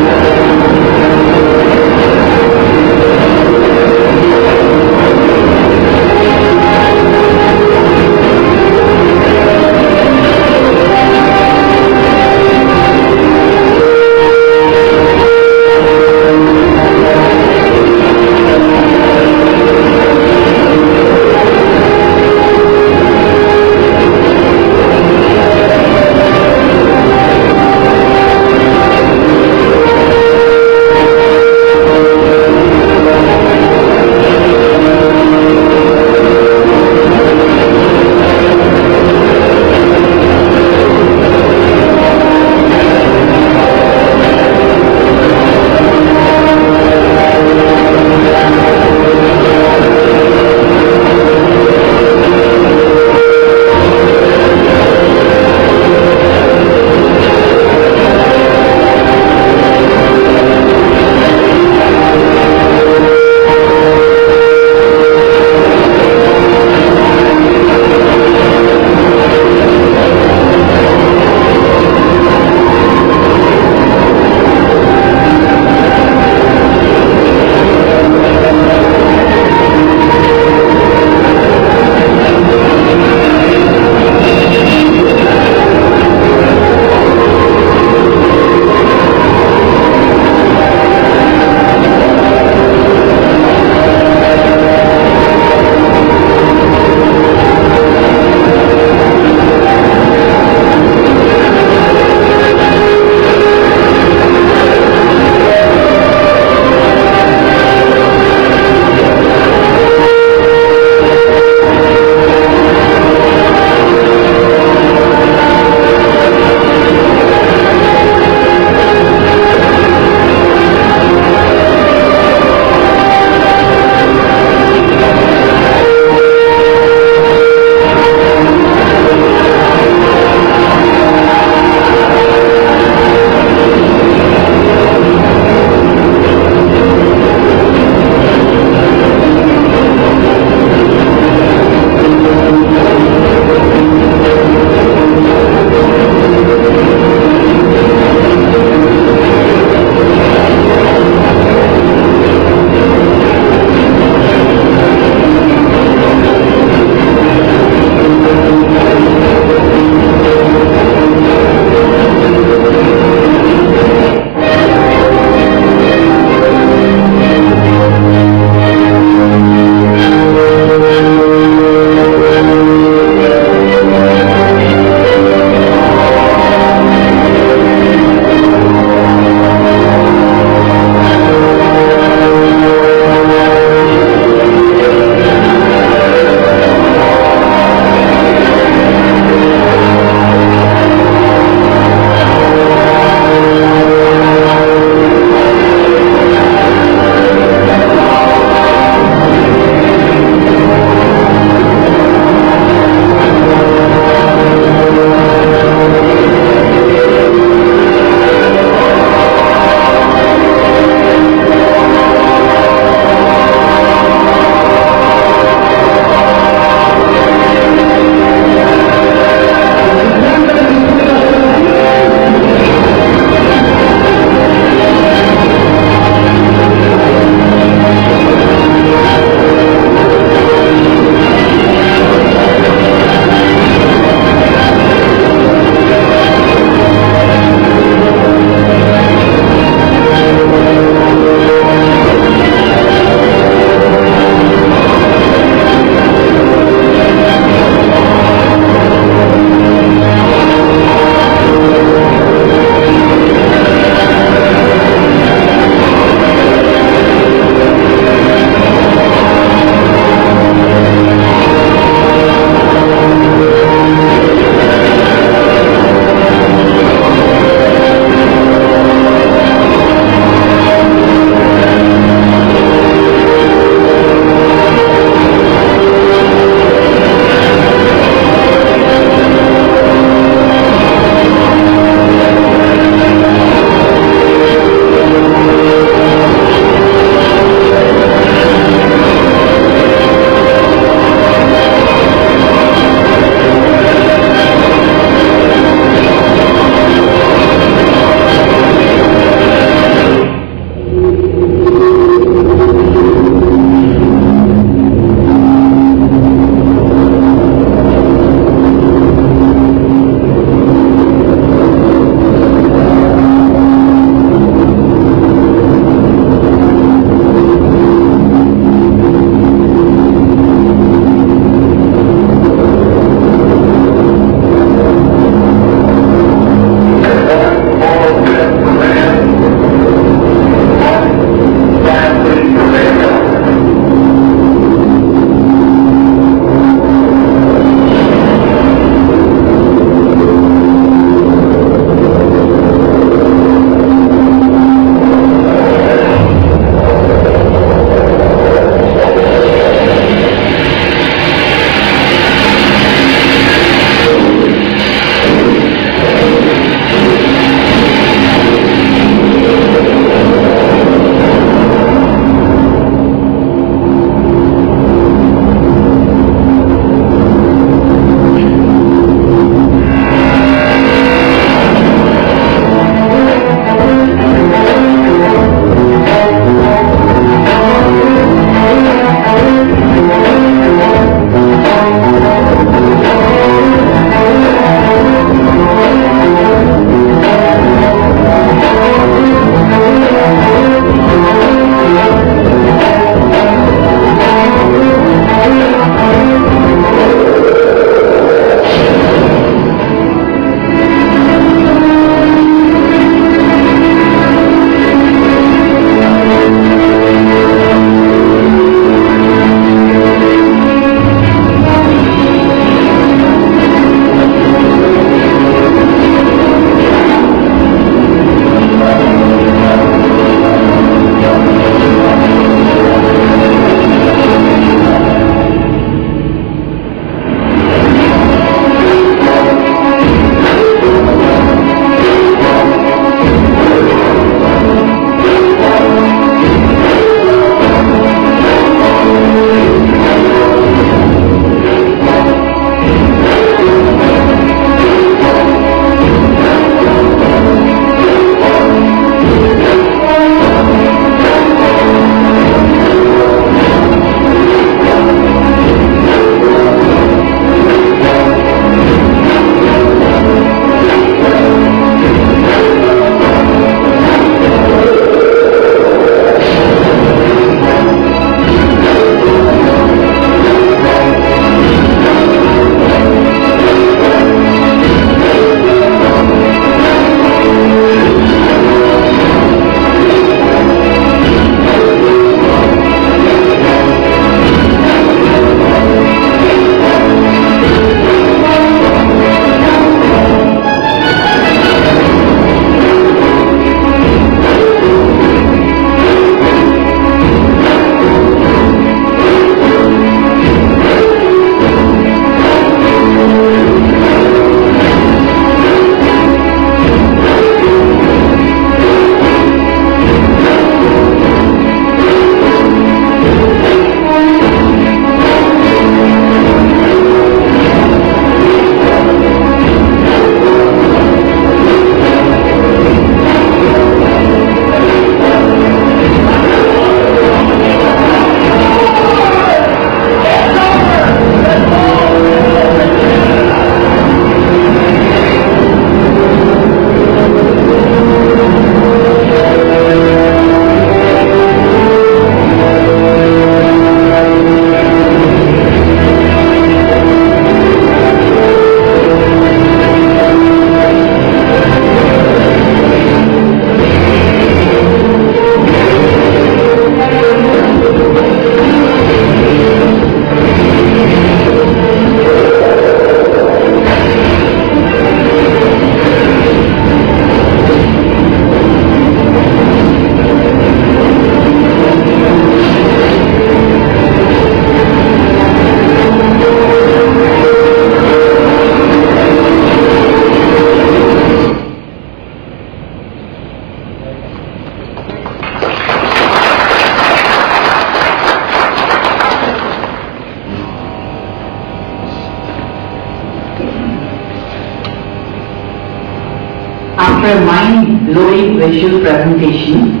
a mind-blowing visual presentation.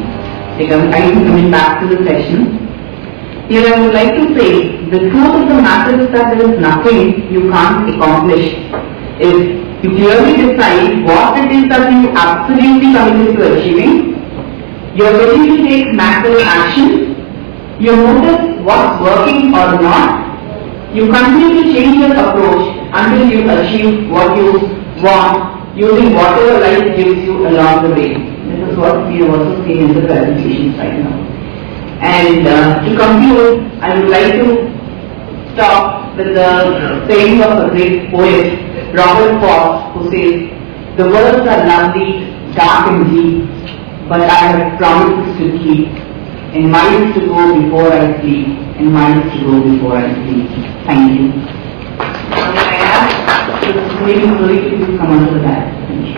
Coming back to the session. Here I would like to say, the truth of the matter is that there is nothing you can't accomplish. If you clearly decide what it is that you absolutely committed to achieving, you are ready to take massive action, you notice what's working or not, you continue to change your approach until you achieve what you want using whatever life gives you along the way. This is what we have also seen in the presentations right now. And to conclude, I would like to stop with the saying of a great poet, Robert Frost, who says, "The words are lovely, dark and deep, but I have promises to keep, and miles to go before I sleep, and miles to go before I sleep." Thank you. I ask the lady to come on to the back. Thank you.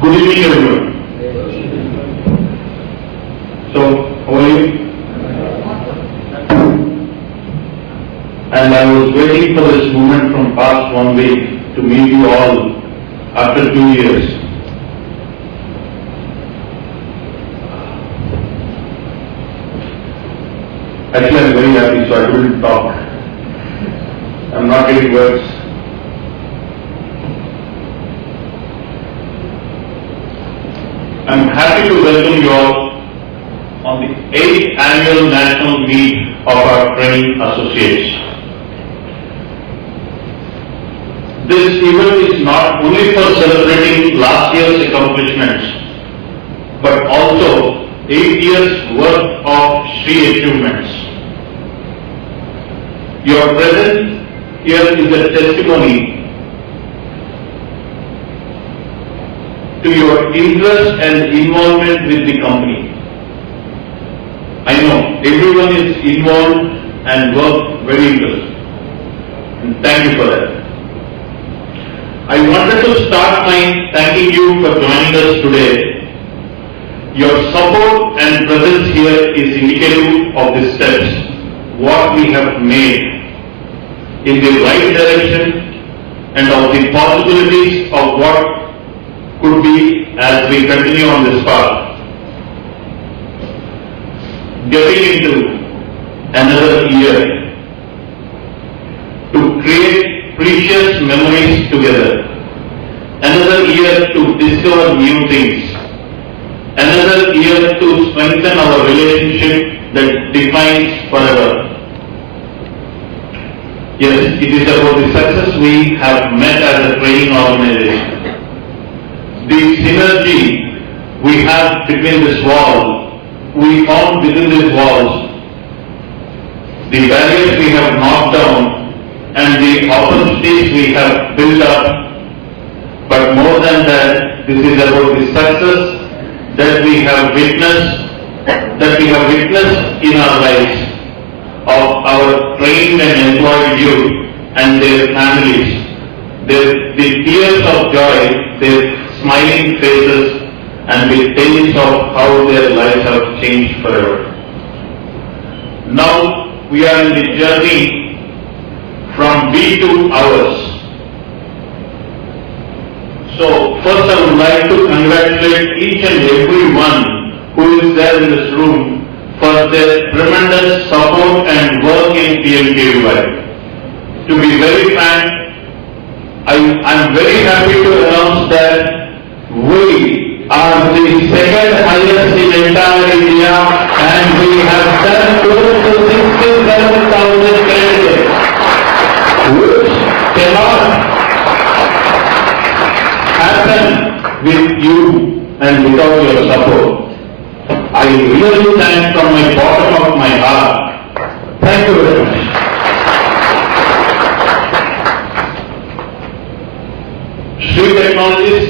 Good evening, everyone. So, how are you? And I was waiting for this moment from past 1 week to meet you all after 2 years. Actually, I'm very happy, so I couldn't talk. I'm not getting words. I'm happy to welcome you all on the 8th annual national meet of our training associates. This event is not only for celebrating last year's accomplishments, but also 8 years worth of Shri achievements. Your presence here is a testimony to your interest and involvement with the company. I know everyone is involved and work very interested. And thank you for that. I wanted to start by thanking you for joining us today. Your support and presence here is indicative of the steps what we have made in the right direction and of the possibilities of what could be as we continue on this path. Getting into another year to create precious memories together, another year to discover new things, another year to strengthen our relationship that defines forever. Yes, it is about the success we have met as a training organization. The synergy we have between this wall, we found within these walls, the barriers we have knocked down and the opportunities we have built up. But more than that, this is about the success that we have witnessed, in our lives of our trained and employed youth and their families, the tears of joy, their smiling faces, and the tales of how their lives have changed forever. Now we are in the journey from we to ours. So first I would like to congratulate each and every one who is there in this room for their tremendous support and work in PMKVY. To be very frank, I am very happy to announce that we are the second highest in entire India, and we have done close to 67,000 candidates, which cannot happen with you and without your support. I really thank from my bottom of my heart. Thank you very much. Shri Technologies,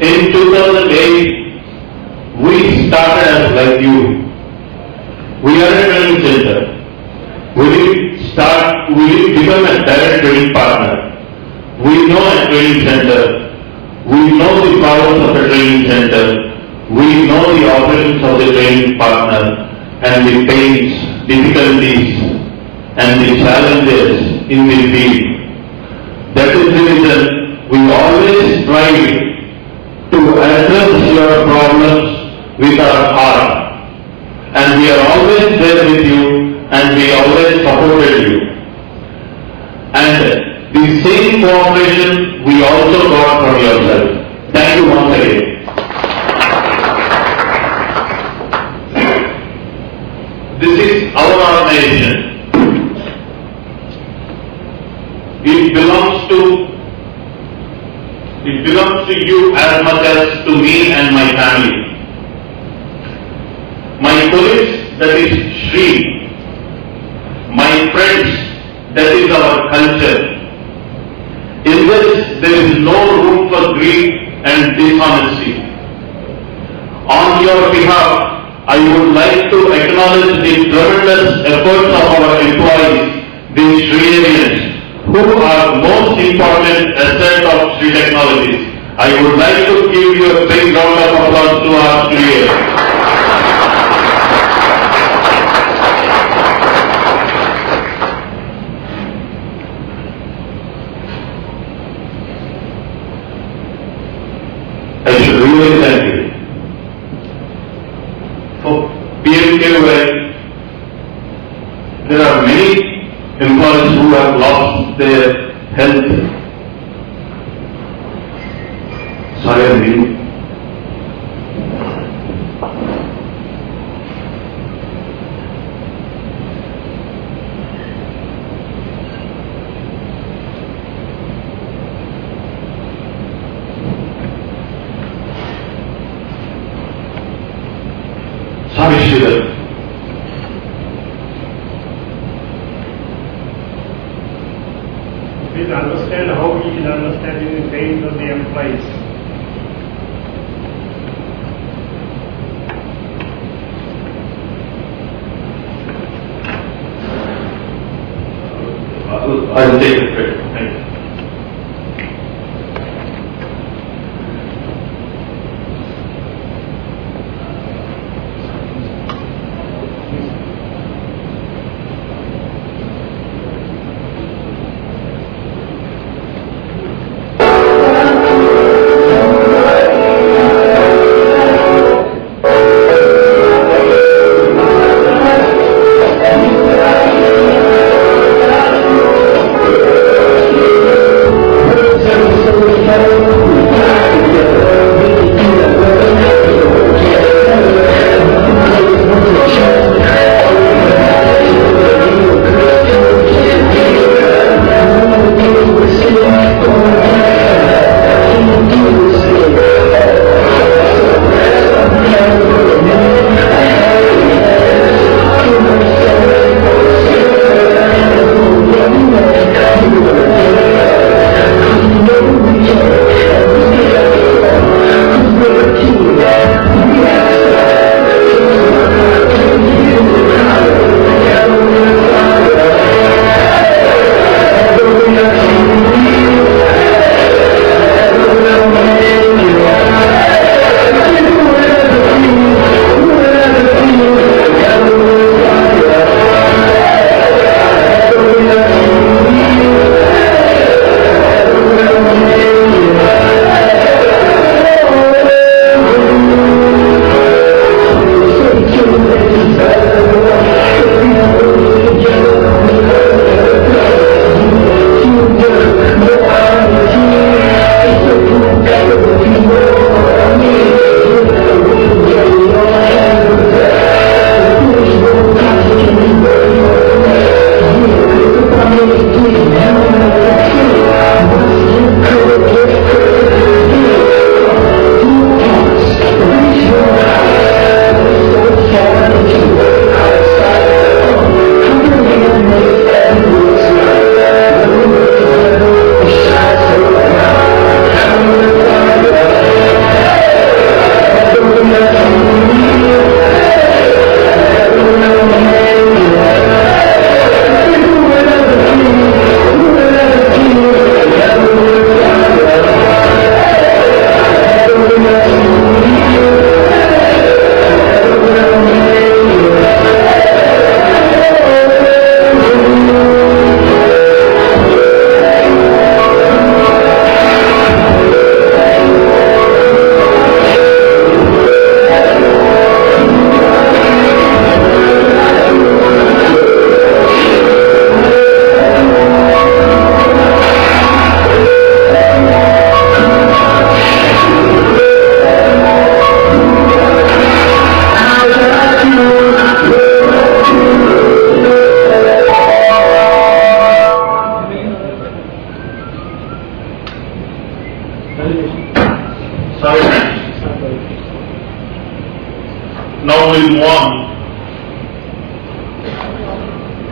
in 2008, we started as like you. We are a training center. We did become a direct training partner. We know a training center. We know the powers of a training center. We know the operations of the training partner and the pains, difficulties, and the challenges in the field. That is the reason we always strive to address your problems with our heart. And we are always there with you, and we always supported you. And the same cooperation we also got from yourself. Thank you once again. This is our organization. It belongs to you as much as to me and my family. My colleagues, that is Shri. My friends, that is our culture. In this, there is no room for greed and dishonesty. On your behalf, I would like to acknowledge the tremendous efforts of our employees, the Shriarians, who are most important asset of Shri Technologies. I would like to give you a big round of applause to our Shriarians. I should really thank you. For PMKY, there are many employees who have lost their health. Sorry, I mean. Sorry, Sridhar. Please understand how we can understand the pains of the employees. I'll take it. Thank you.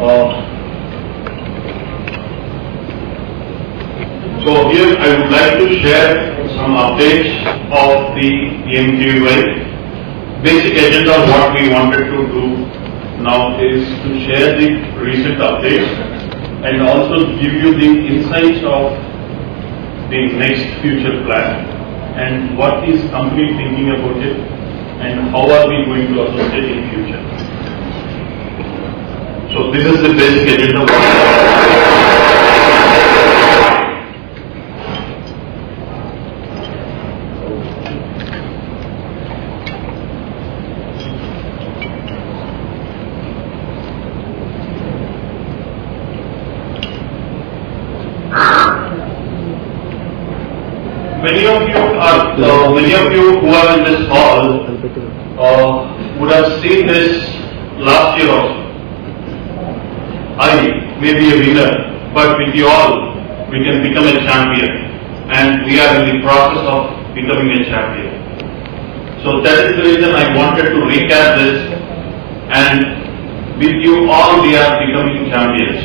So here I would like to share some updates of the EMQY. Basic agenda of what we wanted to do now is to share the recent updates and also give you the insights of the next future plan and what is company thinking about it and how are we going to associate in future. So this is the basic agenda. Many of you who are in this hall would have seen this last year also. I may be a winner, but with you all, we can become a champion, and we are in the process of becoming a champion. So that is the reason I wanted to recap this, and with you all, we are becoming champions.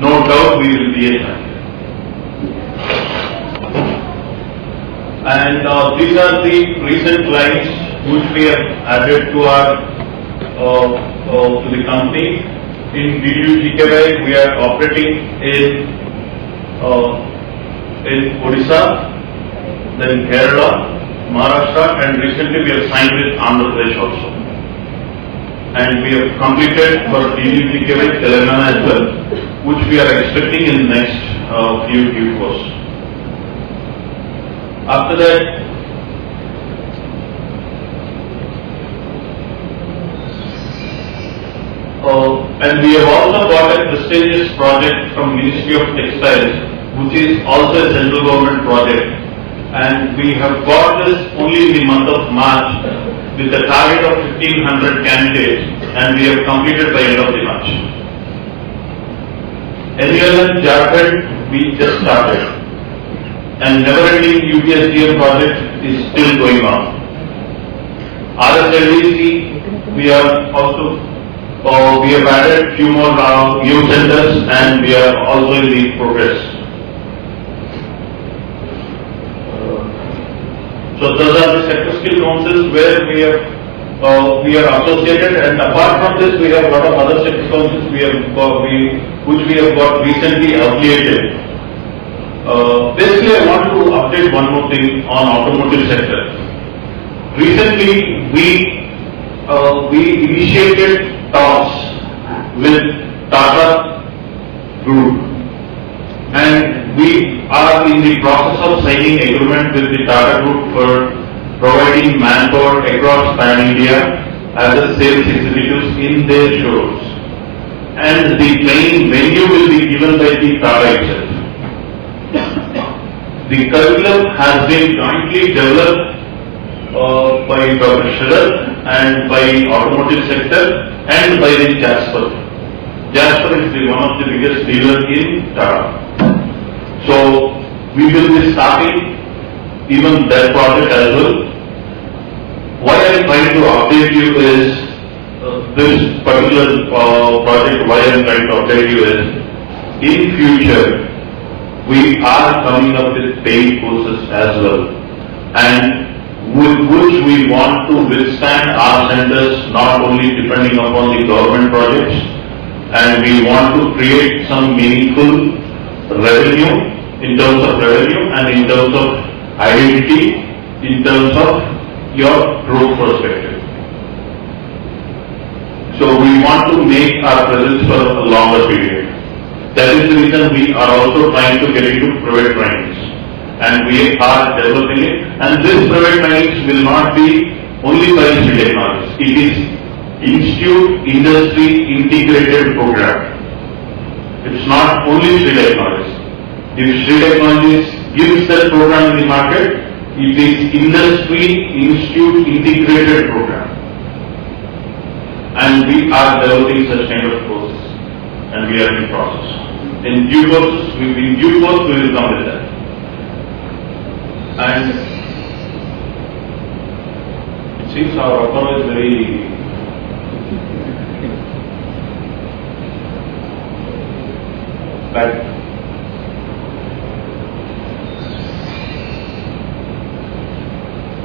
No doubt, we will be a champion. And these are the recent clients which we have added to our to the company. In DUGKY, we are operating in Odisha, then Kerala, Maharashtra, and recently we have signed with Andhra Pradesh also. And we have completed for DUGKY Telangana as well, which we are expecting in the next few quarters. After that, and we have also got a prestigious project from Ministry of Textiles, which is also a central government project. And we have got this only in the month of March with a target of 1,500 candidates, and we have completed by end of the March. NLN Jharkhand, we just started. And never-ending UPSDM project is still going on. RSLDC, we are also, we have added few more new centers and we are also in the progress. So those are the sector skill councils where we are associated, and apart from this we have a lot of other sector councils which we have got recently affiliated. Basically, I want to update one more thing on automotive sector. Recently, we initiated talks with Tata Group, and we are in the process of signing agreement with the Tata Group for providing manpower across Pan India as a sales executives in their showrooms. And the training venue will be given by the Tata itself. The curriculum has been jointly developed by Dr. Shritech and by automotive sector and by the Jasper. Jasper is one of the biggest dealers in Tata. So we will be starting even that project as well. Why I am trying to update you is this particular project. Why I am trying to update you is in future we are coming up with paid courses as well, and with which we want to withstand our centers not only depending upon the government projects, and we want to create some meaningful revenue in terms of revenue and in terms of identity, in terms of your growth perspective. So we want to make our presence for a longer period. That is the reason we are also trying to get into private trainings, and we are developing it. And this private trainings will not be only by Shri Technologies. It is Institute Industry Integrated Program. It's not only Shri Technologies. If Shri Technologies gives that program in the market, it is Industry Institute Integrated Program. And we are developing such kind of courses, and we are in the process. In due course, we will come with that. And it seems our approach is very Back.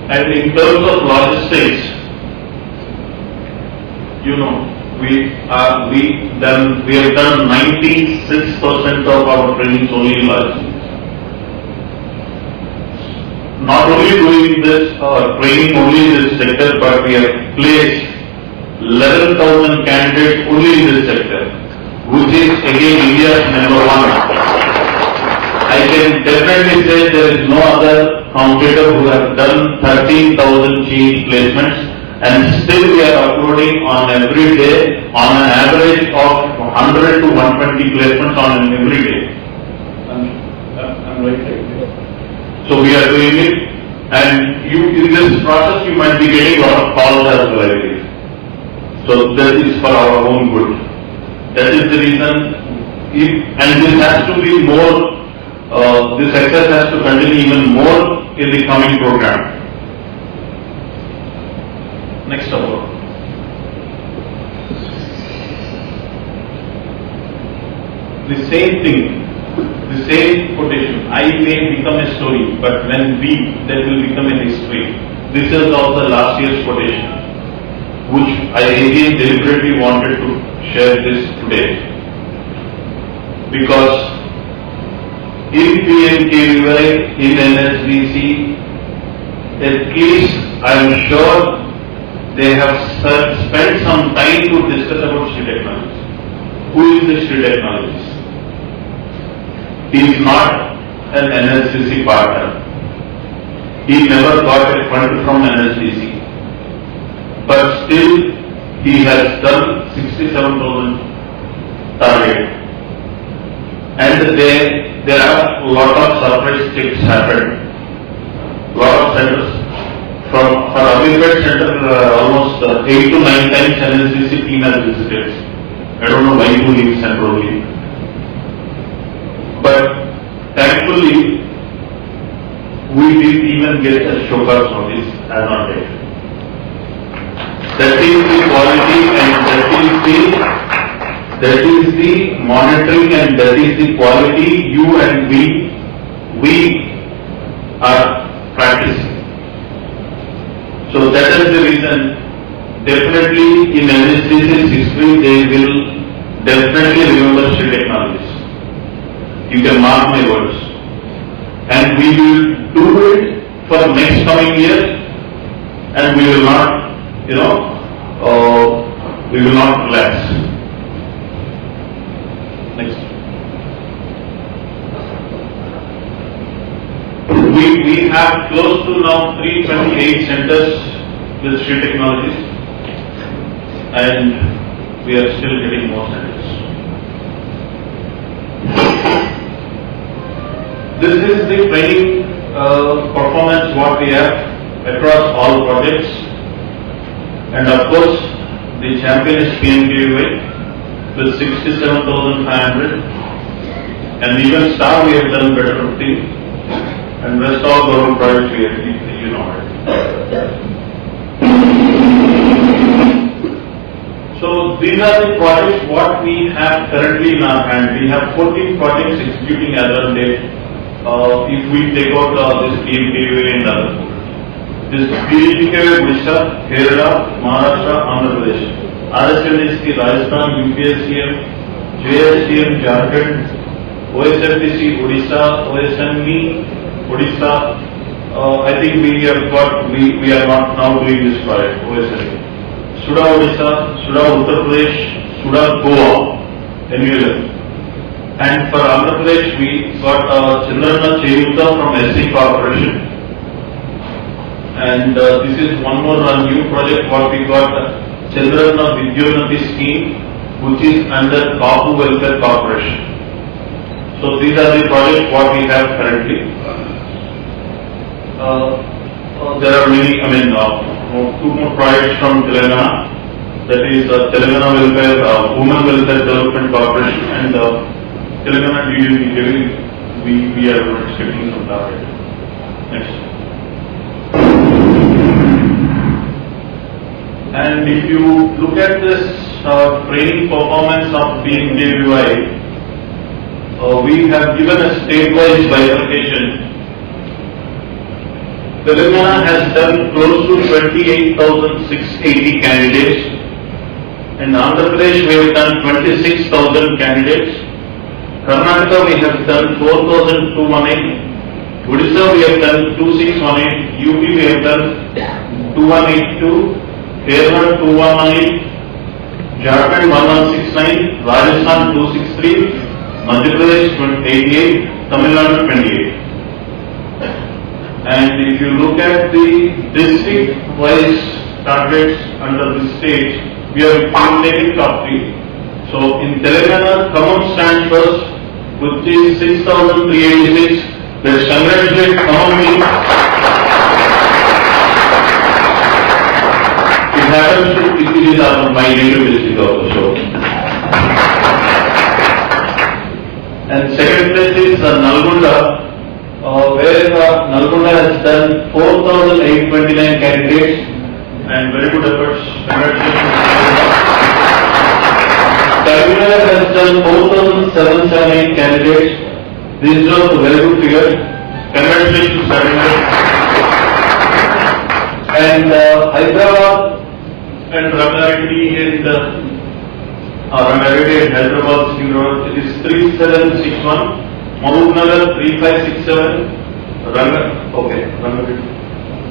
And in terms of logistics, you know, we have done 96% of our trainings only in logistics. Not only doing this training only in this sector, but we have placed 11,000 candidates only in this sector, which is again India's #1. I can definitely say there is no other competitor who has done 13,000 change placements, and still we are uploading on every day on an average of 100 to 120 placements on an every day. I'm right. So we are doing it, and in this process you might be getting a lot of calls as well, I believe. So that is for our own good. That is the reason, and this has to be more. This success has to continue even more in the coming program. Next award. The same thing, the same quotation. I may become a story, but when we, that will become a history. This is also last year's quotation, which I again deliberately wanted to share this today, because in PMKVY, in NSDC, at least I am sure they have spent some time to discuss about Shri Technologies. Who is the Shri Technologies? He is not an NSDC partner. He never got a fund from NSDC. But still, he has done 67,000 target. And there are a lot of surprise checks happened. Lot of centers. For Abhirpet Center, almost 8 to 9 times NSDC team has visited. I don't know why you leave center only. But thankfully, we didn't even get a show cause notice as on date. That is the quality, and that is the monitoring, and that is the quality you and we are practicing. So that is the reason, definitely in NSDC's history, they will definitely remember Shri Technologies. You can mark my words. And we will do it for next coming years, and we will not, we will not relax. Next. We have close to now 328 centers with Shri Technologies, and we are still getting more centers. This is the training performance what we have across all projects, and of course the champion is PMKVY with 67,500, and even Star we have done better 50. And rest all government projects we have, you know it. So these are the projects what we have currently in our hand. We have 14 projects executing as on date. If we take out this PMKVY and other. This PMKVY Odisha, Kerala, Maharashtra, Andhra Pradesh. RSLSC, Rajasthan, UPSCM, JSCM, Jharkhand, OSFTC, Odisha, OSME, Odisha, I think we are not now doing this project, OSME. Suda Odisha, Suda Uttar Pradesh, Suda Goa, NULM. And for Andhra Pradesh, we got Chandrana Cheyuta from SC Corporation. And this is one more new project what we got, Chandrana Vidyonati scheme, which is under Kapu Welfare Corporation. So these are the projects what we have currently. There are many, two more projects from Telangana, that is Telangana Welfare, Women Welfare Development Corporation, and Telangana DUV, we are expecting some target. Next. And if you look at this training performance of PMKVY, we have given a state-wise bifurcation. Telangana has done close to 28,680 candidates, and Andhra Pradesh we have done 26,000 candidates. Karnataka we have done 4,218. Odisha we have done 2,618. UP we have done 2,182. Kerala 2,118. Jharkhand 1,169. Rajasthan 263. Madhya Pradesh 88. Tamil Nadu 28. And if you look at the district-wise targets under the state, we have taken top 3. So in Telangana, Khammam stands first, which is 6,386. Let's congratulate Khammam. It happens to it is my native district also. And second place is Nalgonda. Where Nalgonda has done 4,829 candidates and very good efforts. Congratulations. Karnataka has done 4,778 candidates. This is also a very good figure. Congratulations, Karnataka. And Hyderabad and Rangareddy and Hyderabad, it is 3761. Mahbubnagar 3567,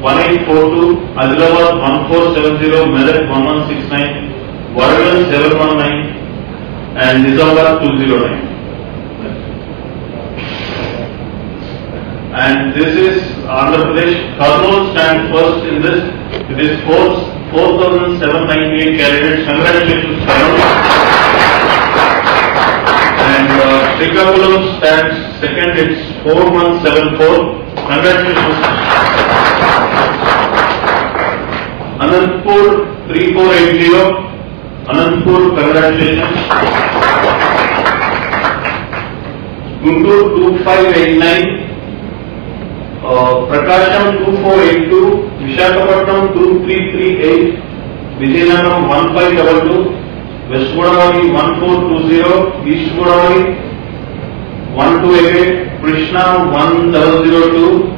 1842, Adilabad 1470, Medak 1169, Warangal 719, and Nizamabad 209. And this is Andhra Pradesh. Kurnool stands first in this. It is 4,798 candidates. Congratulations, Kurnool. And Srikakulam stands second, it's 4174. Congratulations. Anantapur 3480. Anantapur, congratulations. Guntur 2589. Prakasham 2482. Visakhapatnam 2338. Vizianagaram 1522. West Godavari 1420, East Godavari 1288, Krishna 1002,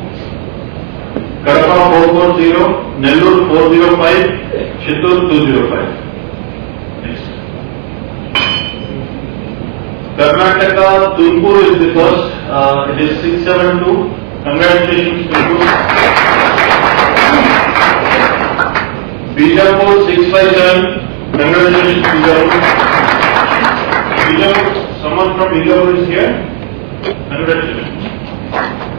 Kadapa 440, Nellore 405, Chittoor 205. Next. Karnataka, Tumkur is the first, it is 672. Congratulations, Tumkur. Bijapur 657. Congratulations, Bijapur. Someone from Bijapur is here. Congratulations.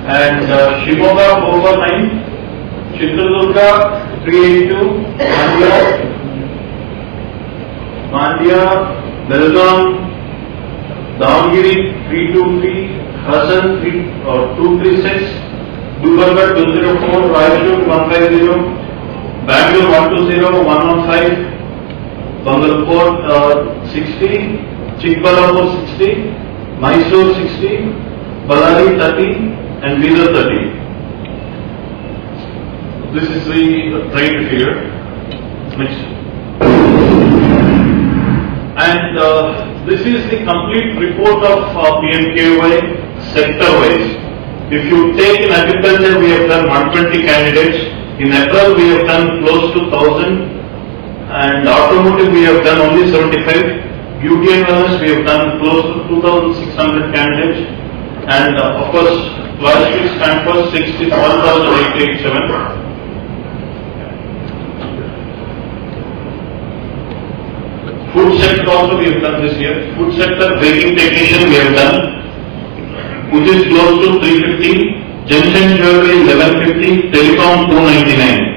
And Shimoga 449, Chitradurga 382, Mandya, Belgaum, Davangere 323, Hassan 236, Gulbarga 204, Raichur 150, Bangalore 120, 115. Bangalore 60, Chikbalapur 60, Mysore 60, Ballari 30, and Bidar 30. This is the trained figure. Next. And this is the complete report of PMKY sector-wise. If you take in agriculture, we have done 120 candidates. In April, we have done close to 1,000. And automotive we have done only 75, beauty and wellness we have done close to 2,600 candidates, and of course logistics stand for 61,887. Food sector also we have done this year. Food sector baking technician we have done, which is close to 350, junction jewelry 1150, telecom 299.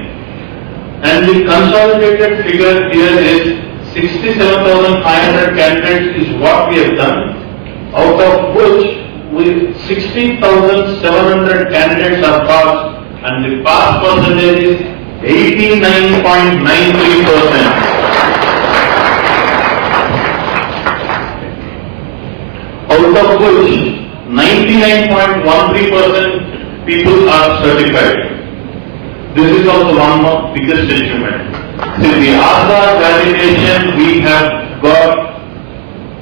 And the consolidated figure here is 67,500 candidates is what we have done, out of which 60,700 candidates are passed, and the pass percentage is 89.93%. Out of which 99.13% people are certified. This is also one of the biggest achievement. See, the Aadhaar validation, we have got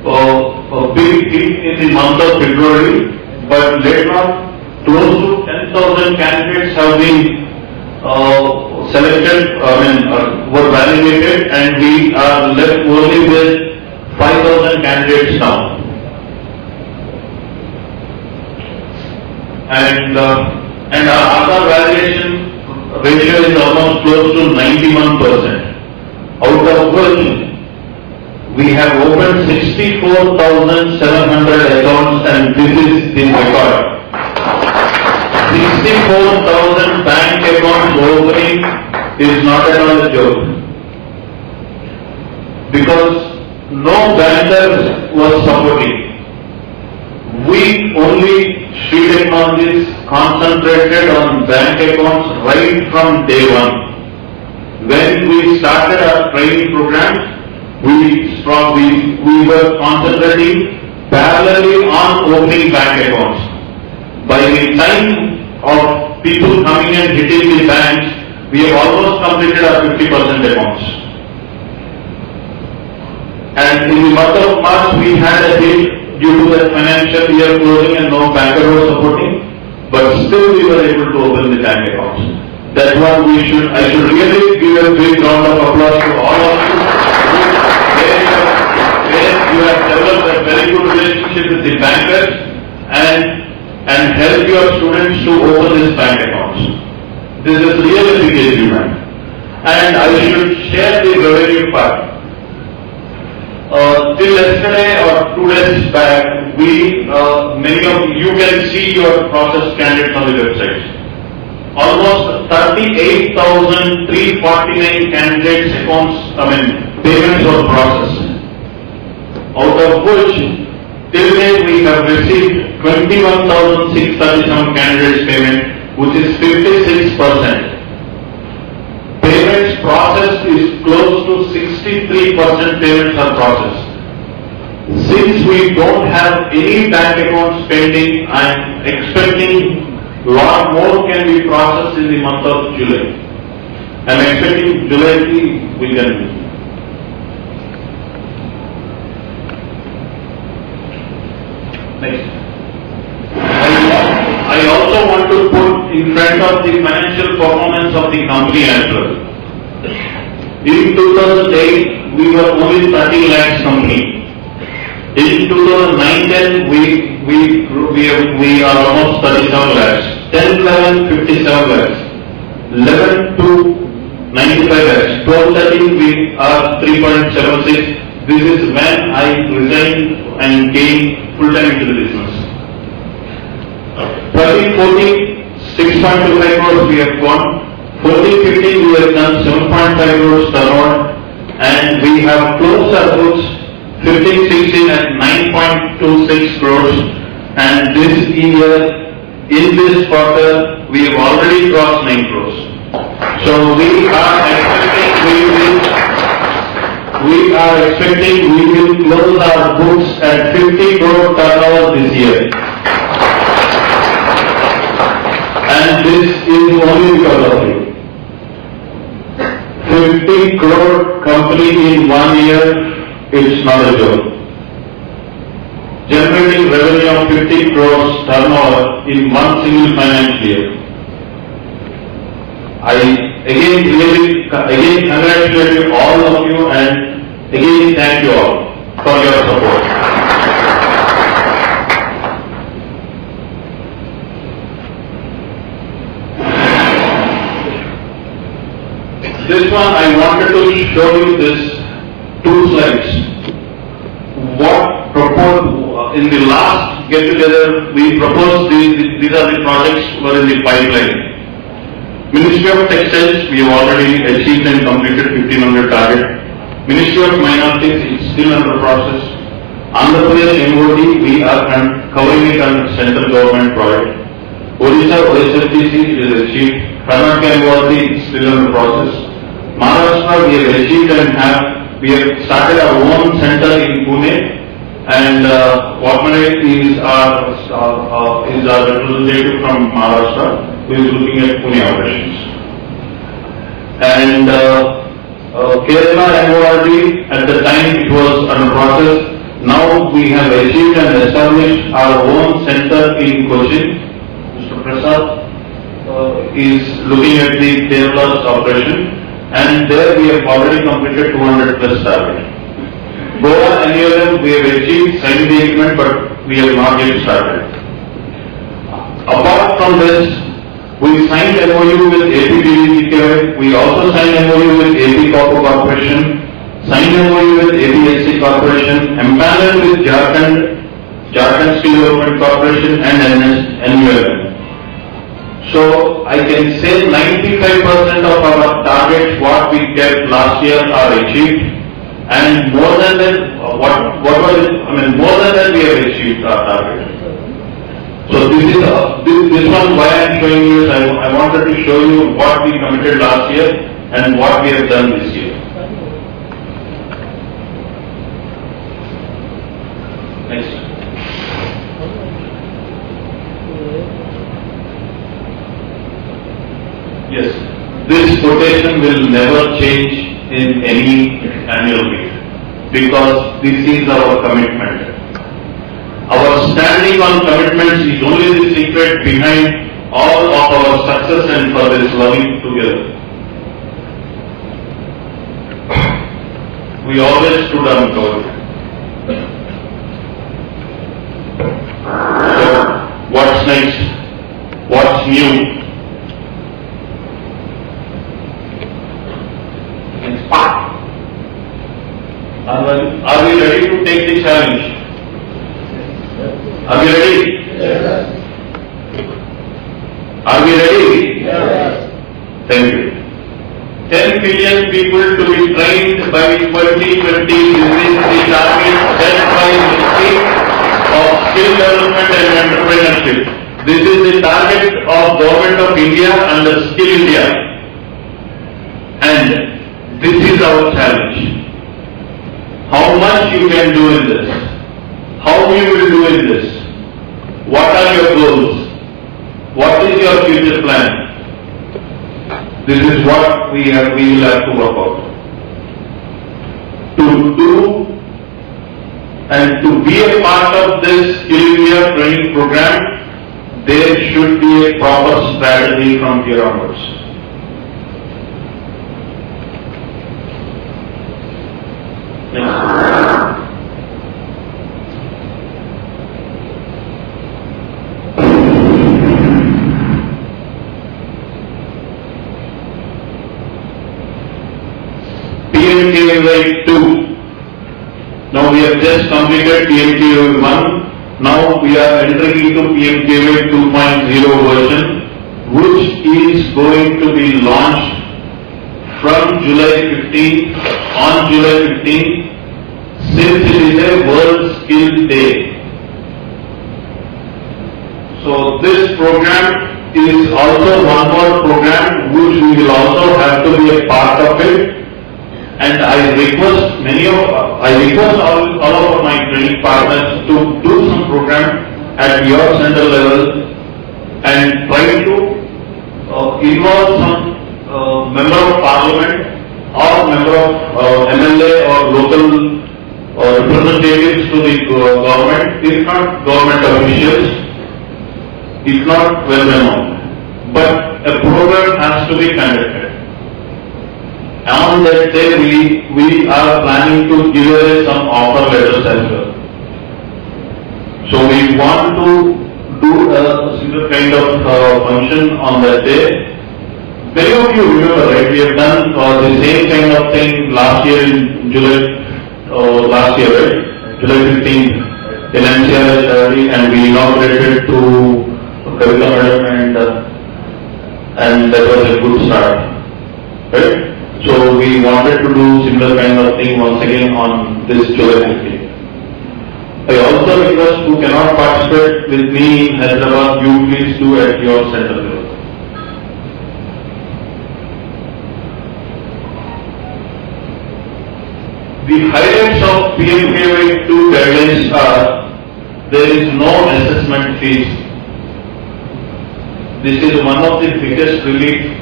a big hit in the month of February, but later on, close to 10,000 candidates have been selected, were validated, and we are left only with 5,000 candidates now. And our other validation ratio is almost close to 91%. Out of which we have opened 64,700 accounts, and this is the record. 64,000 bank accounts opening is not at all a joke. Because no banker was supporting. We only, Shree Technologies, concentrated on bank accounts right from day one. When we started our training program, we were concentrating parallelly on opening bank accounts. By the time of people coming and hitting the banks, we have almost completed our 50% accounts. And in the month of March, we had a hit due to the financial year closing and no banker was supporting, but still we were able to open the bank accounts. That's why I should really give a big round of applause to all of you, where you have developed a very good relationship with the bankers and help your students to open these bank accounts. This is really a big achievement. And I should share the revenue part. Till yesterday or 2 days back, many of you can see your process candidates on the website. Almost 38,349 candidates accounts, payments were processed. Out of which, till date we have received 21,637 candidates payment, which is 56%. Payments processed is close to 63% payments are processed. Since we don't have any bank accounts pending, I am expecting lot more can be processed in the month of July. I am expecting July we can. Next. I also want to put in front of the financial performance of the company as well. In 2008, we were only 30 lakhs company. In 2009-10, we are almost 37 lakhs. 10-11, 57 lakhs. 11 to 95 lakhs. 12-13, we are 3.76. This is when I resigned and came full-time into the business. 13-14, 6.25 crores we have gone. 14-15 we have done 7.5 crores turnover, and we have closed our books 15-16 at 9.26 crores, and this year, in this quarter, we have already crossed 9 crores. So we are expecting we will close our books at 50 crore turnover this year. And this is only because of you. 50 crore company in 1 year, it's not a joke. Generating revenue of 50 crores turnover in one single financial year. I again congratulate all of you, and again thank you all for your support. This one I wanted to show you this 2 slides. What proposed in the last get together, we proposed these are the projects were in the pipeline. Ministry of Textiles, we have already achieved and completed 1500 target. Ministry of Minorities is still under process. Andhra Pradesh MOD, we are covering it under central government project. Odisha OSFTC is achieved. Karnataka MOD is still under process. Maharashtra, we have achieved and we have started our own center in Pune, and Watmane is our representative from Maharashtra, who is looking at Pune operations. And Kerala MORD, at the time it was under process. Now now we have achieved and established our own center in Cochin. Mr. Prasad is looking at the Kerala's operation, and there we have already completed 200 plus target. Goa and NULM we have achieved, signed the agreement, but we have not yet started. Apart from this, we signed MOU with APPDCK, we also signed MOU with AP Copper Corporation, signed MOU with APSC Corporation, empaneled with Jharkhand Steel Development Corporation and NULM. So I can say 95% of our targets what we kept last year are achieved, and more than that, what was it? I mean, more than that we have achieved our target. So this one why I am showing you is I wanted to show you what we committed last year and what we have done this year. Next. Yes, this quotation will never change in any annual meet because this is our commitment. Our standing on commitments is only the secret behind all of our success and for this loving together. We always stood on commitment. So, what's next? What's new? Are we ready to take the challenge? Are we ready? Yes. Are we ready? Yes. Thank you. 10 million people to be trained by 2020. This is the target set by Ministry of Skill Development and Entrepreneurship. This is the target of Government of India under Skill India. And this is our challenge. How much you can do in this? How you will do in this? What are your goals? What is your future plan? This is what we will have to work out. To do and to be a part of this Skill India training program, there should be a proper strategy from here onwards. Next. PMKVY 2. Now we have just completed PMKVY 1. Now we are entering into PMKVY 2.0 version, which is going to be launched from July 15, on July 15, since it is a World Skill Day. So this program is also one more program which we will also have to be a part of it. And I request all of my training partners to do some program at your center level and try to involve some member of parliament or member of MLA or local representatives to the government, if not government officials, if not well known. But a program has to be conducted. On that day, we are planning to give away some offer letters as well. So we want to do a similar kind of function on that day. Many of you remember, right? We have done the same kind of thing last year in July, right? July 15th in NCR, and we inaugurated to Kavita Madam, and that was a good start, right? So we wanted to do similar kind of thing once again on this July 15th. I also request who cannot participate with me in Hyderabad, you please do at your center level. The highlights of PMKVY 2 guidelines are, there is no assessment fees. This is one of the biggest relief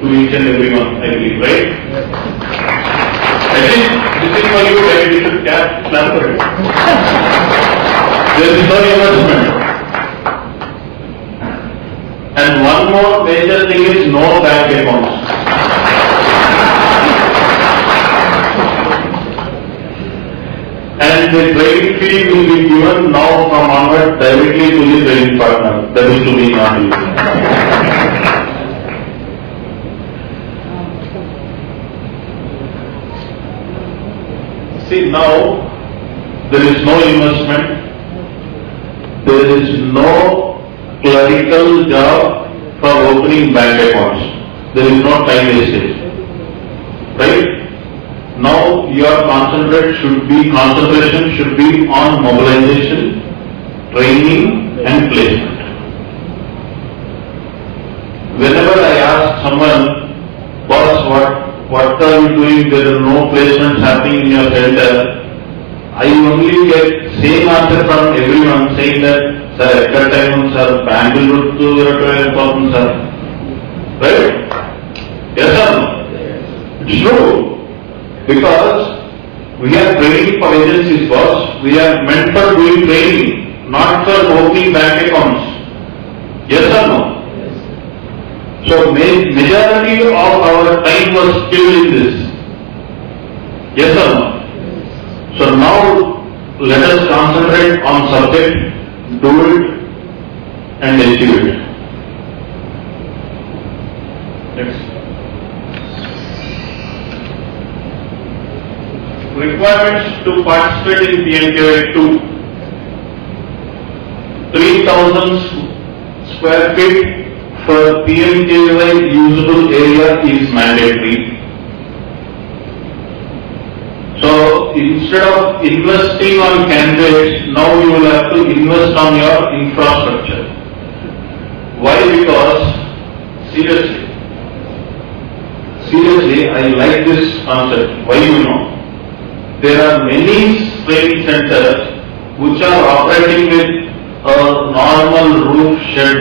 to each and everyone, I believe, right? At least this is for you, right? We should cap clap for it. There is no investment. And one more major thing is no bank accounts. And the training fee will be given now from onward directly to the training partner. That is to be not used. See, now there is no investment, there is no clerical job for opening bank accounts. There is no time wastage. Right? Now your concentration should be on mobilization, training and placement. Whenever I ask someone, boss, what are you doing? There are no placements happening in your center. I only get same answer from everyone saying that, sir, at that time, sir, Bangalore to important, sir. Right? Yes or no? It's true. Because we are training for agencies, boss. We are meant for doing training, not for opening bank accounts. Yes or no? So majority of our time was still in this. Yes or no? So now let us concentrate on subject, do it and achieve it. Next. Requirements to participate in PMKY 2. 3,000 square feet for PMKY usable area is mandatory. So instead of investing on candidates, now you will have to invest on your infrastructure. Why? Because seriously, I like this concept. Why you know? There are many training centers which are operating with a normal roof shed.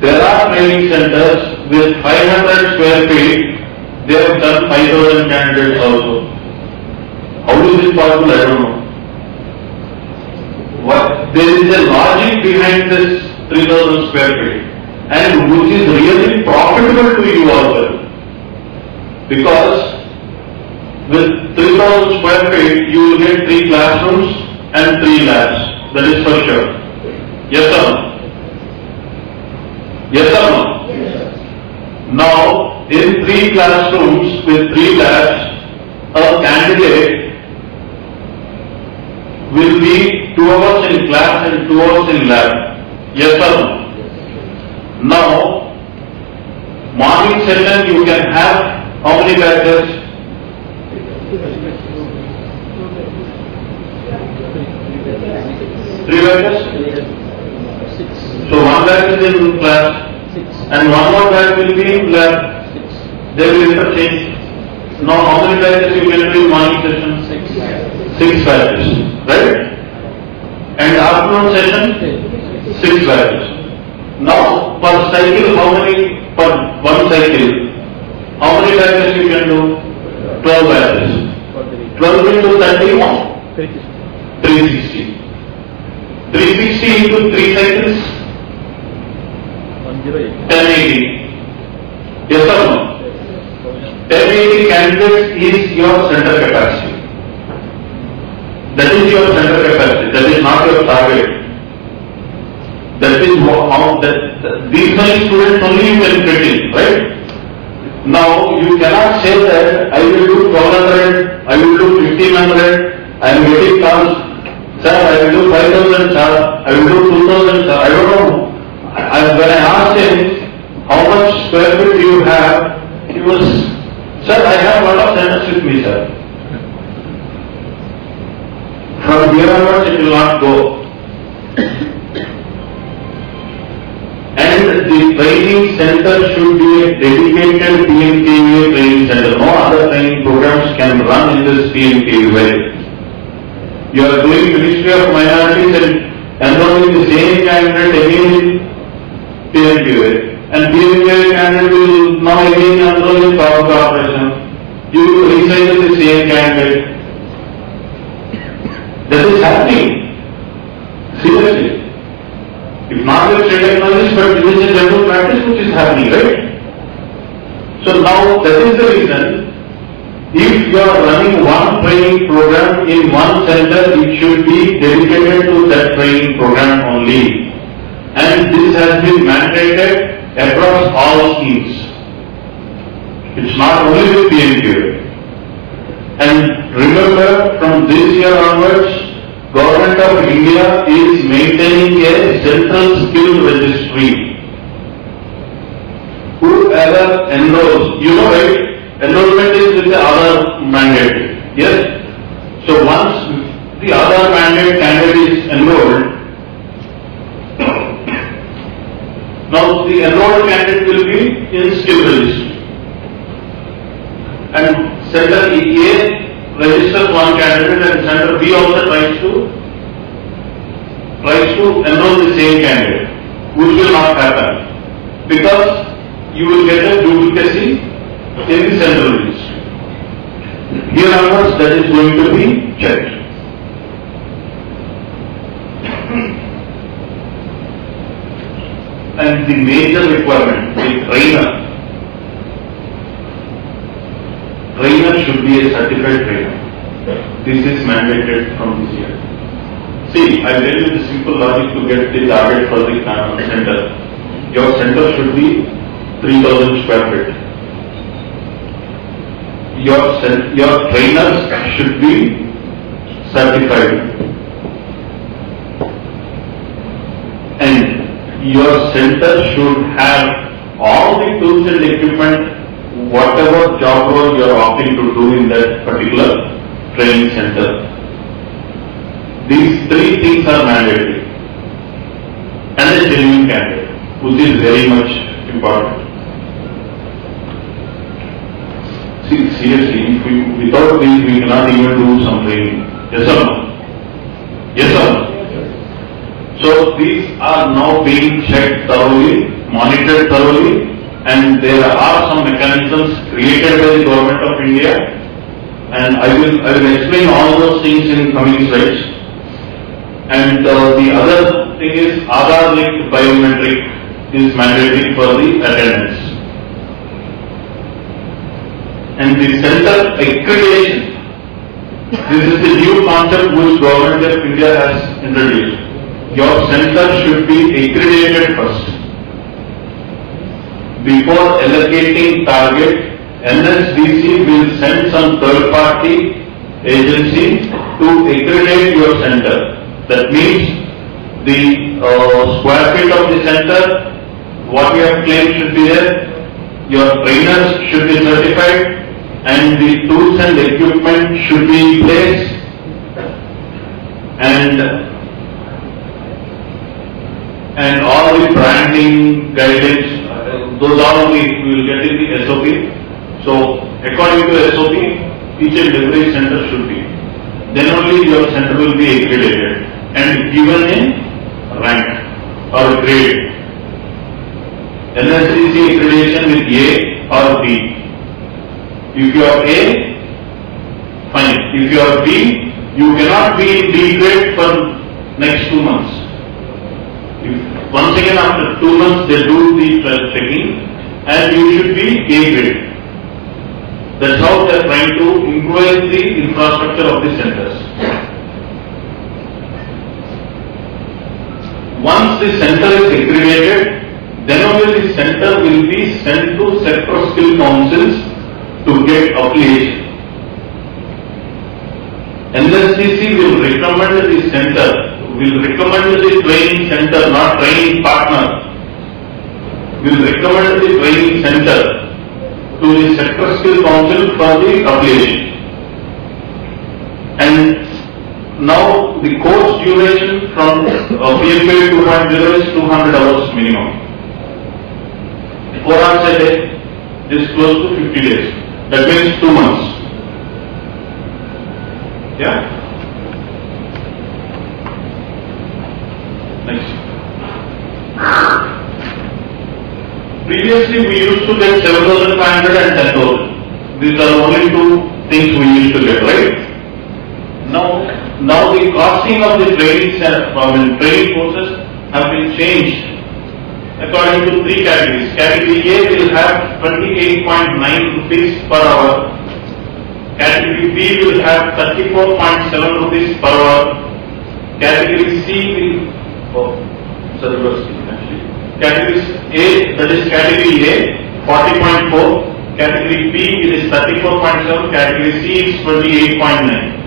There are training centers with 500 square feet, they have done 5,000 candidates also. How is it possible? I don't know. There is a logic behind this 3,000 square feet and which is really profitable to you also. Because with 3,000 square feet, you will get 3 classrooms and 3 labs. That is for sure. Yes or no? Yes or no? Yes. Now, in 3 classrooms with 3 labs, a candidate will be 2 hours in class and 2 hours in lab. Yes or no? Now, morning session you can have how many batches? 3 batches? So 1 batch is in class and 1 more batch will be in lab. They will interchange. Now how many batches you can do in morning session? 6 batches. Right? And afternoon session? 6 batches. Now per cycle how many? Per 1 cycle. How many batches you can do? 12 batches. 12 into 30? 360. 360 into 3 cycles? 1080. Yes or no? 1080 candidates is your center capacity. That is your center capacity. That is not your target. That is how these many students only you can fit in, right? Now you cannot say that I will do 1200, I will do 1500, I am getting calls, sir, I will do 5000, sir, I will do 2000, sir, I don't know. When I asked him how much square feet do you have, he was, sir, I have a lot of centers with me, sir. From here onwards it will not go. And the training center should be a dedicated PMKY training center. No other training programs can run in this PMKY. You are doing Ministry of Minorities and enrolling the same candidate again in PMKY. And PMKY candidate will now again enroll in power corporation. You will recycle the same candidate. That is happening. Seriously. If not with shritech technologies, but this is a general practice which is happening, right? So now that is the reason, if you are running one training program in one center, it should be dedicated to that training program only. And this has been mandated across all schemes. It's not only with PMQ. And remember, from this year onwards, Government of India is maintaining a central skill registry. Whoever enrolls, you know, right? Enrollment is with the other mandate. Yes? So once the other mandate candidate is enrolled, now the enrolled candidate will be in skill registry. And Center A registers one candidate and Center B also tries to enroll the same candidate, which will not happen because you will get a duplicacy in the central registry. Here onwards, that is going to be checked. And the major requirement, the trainer should be a certified trainer. This is mandated from this year. See, I tell you the simple logic to get the target for the center. Your center should be 3,000 square feet. Your trainers should be certified. And your center should have all the tools and equipment, whatever job role you are opting to do in that particular training center. These three things are mandatory. And a genuine candidate, which is very much important. See, seriously, if without this we cannot even do some training. Yes or no? Yes or no? So these are now being checked thoroughly, monitored thoroughly, and there are some mechanisms created by the Government of India, and I will explain all those things in coming slides. And the other thing is Aadhaar linked biometric is mandatory for the attendance. And the center accreditation, this is the new concept which Government of India has introduced. Your center should be accredited first. Before allocating target, NSDC will send some third-party agency to accredit your center. That means the square feet of the center, what you have claimed should be there, your trainers should be certified, and the tools and equipment should be in place, and all the branding guidelines, those are only we will get in the SOP. So according to SOP, each and every center should be. Then only your center will be accredited and given in rank or grade. NSDC accreditation with A or B. If you are A, fine. If you are B, you cannot be in B grade for next 2 months. If once again after 2 months they do the checking and you should be A grade. That's how they are trying to improve the infrastructure of the centers. Once the center is accredited, then only the center will be sent to sector skill councils to get affiliation. NSDC will recommend the center, will recommend the training center, not training partner, will recommend the training center to the sector skill council for the affiliation. And now the course duration from PFA 2.0 is 200 hours minimum. 4 hours a day is close to 50 days. That means 2 months. Yeah? Next. Previously we used to get 7,500 and 10,000. These are only two things we used to get, right? Now the the costing of the training courses have been changed according to three categories. Category A will have 28.9 rupees per hour. Category B will have 34.7 rupees per hour. Category C will, Category A, that is category A, 40.4. Category B, it is 34.7. Category C is 28.9.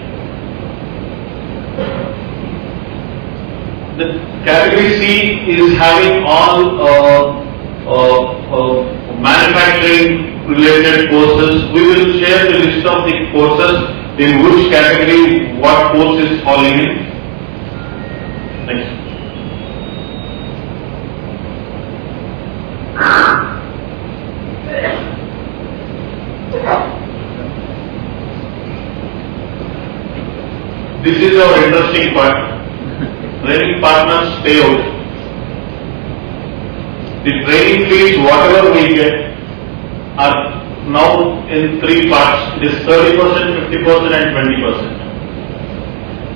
The category C is having all manufacturing related courses. We will share the list of the courses in which category what course is falling in. Next. This is our interesting part. Training partners payout. The training fees, whatever we get, are now in three parts. It is 30%, 50% and 20%.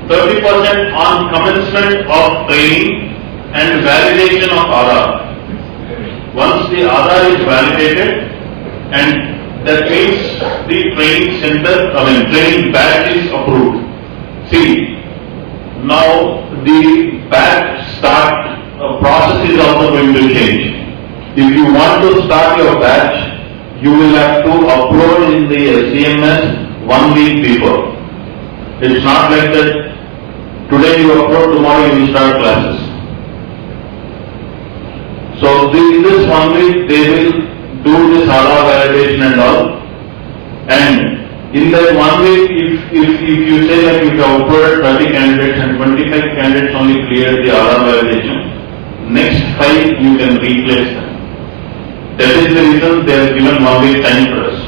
30% on commencement of training and validation of Aadhaar. Once the Aadhaar is validated, and that means the training center, training batch is approved. See, now the batch start process is also going to change. If you want to start your batch, you will have to upload in the CMS 1 week before. It's not like that today you upload, tomorrow you will start classes. So in this 1 week they will do this Aadhaar validation and all. And in that 1 week, if you say that you have uploaded 30 candidates and 25 candidates only cleared the Aadhaar validation, next 5 you can replace them. That is the reason they have given 1 week time for us.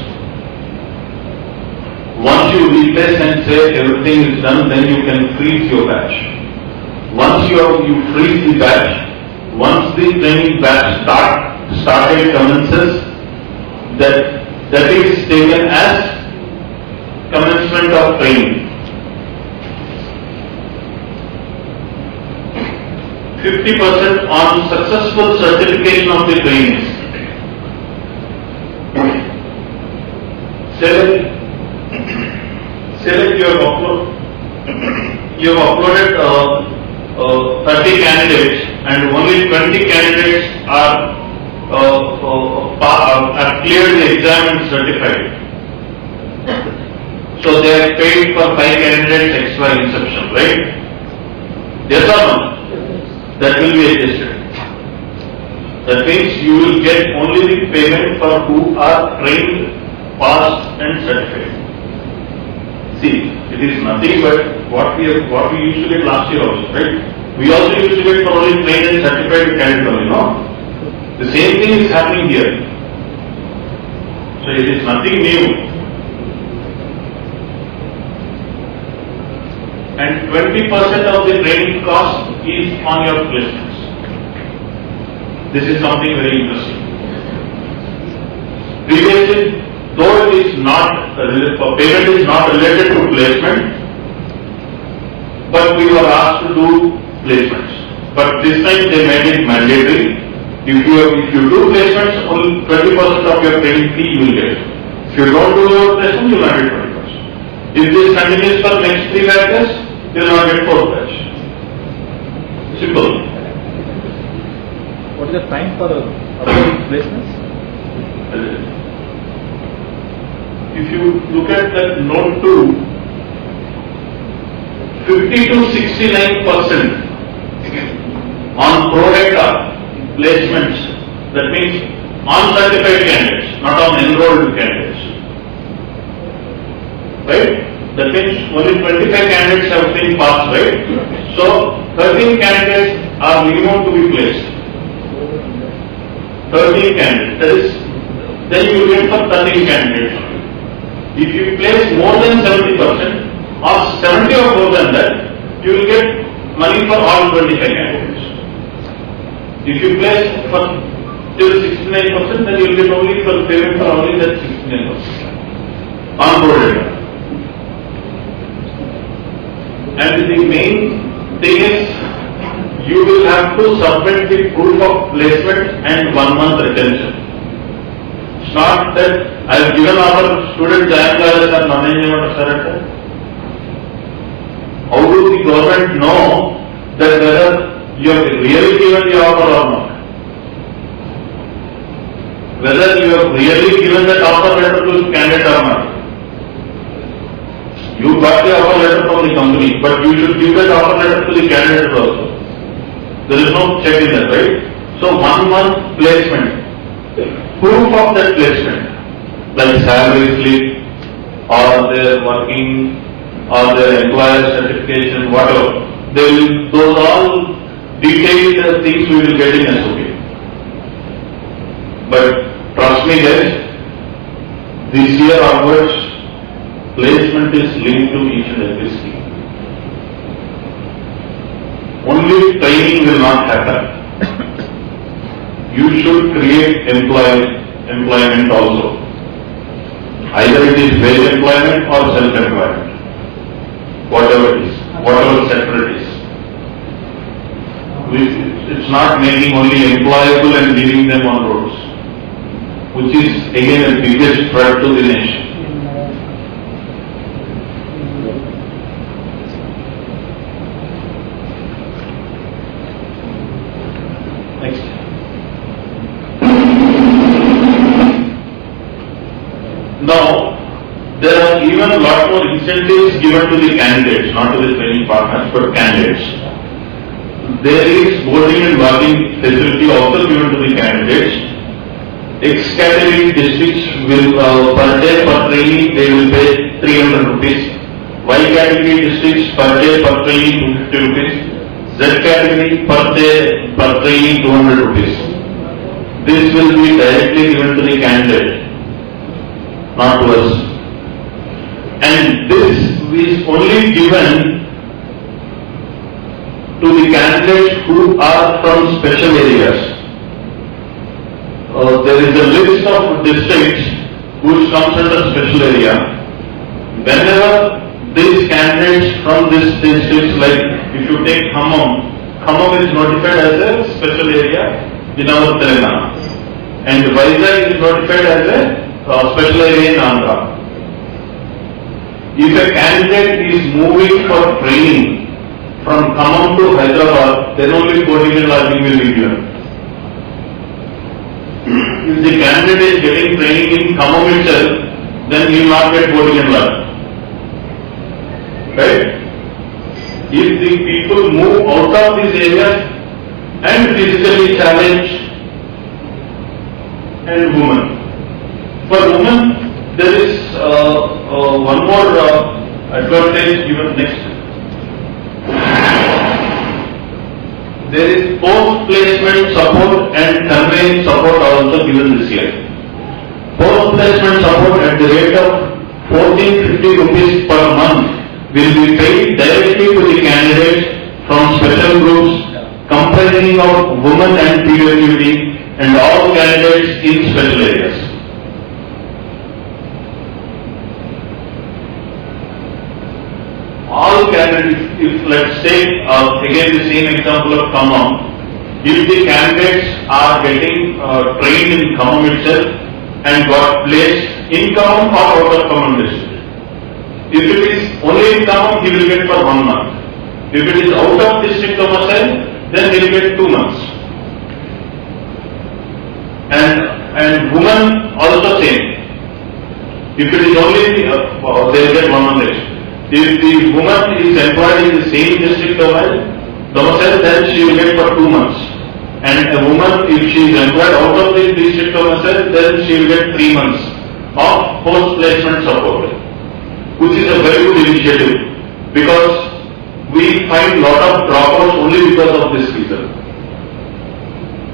Once you replace and say everything is done, then you can freeze your batch. Once you freeze the batch, once the training batch started commences, that is taken as commencement of training. 50% on successful certification of the trainees. Select you have uploaded 30 candidates and only 20 candidates are cleared the exam and certified. So they are paid for 5 candidates extra inception, right? Yes or no? That will be adjusted. That means you will get only the payment for who are trained, passed and certified. See, it is nothing but what we used to get last year also, right? We also used to get for only trained and certified candidates only, no? The same thing is happening here. So it is nothing new. And 20% of the training cost is on your placements. This is something very interesting. Previously, though it is not, payment is not related to placement, but we were asked to do placements. But this time they made it mandatory. If you do placements, only 20% of your training fee you will get. If you don't do your placement, you will not get 20%. If this continues for next 3 batches, you will not get 4th batch. Simple. What is the time for placements? If you look at that note 2, 50 to 69% on pro rata placements. That means on certified candidates, not on enrolled candidates. Right? That means only 25 candidates have been passed, right? So 13 candidates are minimum to be placed. 13 candidates. That is, then you will get for 13 candidates. If you place more than 70% or 70 or more than that, you will get money for all 25 candidates. If you place for till 69%, then you will get only for payment for only that 69% on pro rata. And the main thing is, you will have to submit the proof of placement and 1 month retention. It's not that I have given our students IAM and management surrender. How do the government know that whether you have really given the offer or not? Whether you have really given that offer letter to the candidate or not? You got the offer letter from the company, but you should give that offer letter to the candidate also. There is no check in that, right? So 1 month placement, proof of that placement, like salary slip, or their working, or their employer certification, whatever. Those all detailed things we will get in SOP. But trust me guys, this year onwards, placement is linked to each and every scheme. Only training will not happen. You should create employment also. Either it is wage employment or self-employment. Whatever it is, whatever sector it is. It's not making only employable and leaving them on roads, which is again the biggest threat to the nation. Next. Now, there are even a lot more incentives given to the candidates, not to the training partners, but candidates. There is boarding and lodging facility also given to the candidates. X category districts will, per day per training, they will pay 300 rupees. Y category districts per day per training 250 rupees. Z category per day per training 200 rupees. This will be directly given to the candidate, not to us. And this is only given to the candidates who are from special areas. There is a list of districts which comes under special area. Whenever these candidates from these districts, like if you take Khammam is notified as a special area in our Telangana, and Vizag is notified as a special area in Andhra. If a candidate is moving for training from Khammam to Hyderabad, then only boarding and lodging will be given. If the candidate is getting training in Khammam itself, then he will not get boarding and lodging. Right? If the people move out of these areas and physically challenged and women. For women, there is one more advantage given next. There is post-placement support and conveyance support also given this year. Post-placement support at the rate of 1450 rupees per month will be paid directly to the candidates from special groups comprising of women and PWD and all candidates in special areas. All candidates, if let's say, again the same example of Khammam, if the candidates are getting trained in Khammam itself and got placed in Khammam or out of Khammam district. If it is only in Khammam, he will get for 1 month. If it is out of district domicile, then he will get 2 months. And women also same. If it is only, they will get 1 month extra. If the woman is employed in the same district domicile, then she will get for 2 months. And a woman, if she is employed out of the district domicile, then she will get 3 months of post-placement support, which is a very good initiative because we find lot of dropouts only because of this reason.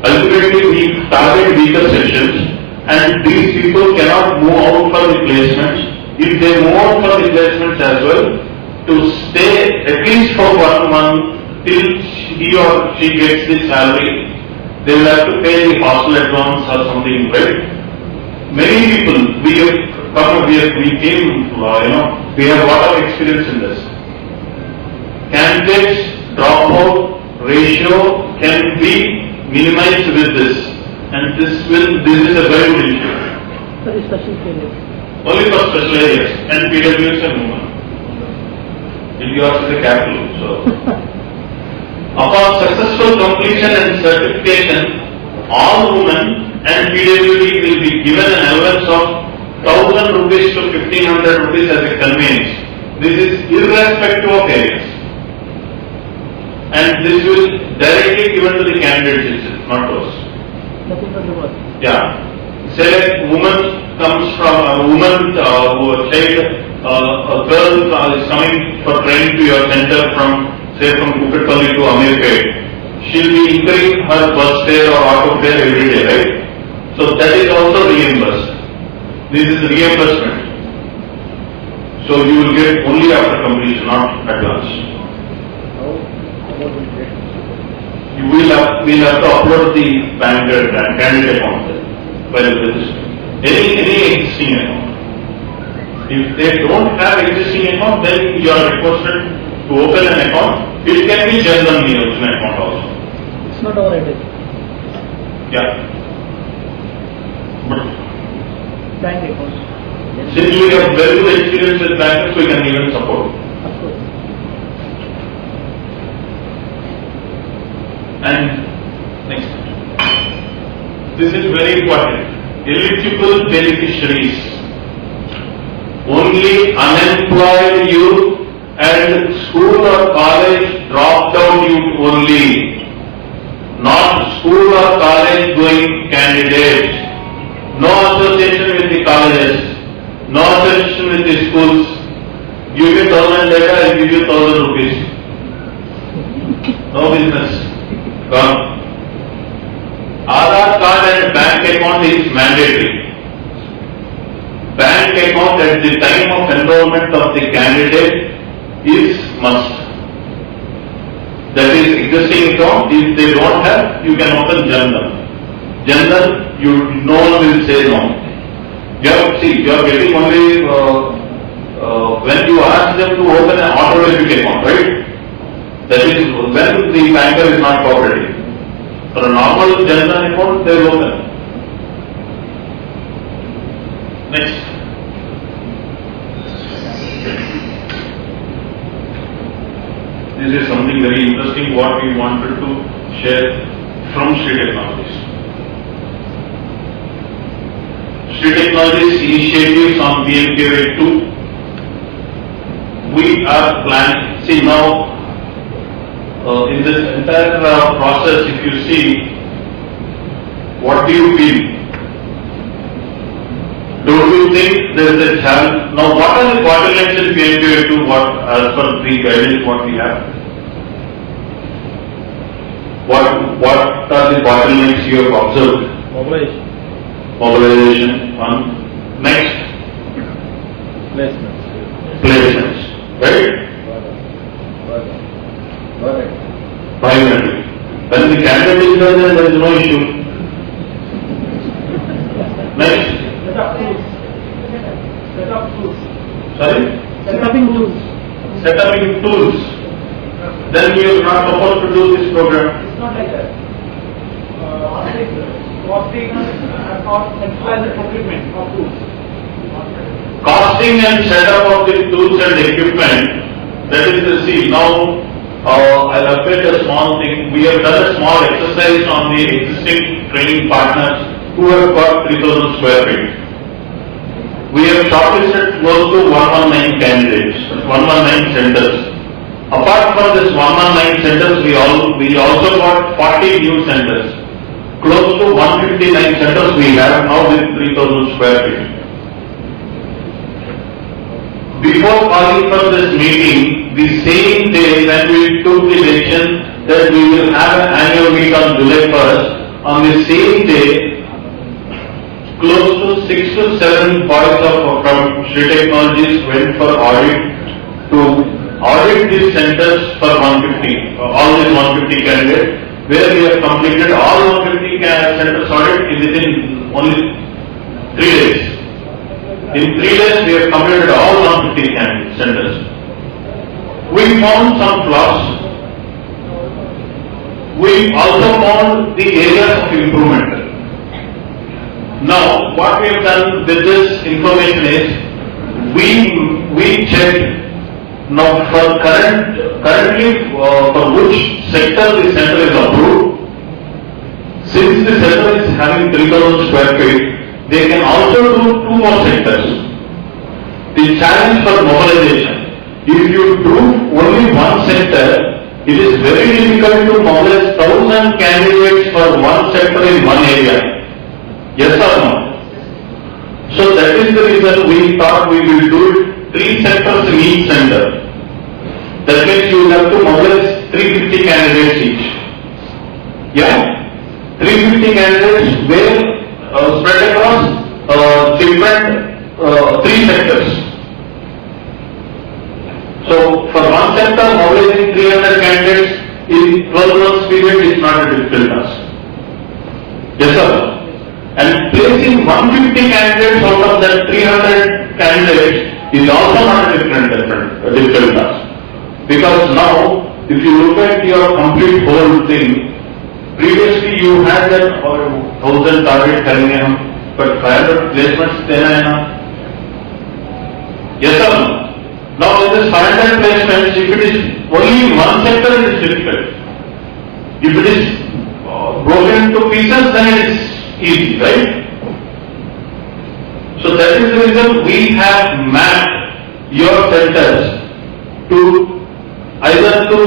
Ultimately, we target weaker sections and these people cannot move out for the placements. If they move out for the placements as well, to stay at least for 1 month till he or she gets the salary, they will have to pay the hostel advance or something, right? Many people, we have come, we have a lot of experience in this. candidates dropout ratio can be minimized with this, and this is a very good issue. Only for special areas and PWS and women. Yours is a capital. So, upon successful completion and certification, all women and PWD will be given an allowance of 1,000 rupees to 1,500 rupees as a conveyance. This is irrespective of areas. And this will directly given to the candidates itself, not us. Yeah. Say like woman comes from a woman a girl is coming for training to your center from Kukatpalli to Amirpet. She'll be incurring her bus fare or auto fare every day, right? So that is also reimbursed. This is reimbursement. So you will get only after completion, not advance. You will have to upload the candidate account while registering. Any existing account. If they don't have existing account, then you are requested to open an account. It can be Jan Dhan account also. It's not our idea. Yeah. But Bank account. since we have very good experience with bankers, we can even support. Of course. And next. This is very important. Eligible beneficiaries. Only unemployed youth and school or college dropped out youth only. Not school or college going candidates. No association with the colleges. No association with the schools. You give 1,000 data, I give you 1,000 rupees. No business. Gone. Aadhaar card and bank account is mandatory. Bank account at the time of enrollment of the candidate is must. That is existing account. If they don't have, you can open Jan Dhan. Jan Dhan, no one will say no. You are getting only when you ask them to open an auto-verified account, right? That is when the banker is not cooperating. For a normal Jan Dhan account, they will open. Next. This is something very interesting what we wanted to share from Shri Technologies. Shri Technologies initiatives on PMKY 2. We are planning, see now, in this entire process, if you see, what do you feel? Don't you think there is a challenge? Now, what are the bottlenecks in PMKY 2? As per the guidance, what we have? What are the bottlenecks you have observed? Mobilization. One. Next. Placements. Right? Primarily. When the candidate is there, then there is no issue. Next. Sorry? Setting tools. Then you are not supposed to do this program. It's not like that. Costing and equipment of tools. Costing and setup of the tools and equipment, that is the see. Now, I'll update a small thing. We have done a small exercise on the existing training partners who have got 3,000 square feet. We have shortlisted close to 119 candidates, 119 centers. Apart from this 119 centers, we also got 40 new centers. Close to 159 centers we have now with 3,000 square feet. Before calling for this meeting, the same day when we took the decision that we will have an annual meet on July 1st, on the same day, close to 6 to 7 boys from Shri Technologies went for audit to audit these centers for 150, all these 150 candidates, where we have completed all 150 centers audit within only 3 days. In 3 days, we have completed all 150 centers. we found some flaws. We also found the areas of improvement. Now, what we have done with this information is, we checked now for currently for which sector the center is approved. Since the center is having 3,000 square feet, they can also do 2 more sectors. The challenge for mobilization, if you do only one sector, it is very difficult to mobilize 1,000 candidates for one sector in one area. Yes or no? So that is the reason we thought we will do 3 sectors in each center. That means you will have to mobilize 350 candidates each. Yeah? 350 candidates were spread across different 3 sectors. So for one sector, mobilizing 300 candidates in 12 months period is not a difficult task. Yes or no? And placing 150 candidates out of that 300 candidates is also not a difficult task. Because now, if you look at your complete whole thing, previously you had that 1,000 target karenge but 500 placements dena hai. Yes or no? Now in this 500 placements, if it is only one sector, it is difficult. If it is broken into pieces, then it is easy, right? So that is the reason we have mapped your centers to either to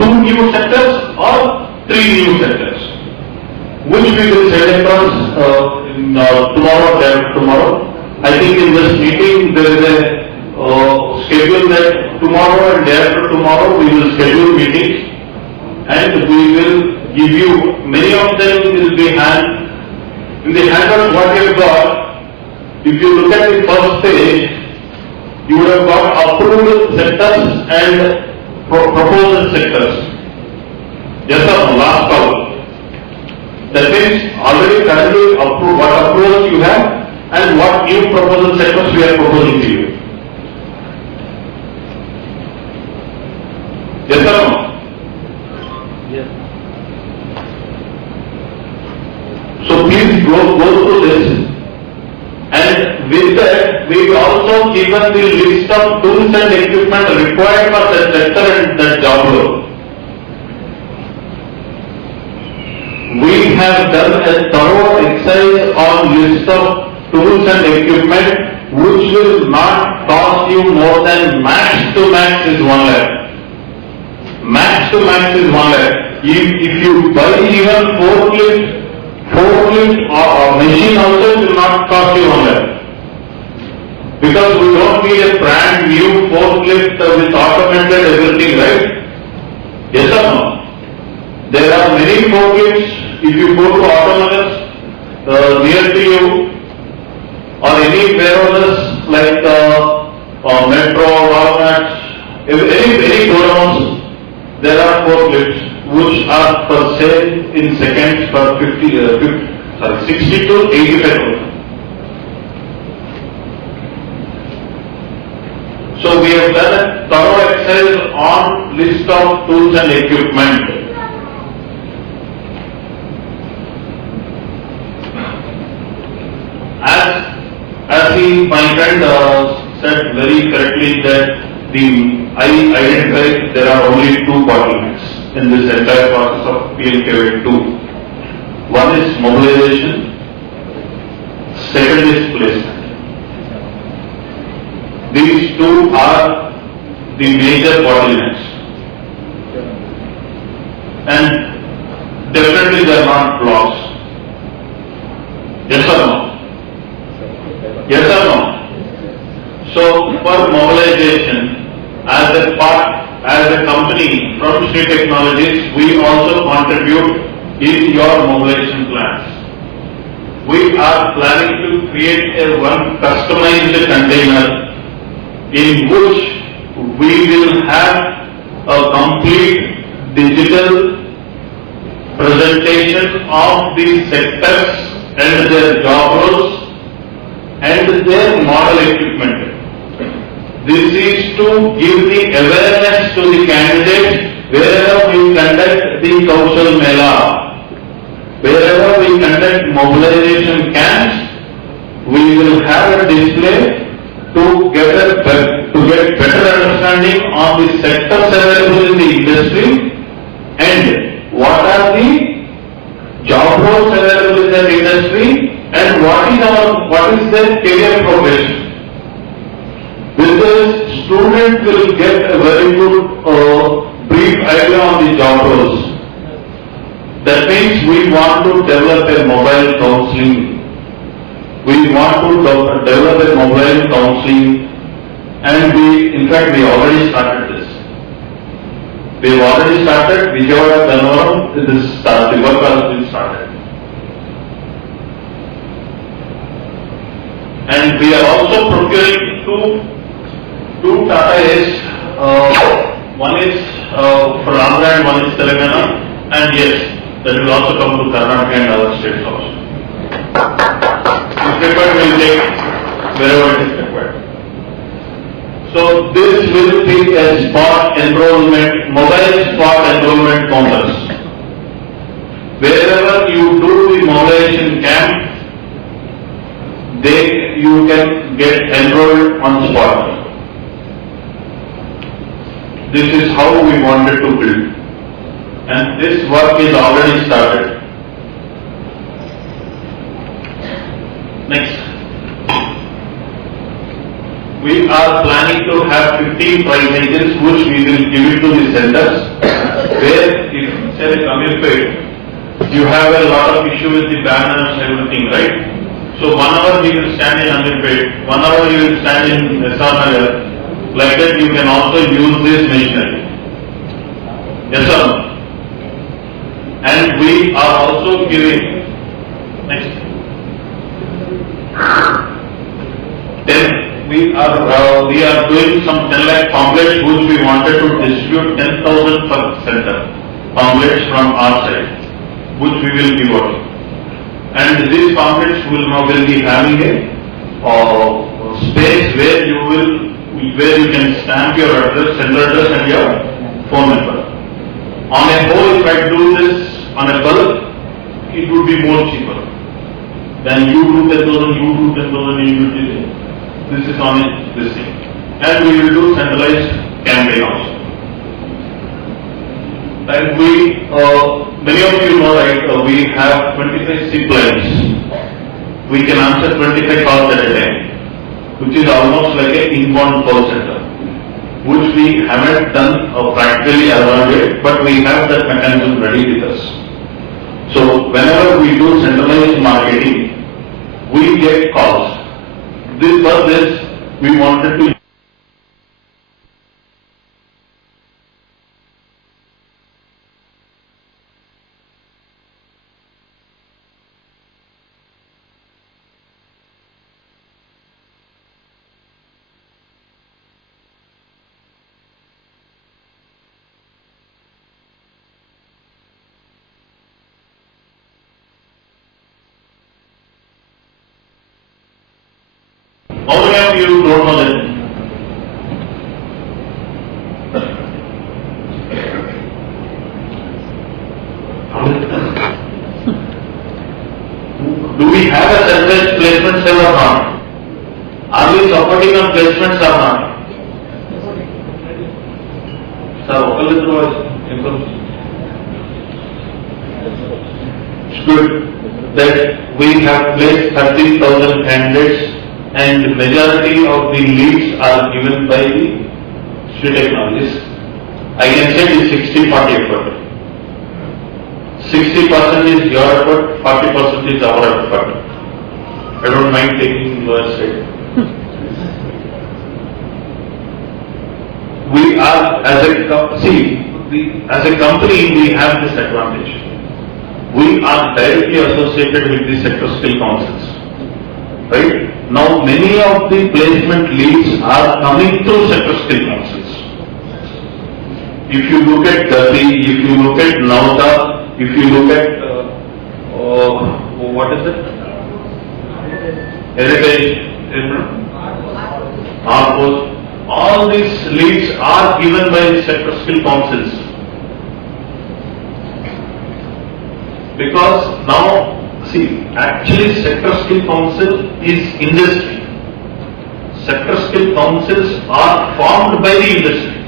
2 new sectors or 3 new sectors, which we will set across tomorrow. I think in this meeting there is a schedule that tomorrow and day after tomorrow we will schedule meetings and we will give you, many of them will be in the handout what you have got. If you look at the first page, you would have got approved sectors and proposed sectors. Yes or no? Last column. That means already currently approved, what approvals you have and what new proposal sectors we are proposing to you. Yes or no? Yes. So please go through this. And with that, we will also given the list of tools and equipment required for that sector and that job role. We have done a thorough exercise on list of tools and equipment which will not cost you more than max to max is 1 lakh. Max to max is 1 lakh. If you buy even forklift or machine also, it will not cost you 1 lakh. Because we don't need a brand new forklift with automated everything, right? Yes or no? There are many forklifts. If you go to autonomous near to you or any warehouses like Metro, Walmart, any godowns, there are forklifts which are for sale in seconds for 60 to 85,000. So we have done a thorough exercise on list of tools and equipment. As my friend said very correctly that I identified there are only 2 bottlenecks in this entire process of PMKV2. One is mobilization, second is placement. These 2 are the major bottlenecks. And definitely they are not blocks. Yes or no? Yes or no? So for mobilization, as a company from Shree Technologies, we also contribute in your mobilization plans. We are planning to create one customized container in which we will have a complete digital presentation of the sectors and their job roles and their model equipment. This is to to give the awareness to the candidates wherever we conduct the Kaushal Mela, wherever we conduct mobilization camps, we will have a display to get better understanding on the sectors available in the industry and what are the job roles available in that industry and what is their career progression. With this, student will get a very good brief idea on the job roles. That means we want to develop a mobile counseling. We want to develop a mobile counseling, and in fact we already started this. We have already started, Vijayawada, Dhanavaram, the work has been started. And we are also procuring two Tata Ace, one is for Andhra and one is Telangana, and yes, that will also come to Karnataka and other states also. If required, we will take wherever it is required. So this will be a spot enrollment, mobile spot enrollment counters. Wherever you do the mobilization camp, you can get enrolled on spot. This is how we wanted to build. And this work is already started. Next. We are planning to have 15 prize engines which we will give it to the centers where if say Amirpet, you have a lot of issue with the banners and everything, right? So 1 hour we will stand in Amirpet, 1 hour you will stand in Nagar. Like that you can also use this machinery. Yes sir. And we are also giving, next. Then we are doing some 10 lakh pamphlets which we wanted to distribute 10,000 per center pamphlets from our side, which we will be working. And these pamphlets will be having a space where you can stamp your address, center address and your phone number. On a whole, if I do this on a bulk, it would be more cheaper. Then you do 10,000, you do 10,000, you do 10,000. This is on this thing. And we will do centralized campaign also. And many of you know, right, we have 25 zip lines. We can answer 25 calls at a time, which is almost like an inbound call center, which we haven't done practically around it, but we have that mechanism ready with us. So whenever we do centralized marketing, we get calls. For this, we wanted to how many of you don't know that? Do we have a centralized placement cell or not? Are we supporting on placements or not? Sir, it's good that we have placed 30,000 candidates and majority of the leads are given by the shritech technologies. I can say it is 60-40 effort. 60% is your effort, 40% is our effort. I don't mind taking your side. We are, as a company, we have this advantage. We are directly associated with the sector skill councils. Right? Now many of the placement leads are coming through sector skill councils. If you look at Gati, if you look at Nauta, if you look at what is it? Heritage, Arcos, all these are given by the sector skill councils. Because now, see, actually sector skill council is industry. Sector skill councils are formed by the industry.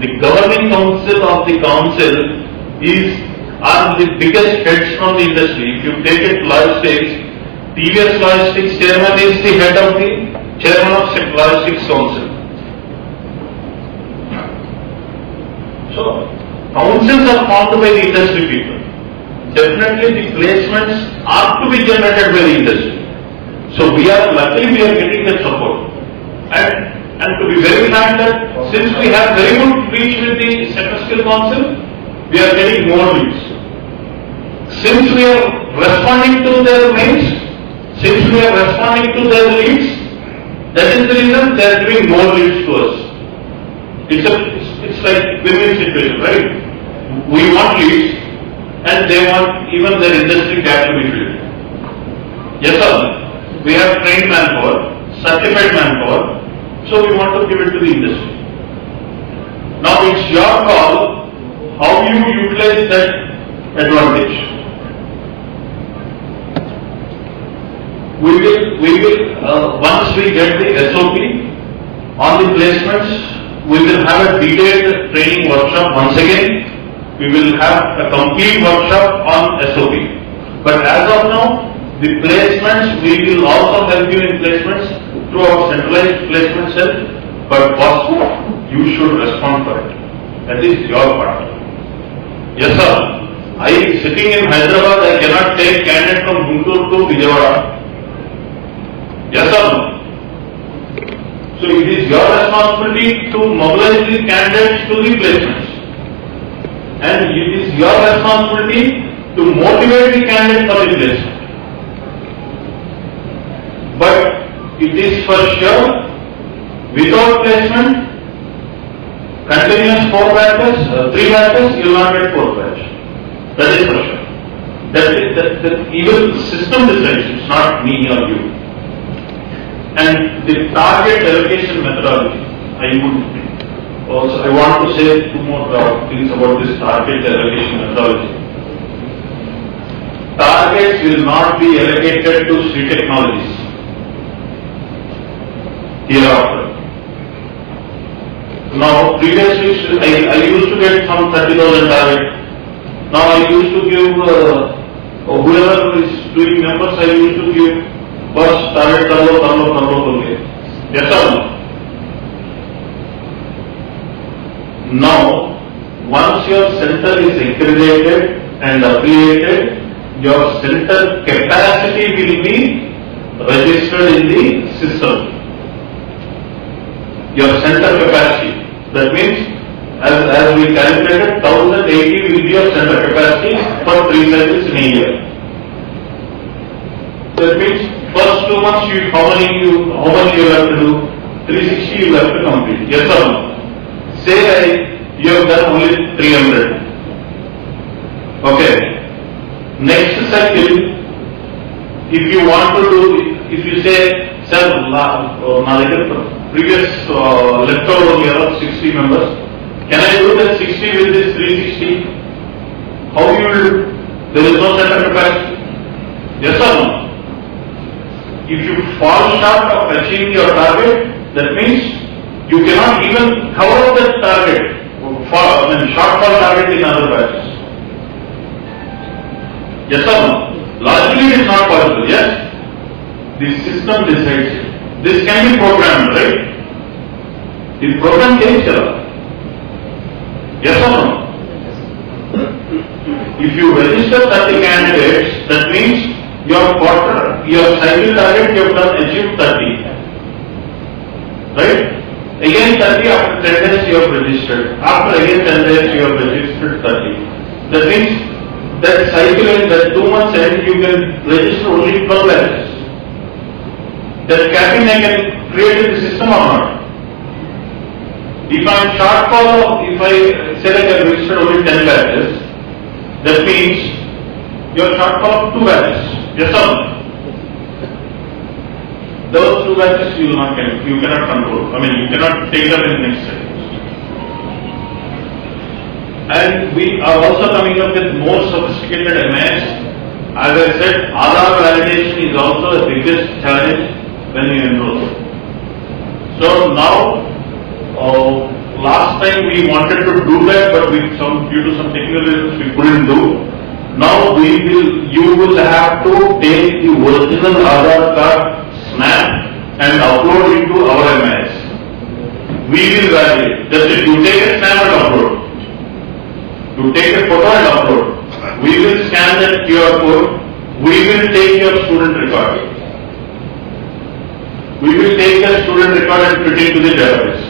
The governing council of the council are the biggest heads from the industry. If you take it logistics, TVS Logistics chairman is the head of the chairman of Logistics Council. So, councils are formed by the industry people. Definitely the placements are to be generated by the industry. So luckily we are getting that support. And to be very frank that since we have very good reach with the Sector Skill Council, we are getting more leads. Since we are responding to their mails, since we are responding to their leads, that is the reason they are giving more leads to us. It's like win-win situation, right? We want leads and they want even their industry gap to be filled. Yes sir, we have trained manpower, certified manpower, so we want to give it to the industry. Now it's your call how you utilize that advantage. We will once we get the SOP on the placements, we will have a detailed training workshop once again. We will have a complete workshop on SOP. But as of now, the placements, we will also help you in placements through our centralized placement cell. But first, you should respond for it. That is your part. Yes sir, sitting in Hyderabad, I cannot take candidate from Guntur to Vijayawada. Yes or no? So it is your responsibility to mobilize the candidates to the placements. And it is your responsibility to motivate the candidate for the placement. But it is for sure, without placement, continuous 4 batches, 3 batches, you will not get 4 batches. That is for sure. That even the system decides, it's not me or you. And the target allocation methodology, I want to say 2 more things about this target allocation methodology. Targets will not be allocated to shritech technologies hereafter. Now, previously, I used to get some 30,000 target. Now, I used to give, whoever is doing numbers, I used to give first target target. Yes or no? Now, once your center is accredited and affiliated, your center capacity will be registered in the system. Your center capacity. That means, as we calculated, 1080 will be your center capacity for 3 cycles in a year. That means, first 2 months, how much you have to do? 360 you have to complete. Yes or no? Say you have done only 300. Okay. Next cycle, if you want to do, if you say, sir, previous leftover here of 60 members, can I do that 60 with this 360? How you will do? There is no center capacity. Yes or no? If you fall short of achieving your target, that means you cannot even cover that target, shortfall target in other batches. Yes or no? Logically it is not possible, yes? The system decides it. This can be programmed, right? The program change kara. Yes or no? If you register 30 candidates, that means your cycle target you have done achieved 30. Right? Again 30 after 10 days you have registered. After again 10 days you have registered 30. That means that cycle in that 2 months end you can register only 12 batches. That capping I can create in the system or not? If I am shortfall, if I say that I have registered only 10 batches, that means you are shortfall of 2 batches. Yes or no? Those 2 batches you cannot control. You cannot take them in the next cycle. And we are also coming up with more sophisticated MIS. As I said, Aadhaar validation is also the biggest challenge when you enroll. So now, last time we wanted to do that, but due to some technical reasons we couldn't do. Now you will have to take the original Aadhaar card snap and upload it to our MIS. We will validate. Just if you take a snap and upload. You take a photo and upload. We will scan that QR code. We will take your student record. We will take the student record and put it to the database.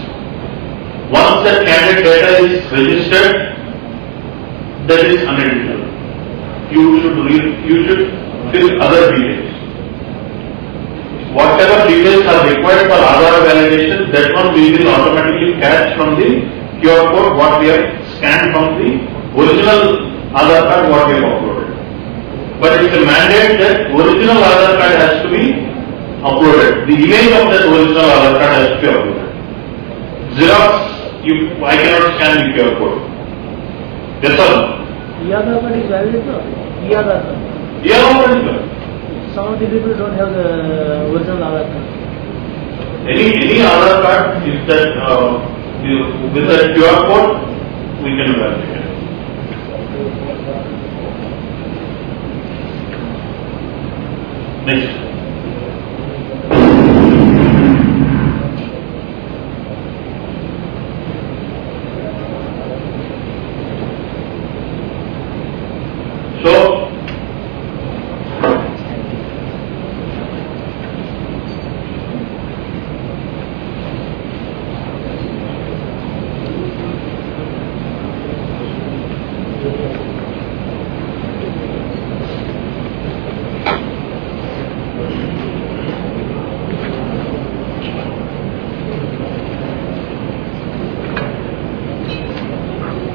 Once the candidate data is registered, that is unedited. You should fill other details. Whatever details are required for Aadhaar validation, that one we will automatically catch from the QR code what we have scanned from the original Aadhaar card what we have uploaded. But it's a mandate that original Aadhaar card has to be uploaded. The image of that original Aadhaar card has to be uploaded. Xerox, I cannot scan the QR code. That's all. E-Aadhaar card is valid, no? E-Aadhaar card. E-Aadhaar card is valid. Some of the people don't have the original Aadhaar card. Any Aadhaar card, if that with that QR code, we can validate it. Next.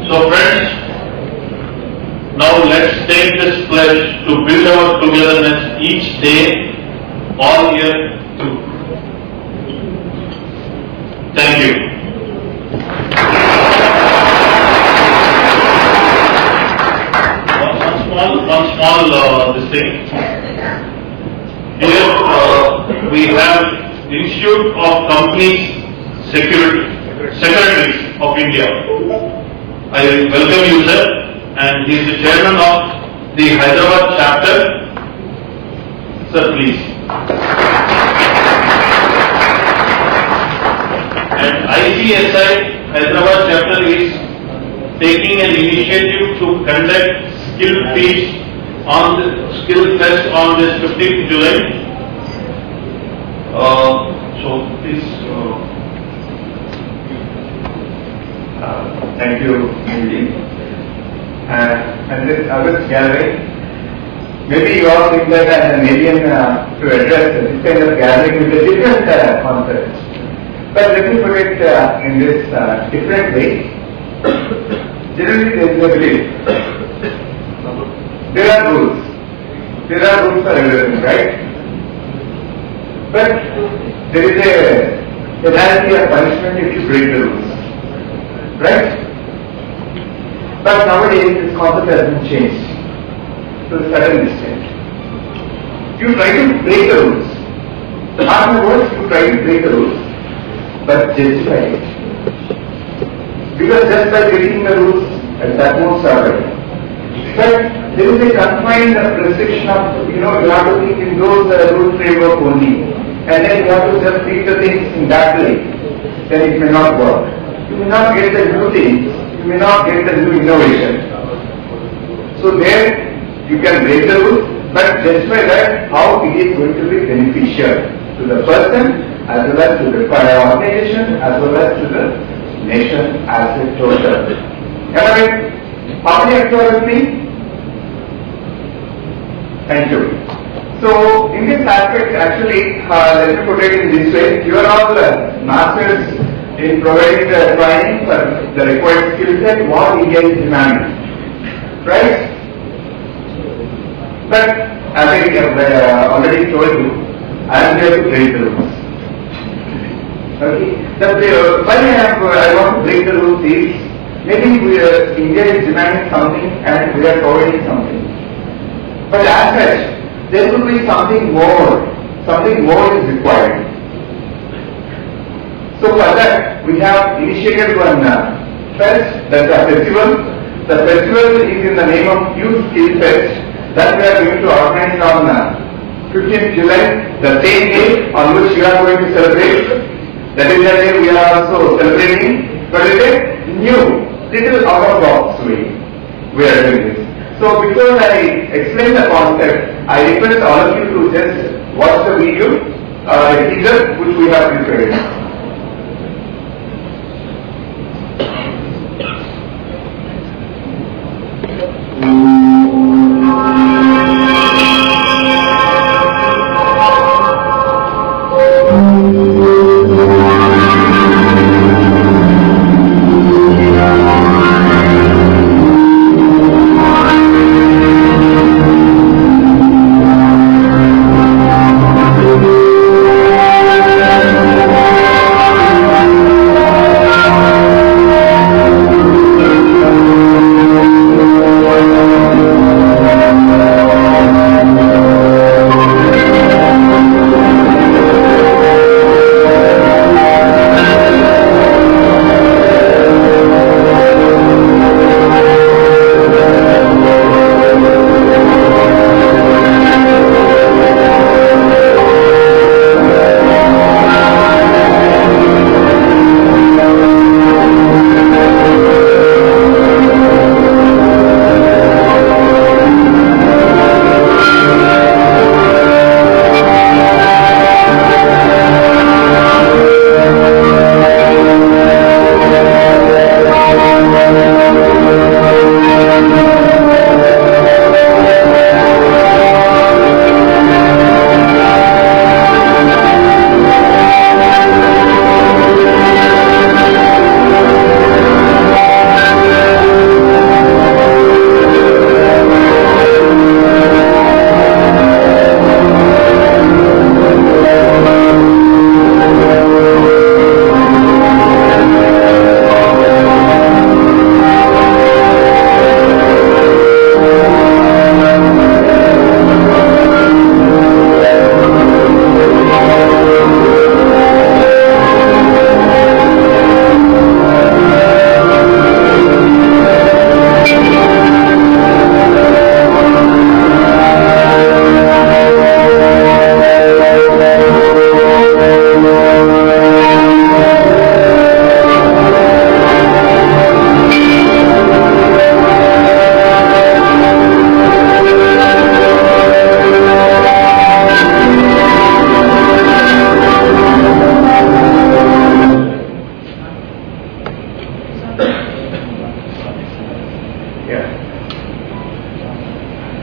So, friends, now let's take this pledge to build our togetherness each day, all year through. Thank you. One small this thing. Here we have Institute of Companies Secretaries of India. I welcome you, sir, and he is the chairman of the Hyderabad chapter. Sir, please. And ICSI Hyderabad chapter is taking an initiative to conduct skill feast on the skill fest on this 15th July. So please. Thank you, Indy. And this August gathering, maybe you all think that as a medium to address this kind of gathering with a different concept. But let me put it in this different way. Generally, there is a belief. There are rules. There are rules for everything, right? But there is a penalty or punishment if you break the rules. Right? But nowadays this concept has been changed to a certain extent. You try to break the rules. Afterwards you try to break the rules, but justify it. Because just by breaking the rules, that won't serve it. But there is a confined restriction of, you have to think in those rule framework only. And then you have to just treat the things in that way. Then it may not work. You may not get the new things, you may not get the new innovation. So there you can break the rules, but justify that how it is going to be beneficial to the person, as well as to the organization, as well as to the nation as a total. Alright, public activity. Thank you. So in this aspect, actually, let me put it in this way: you are all masters in providing the training for the required skill set what India is demanding, right? But as I have already told you, I am here to break the rules. Okay. Why I want to break the rules is Maybe India is demanding something and we are providing something. But as such, there could be something more is required. So for that, we have initiated one fest, that's a festival. The festival is in the name of Youth Skill Fest that we are going to organize on 15th July, the same day on which we are going to celebrate. That is the day we are also celebrating, but it is new, little out of box way we are doing this. So before I explain the concept, I request all of you to just watch the video, a teaser which we have prepared.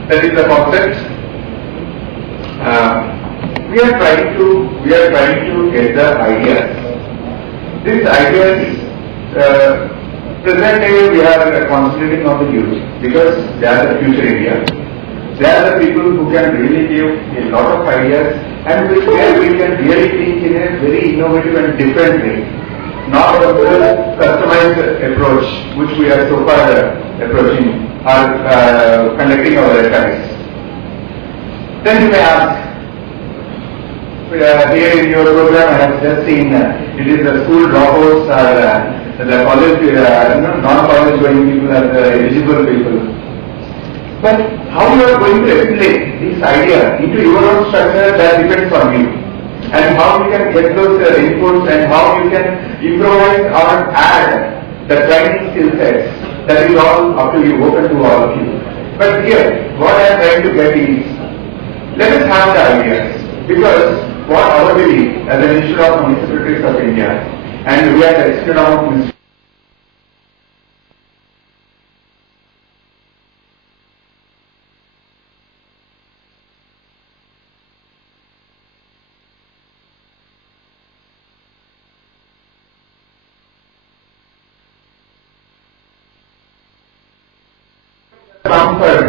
That is the concept. We are trying to get the ideas. These ideas, present day we are concentrating on the youth because they are the future India. They are the people who can really give a lot of ideas and where we can really think in a very innovative and different way. Not the customized approach which we are so far approaching or conducting our exercise. Then you may ask, here in your program I have just seen it is the school dropouts or the college, non-college going people are the eligible people. But how you are going to assimilate this idea into your own structure, that depends on you. And how you can get those inputs and how you can improvise or add the training skill sets, that is all up to you, open to all of you. But here, what I am trying to get is, let us have the ideas, because what our belief as an Institute of Municipalities of India, and we are the Institute of Municipalities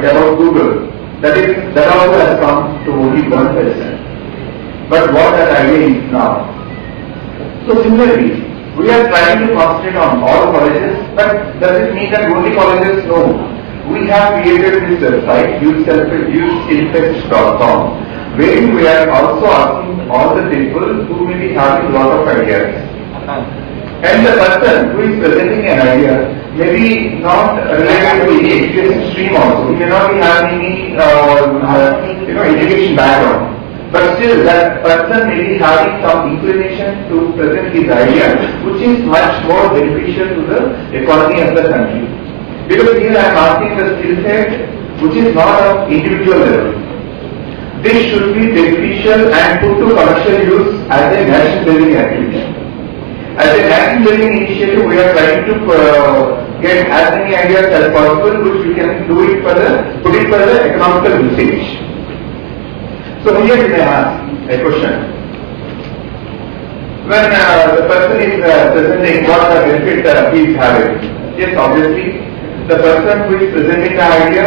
about Google, that also has come to only 1%. But what that idea is now. So similarly, We are trying to concentrate on all colleges, but does it mean that only colleges? No. We have created this website, useskillfest.com, wherein we are also asking all the people who may be having lot of ideas. And the person who is presenting an idea may be not related to any education stream also. He may not be having any education background. But still, that person may be having some inclination to present his idea, which is much more beneficial to the economy of the country. Because here I am asking the skill set, which is not of individual level. This should be beneficial and put to commercial use as a national building activity. As a national building initiative, we are trying to get as many ideas as possible, which we can do it put it for the economical usage. So here you may ask a question. When the person is presenting what the benefit he is having, yes, obviously, the person who is presenting the idea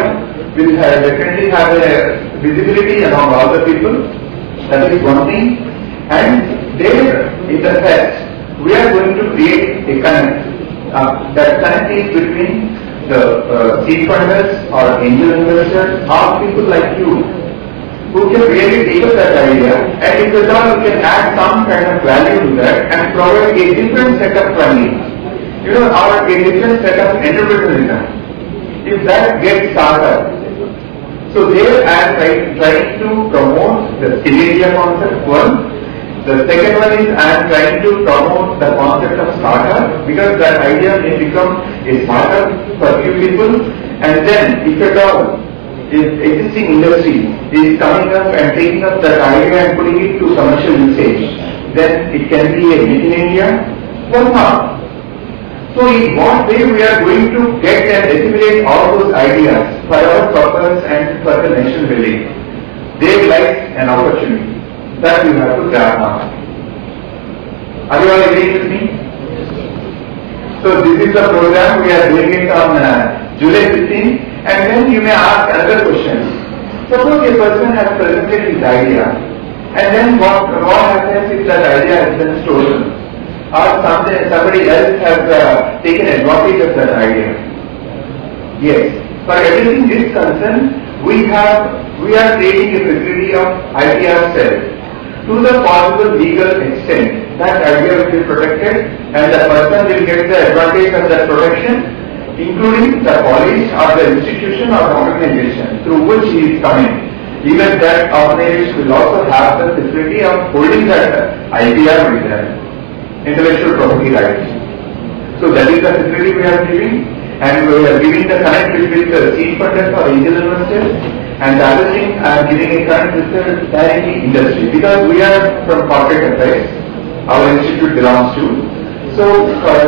will definitely have a visibility among all the people. That is one thing. And there, in the fest, we are going to create a connect. That connect is between the seed funders or angel investors or people like you, who can really take up that idea, and if at all you can add some kind of value to that and provide a different set of funding. A different set of entrepreneurship. If that gets started, so there I am trying to promote the skill area concept, one. The second one is I am trying to promote the concept of startup, because that idea may become a startup for few people, and then if at all, if existing industry is coming up and taking up that idea and putting it to commercial usage, then it can be a Make in India or not. So in what way we are going to get and assimilate all those ideas for our purpose and for the national building? There lies an opportunity that you have to grab now. Are you all agreeing with me? So this is the program. We are doing it on July 15th. And then you may ask another question. Suppose a person has presented his idea, and then what happens if that idea has been stolen? Or somebody else has taken advantage of that idea? Yes. For everything this concern, we are creating a facility of IPR cell. To the possible legal extent, that idea will be protected, and the person will get the advantage of that protection, including the college or the institution or the organization through which he is coming. Even that organization will also have the facility of holding that IPR with them, intellectual property rights. So that is the facility we are giving, and we are giving the connect between the seed funders or angel investors, and the other thing I am giving a connect with the directly industry, because we are from corporate affairs, our institute belongs to. So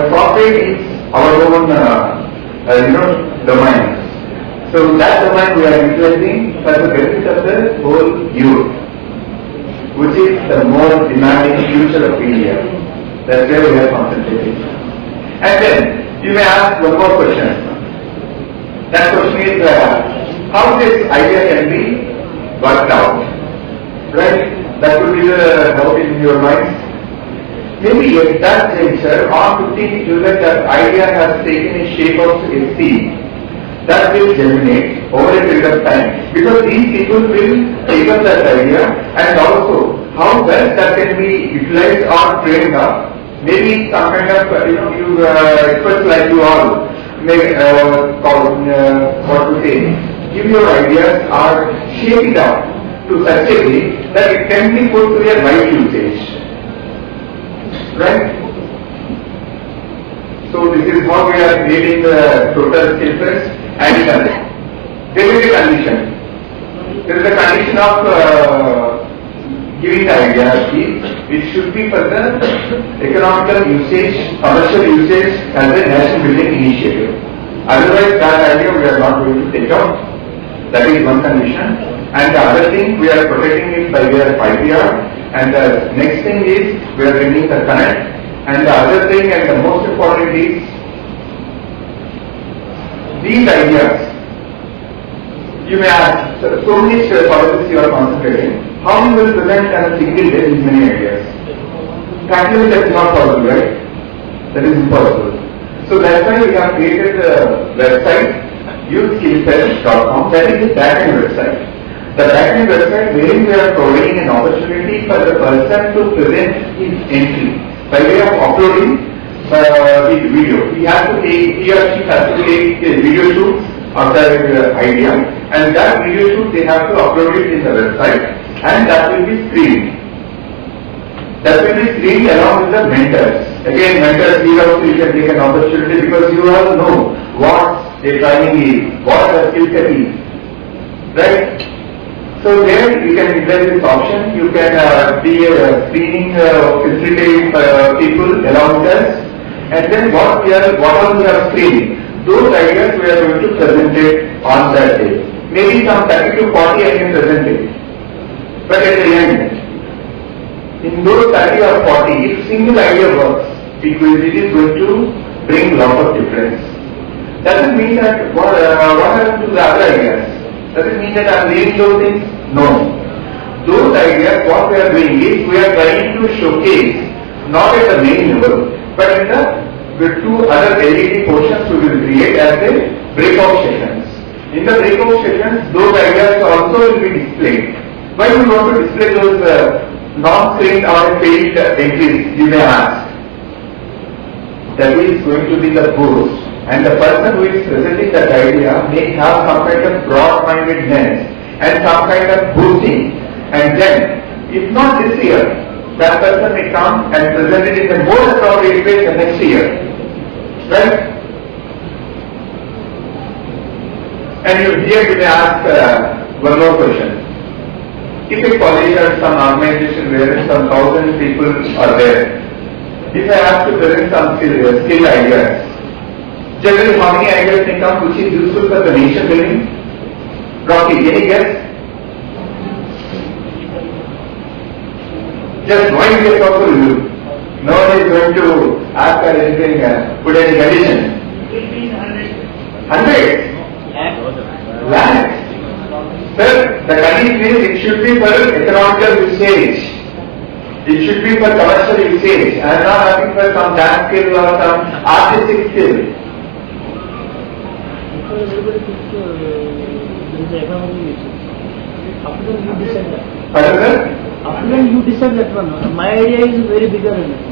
corporate is our own domain. So that domain we are utilizing for the benefit of the whole youth, which is the more demanding future of India. That's where we are concentrating. And then you may ask one more question. That question is how this idea can be worked out. Right? That would be the doubt in your mind. Maybe at that juncture, on 15th July, that idea has taken a shape of a seed that will germinate over a period of time, because these people will take up that idea, and also how well that can be utilized or trained up. Maybe some kind of experts like you all may give your ideas or shape it up to such a way that it can be put to a right usage. Right? So this is how we are creating the total skill sets, and there is a condition. There is a condition of giving the idea. It should be for the economical usage, commercial usage as a national building initiative. Otherwise, that idea we are not going to take out. That is one condition. And the other thing, we are protecting it by way of IPR. And the next thing is, we are bringing the connect. And the other thing, and the most important is, these ideas, you may ask, so many policies you are concentrating, how you will present as a single day these many ideas? Practically that is not possible, right? That is impossible. So that's why we have created a website, youthskillset.com, that is the backend website. The backend website wherein we are providing an opportunity for the person to present his entry by way of uploading his video. He or she has to take a video shoot of their idea, and that video shoot they have to upload it in the website, and that will be screened. That will be screened along with the mentors. Again, mentors here also you can take an opportunity because you have to know what a training is, what the skill set is. Right? So there you can utilize this option. You can be a screening facilitate people along with us. And then whatever we are screening, those ideas we are going to present it on that day. Maybe some 30 to 40 I can present it. But at the end, in those 30 or 40, if single idea works, it is going to bring lot of difference. Doesn't mean that what happens to the other ideas? Does it mean that I am leaving those things? No. Those ideas, what we are doing is, we are trying to showcase, not at the main level, but in the two other LED portions we will create as a breakout sessions. In the breakout sessions, those ideas also will be displayed. Why do we want to display those non-screened or failed entries, you may ask? That is going to be the boost, and the person who is presenting that idea may have some kind of broad-mindedness and some kind of boosting, and then, if not this year, that person may come and present it in the more appropriate way the next year. Right? And here you may ask one more question. If a college or some organization where some 1,000 people are there, if I have to present some skill ideas, generally how many ideas may come which is useful for the nation building? Rocky, any guess? Just one guess also will do. No one is going to ask or anything, put any condition. 100? Lakhs. Sir, the condition is it should be for economical usage. It should be for commercial usage. I am not asking for some dance skill or some artistic skill. Because everybody thinks there is economic usage. After that you decide that. Pardon, sir? After that you decide that one. My idea is very bigger than that.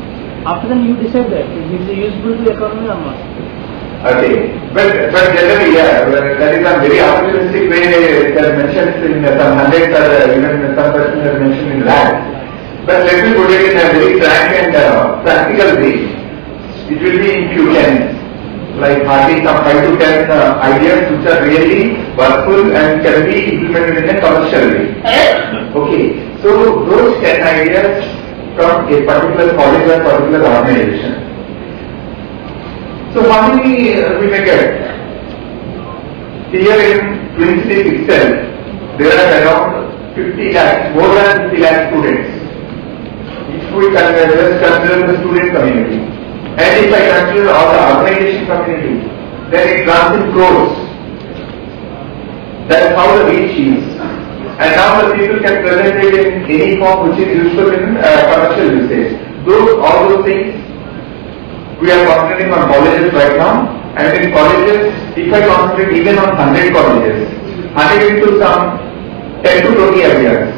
After that you decide that it is useful to economy or not. Okay, but generally, yeah, that is a very optimistic way that mentions in some hundreds or even some person has mentioned in lakhs. But let me put it in a very frank and practical way. It will be in few tens, like hardly some 5 to 10 ideas which are really workful and can be implemented in a commercial way. Okay, so those 10 ideas from a particular college or particular organization. So how many we may get? Here in Twin Cities itself, there are around 50 lakhs, more than 50 lakh students. If we just consider the student community, and if I consider all the organization community, then it runs in crores. That is how the reach is. And now the people can present it in any form which is useful in commercial usage. All those things we are concentrating on colleges right now, and in colleges, if I concentrate even on 100 colleges, 100 into some 10 to 20 ideas,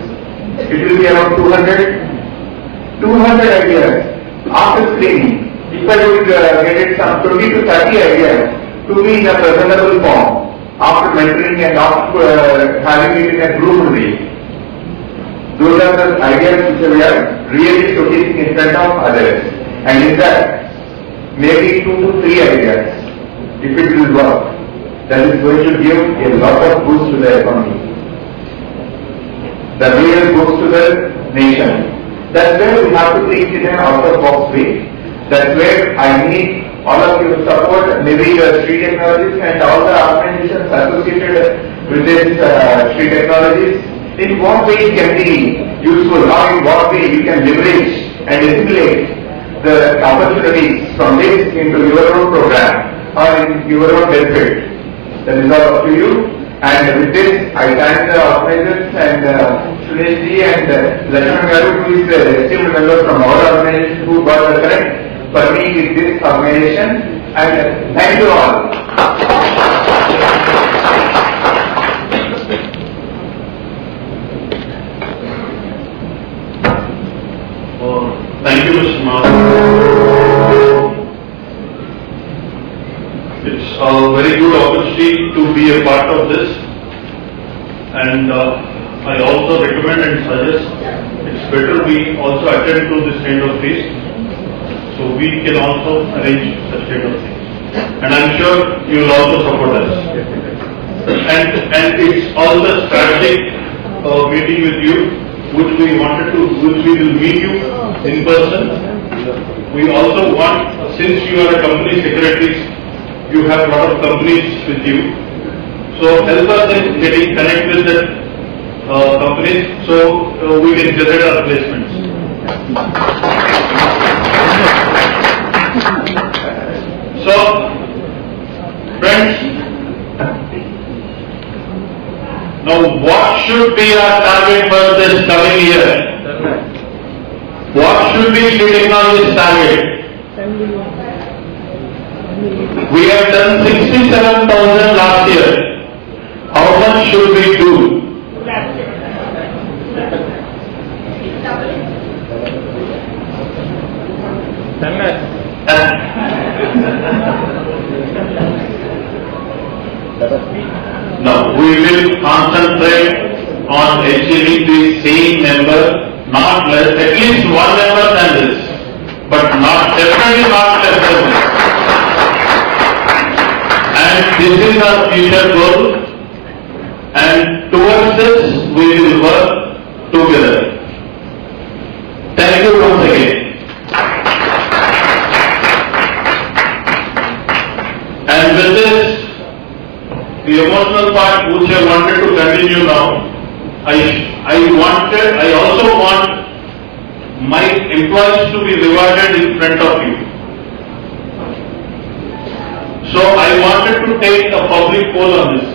it will be around 200 ideas after screening. If I would get it some 20 to 30 ideas to be in a presentable form, after mentoring and after having it in a group way. Those are the ideas which we are really showcasing in front of others. And in that, maybe 2 to 3 ideas, if it will work, that is going to give a lot of boost to the economy. The real boost to the nation. That's where we have to think in an out-of-box way. That's where I need all of your support, maybe the Street Technologies and all the organizations associated with this Street Technologies. In what way it can be useful, or in what way you can leverage and assimilate the opportunities from this into your own program or in your own benefit. That is all up to you. And with this, I thank the organizers and Suresh ji and Lakshman Garu, who is the esteemed member from our organization who got the correct for me with this organization, and thank you all. Thank you, Mr. Mark. It's a very good opportunity to be a part of this, and I also recommend and suggest it's better we also attend to this kind of feast, so we can also arrange such kind of things. And I'm sure you will also support us. And it's all the strategic meeting with you, which we will meet you in person. We also want, since you are a company secretaries, you have a lot of companies with you. So help us in getting connected with the companies so we can generate our placements. So, friends, now what should be our target for this coming year? What should be shritechnology's target? We have done 67,000 last year. How much should we do? No, we will concentrate on achieving the same number, not less, at least one number than this, but not definitely not less than this. And this is our future goal, and towards this we will work together. Thank you once again. And with this, the emotional part which I wanted to continue now, I also want my employees to be rewarded in front of you. So I wanted to take a public poll on this.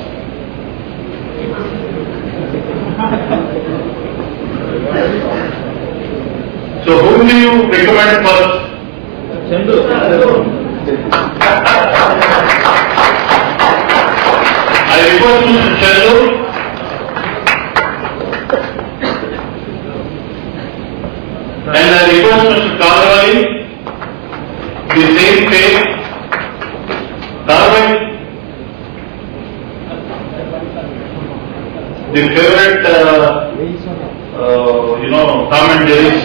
So whom do you recommend first? I request Mr. Chandu. And I request Mr. Kalavali, the same page. Kalavali, the favorite, commentaries.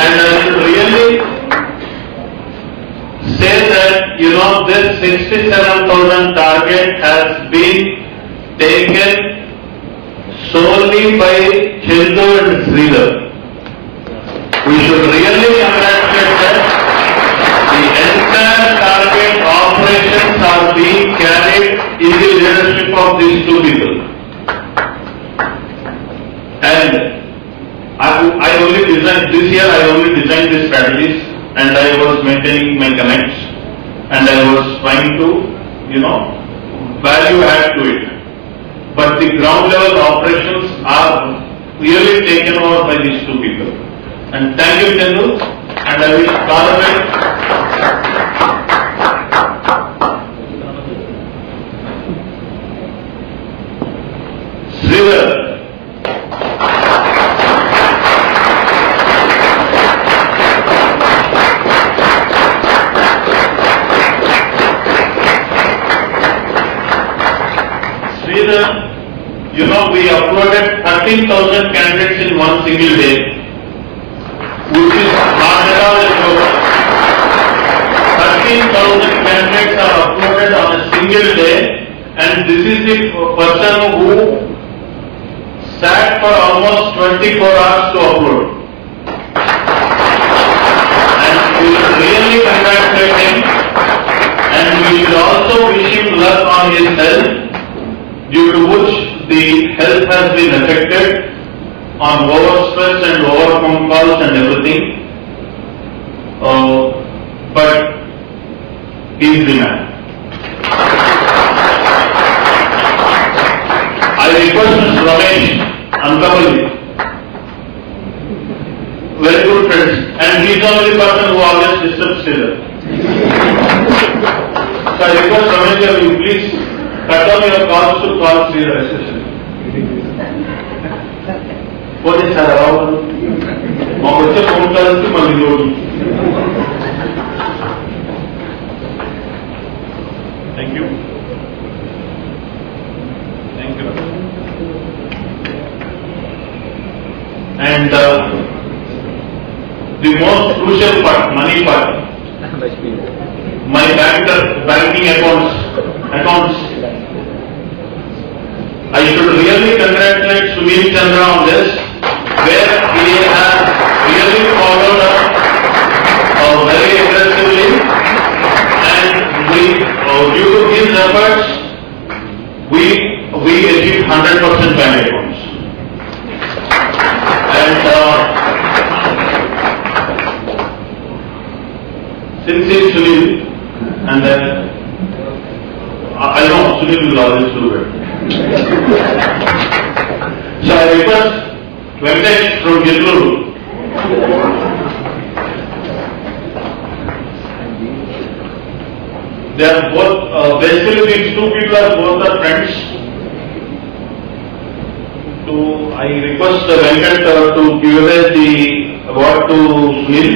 And I should really say that, this 67,000 target has been taken solely by Chandu and Sridhar. We should really congratulate them. The entire target operations are being carried in the leadership of these two people. And I only designed, this year I only designed the strategies, and I was maintaining my connects, and I was trying to, value add to it. But the ground level operations are really taken over by these two people. And thank you, Chandu, and I wish Parliament Sridhar. We uploaded 13,000 candidates in one single day, which is not at all a joke. 13,000 candidates are uploaded on a single day, and this is the person who sat for almost 24 hours to upload. And we should really congratulate him, and we should also wish him luck on his health, due to which the health has been affected on overstress and over phone calls and everything. But he is the man. I request Mr. Ramesh Ankamali, very good friends, And he is the only person who always disturbs Sridhar. So I request Ramesh, will you please cut down your calls to call Sridhar especially. What is that about? మాకు వచ్చే phone calls మళ్ళీ load. Thank you. Thank you. And the most crucial part, money part, my banking accounts. I should really congratulate Sunil Chandra on this, where he has really followed up very aggressively, and due to his efforts, we achieved 100% bank accounts. And since it's Sunil, and I know Sunil will always do it. So I request Venkatesh from Gilluru. They are both, basically these two people are both are friends. So I request Venkat to give away the award to Sunil.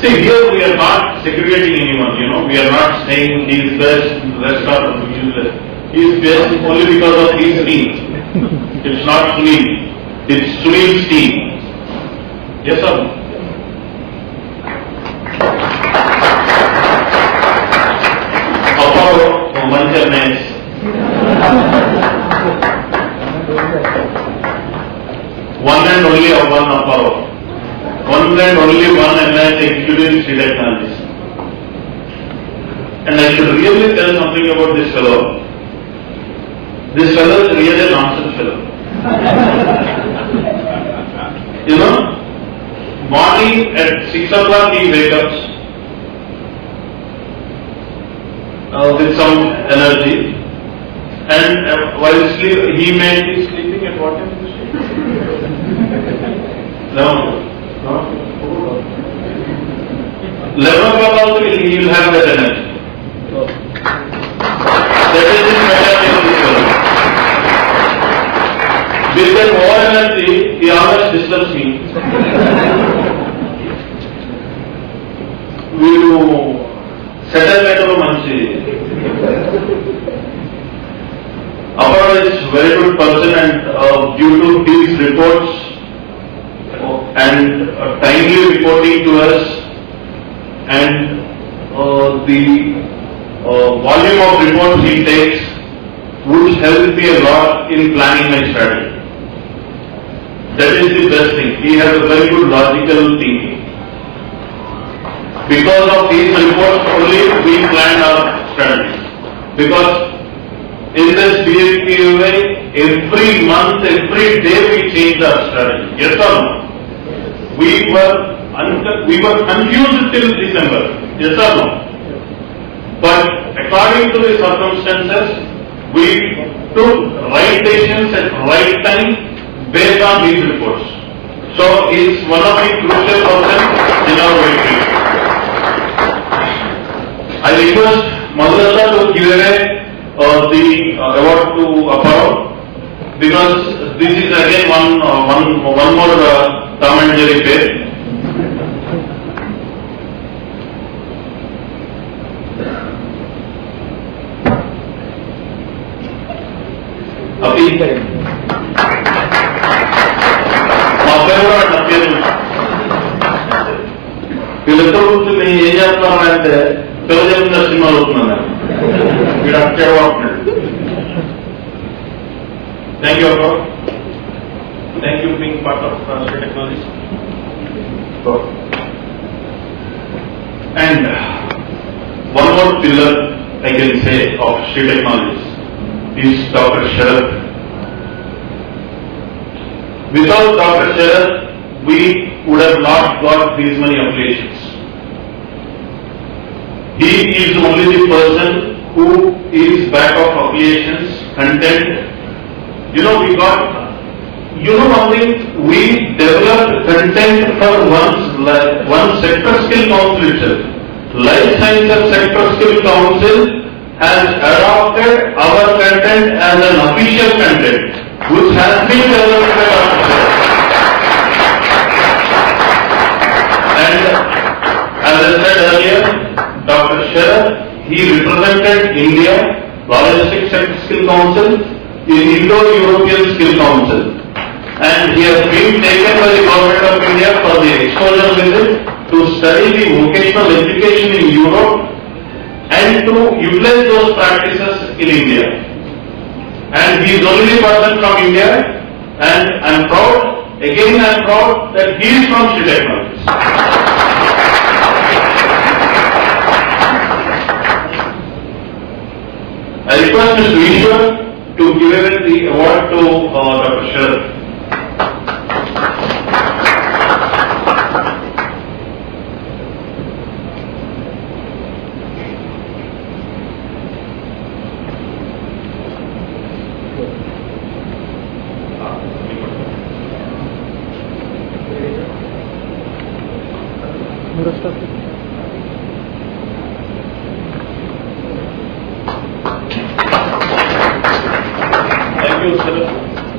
See, here we are not segregating anyone, we are not saying he is best, the rest are useless. He is best only because of his team. It's not Sunil, it's Sunil's team. Yes, sir? Apollo, Manchar Nance. One and only one Apollo. One and only one NIH executive in shritech. And I should really tell something about this fellow. This fellow is really a nonsense fellow. Morning at 6 o'clock he wakes up with some energy, and while he may be sleeping at what time? 11 o'clock also he will have that energy. That is his metabolism. With that more energy, he always disturbs me. We will settle better manchi. Apollo is a very good person, and due to his reports and timely reporting to us, and the volume of reports he takes would help me a lot in planning my strategy. That is the best thing. He has a very good logical thinking. Because of these reports only we planned our strategy. Because in this BHPUA, every month, every day we change our strategy. Yes or no? We were confused till December. Yes or no? But according to the circumstances, we took right decisions at right time based on these reports. So he is one of the crucial persons in our victory. I request Madhurata to give away the award to Apollo, because this is again one more Tom and Jerry pair. మా పేరు కూడా నా పేరు వీళ్ళిద్దరు కూర్చుని ఏం చేస్తున్నారంటే పిల్లజమిన సినిమాలు అవుతున్నాను వీడు అక్కడ థ్యాంక్ యూ అక్క thank you being part of Shri Technologies. And one more pillar I can say of Shri Technologies is Dr. Sharad. Without Dr. Sharad, we would have not got these many applications. He is only the person who is back of applications, content. We got, one thing, we developed content for one sector skill council itself. Life Sciences Sector Skill Council has adopted our content as an official content, which has been developed by Dr. Sharad. And as I said earlier, Dr. Sharad, he represented India, Logistics Sector Skill Council, in Indo-European Skill Council. And he has been taken by the Government of India for the exposure visit to study the vocational education in Europe and to utilize those practices in India. And he is only the person from India, and I am proud, again I am proud that he is from shritech. I request Mr. Ishwar to give away the award to Dr. Sharad. Thank you, sir,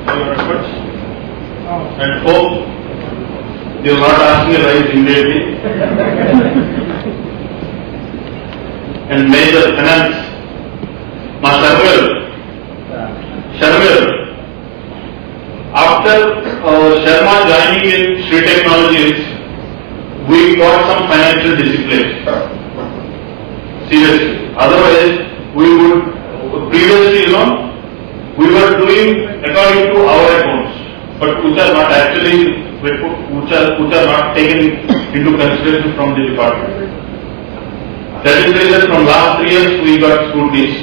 for your efforts. And hope you are not asking a rise immediately. And Major Finance, Sharmil, after Sharma joining in Sri Technologies, we got some financial discipline. Seriously. Otherwise, we would, previously, we were doing according to our accounts, but which are not actually, which are not taken into consideration from the department. That is the reason from last 3 years we got scrutinies.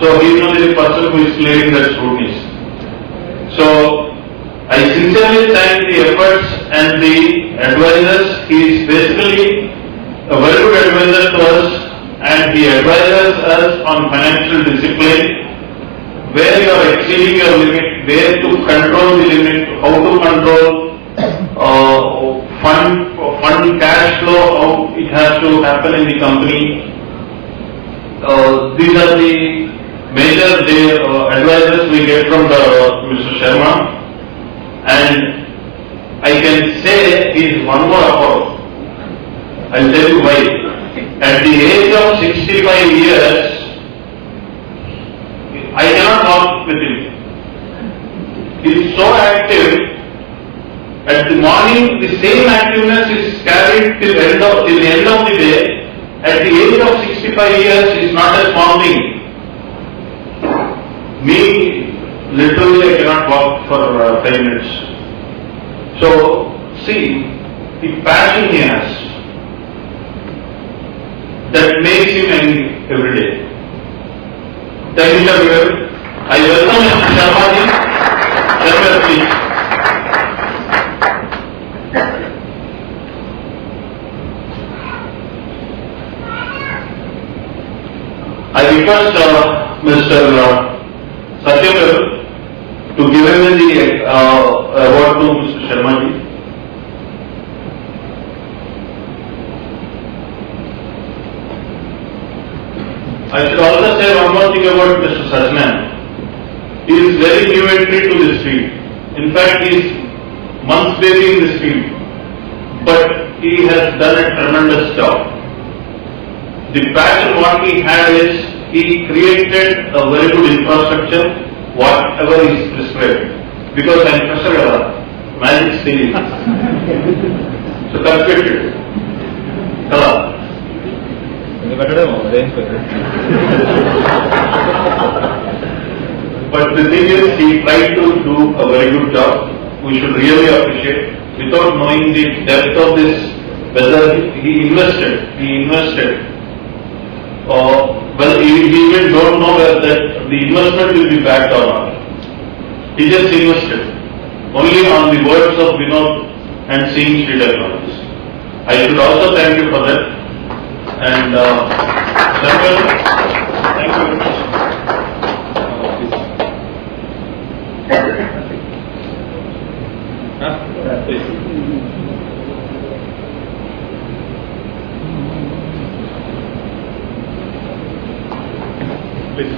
So he is only the person who is clearing that scrutinies. So I sincerely thank the efforts and the advisors. He is basically a very good advisor to us, and he advises us on financial discipline, where you are exceeding your limit, where to control the limit, how to control fund cash flow, how it has to happen in the company. These are the major advices we get from Mr. Sharma, and I can say he is one more apart. I'll tell you why. At the age of 65 years, I cannot walk with him. He is so active. At the morning, the same activeness is carried till the end of the day. At the age of 65 years, he is not a small thing. Me, literally, I cannot walk for 5 minutes. So, see, the passion he has, that makes him angry every day. Thank you, sir. I welcome Mr. Sharma ji. Sharma, please. I request Mr. Satyam to give away the award to Mr. Sharma ji. I should also say one more thing about Mr. Sajnan. He is very new entry to this field. In fact, he is months baby in this field. But he has done a tremendous job. The passion what he had is, he created a very good infrastructure, whatever is prescribed. Because I am pressure magic series. So calculated. Hello. But the thing is, he tried to do a very good job. We should really appreciate, without knowing the depth of this, whether he invested. Well, he even don't know that the investment will be backed or not. He just invested only on the words of Vinod and seeing Sri Technologies. I should also thank you for that. And thank you very much. Please.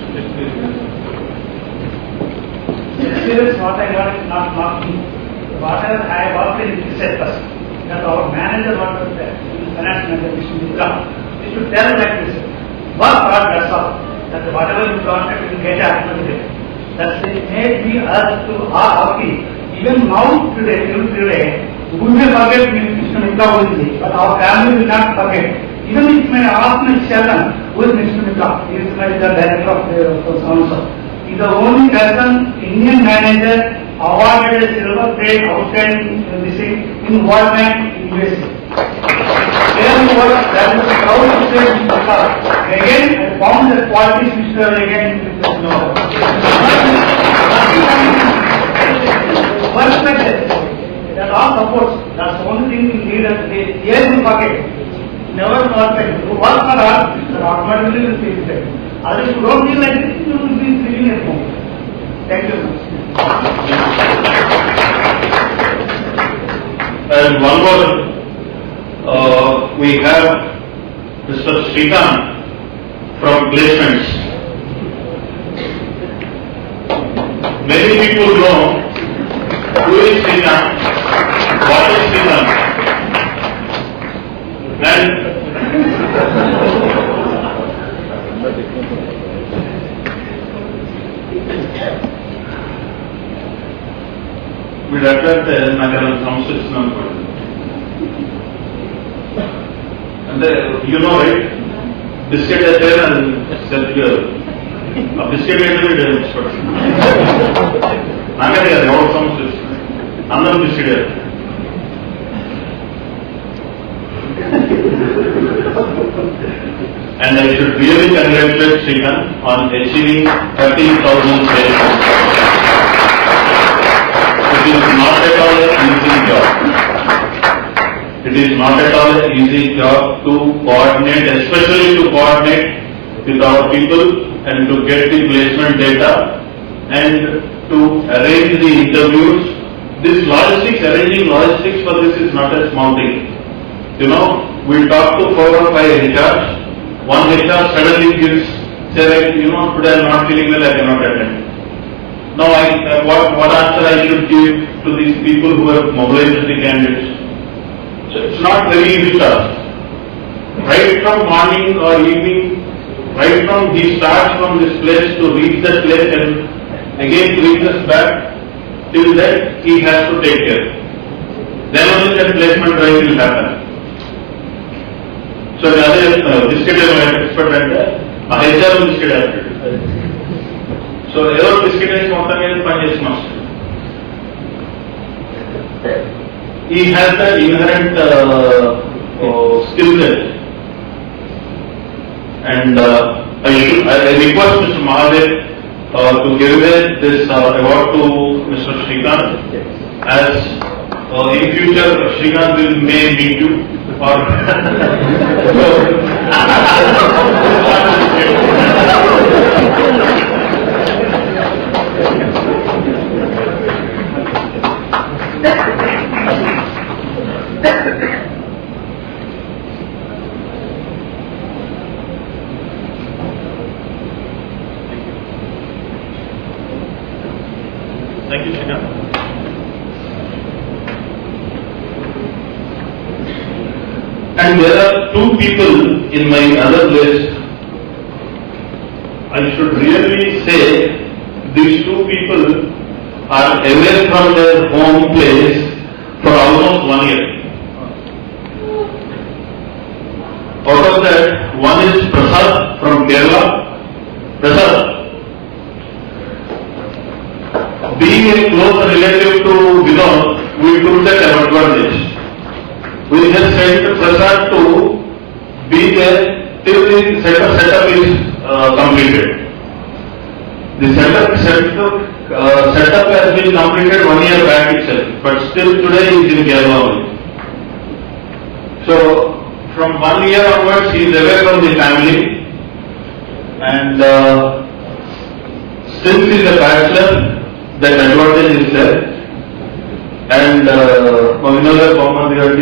Experience what I got is not me. Whatever I worked in research first. That our manager worked with the finance manager, Mr. Mitra. He should tell like this. Work hard, that's all. That whatever you got, you will get actually. That's it made me us to happy. Even now today, till today, we may forget Mr. Mitra only, but our family will not forget. Even if may ask my children, who is Mr. Mitra? He is my director of the council. He is the only person, Indian manager, awarded a silver plate outstanding in World Bank in USA. There he was, that is proud to say Mr. Mitra. Again, I found that qualities Mr. again with this novel. Works like that. That all supports. That's the only thing we need as a year in pocket. Never perfect. You work for us, automatically will feel that. Otherwise, if you don't feel like this, you will be feeling at home. Thank you. And one more, we have Mr. Srikanth from placements. Many people know who is Srikanth, what is Srikanth. And we అట్లయితే నాకు ఏదైనా సమస్య ఇస్తున్నాను అనుకోండి అంటే no right biscuit అయితే ఆ biscuit అయితే నాకైతే కదా ఎవరు సమస్య ఇస్తుంది అందరూ biscuit and I should really congratulate Srikanth on achieving 13,000 sales. It is not at all an easy job. It is not at all an easy job to coordinate, especially to coordinate with our people and to get the placement data and to arrange the interviews. This logistics, arranging logistics for this is not a small thing. You know, we talk to 4 or 5 HRs. One HR suddenly gives, say like, you know, today I am not feeling well, I cannot attend. Now, what answer I should give to these people who have mobilized the candidates? So it's not very easy task. Right from morning or evening, right from he starts from this place to reach that place and again brings us back, till that he has to take care. Then only that placement drive will happen. So the other biscuit expert and HR biscuit expert. So every biscuit is not he has the inherent skill set, and I request Mr. Mahadev to give away this award to Mr. Srikanth, as in future Srikanth will may meet you. Or thank you, Srikanth. And there are 2 people in my other list. I should really say these 2 people are away from their home place for almost 1 year. Out of that, one is Prasad from Kerala. Prasad, being a close relative to Vinod, we took that advantage. We just sent Prasad to be there till the setup is completed. The setup has been completed 1 year back itself, but still today he is in Kerala. So from 1 year onwards he is away from the family, and since he is a bachelor, that advantage is there. And Vinod Bhagwan Garu,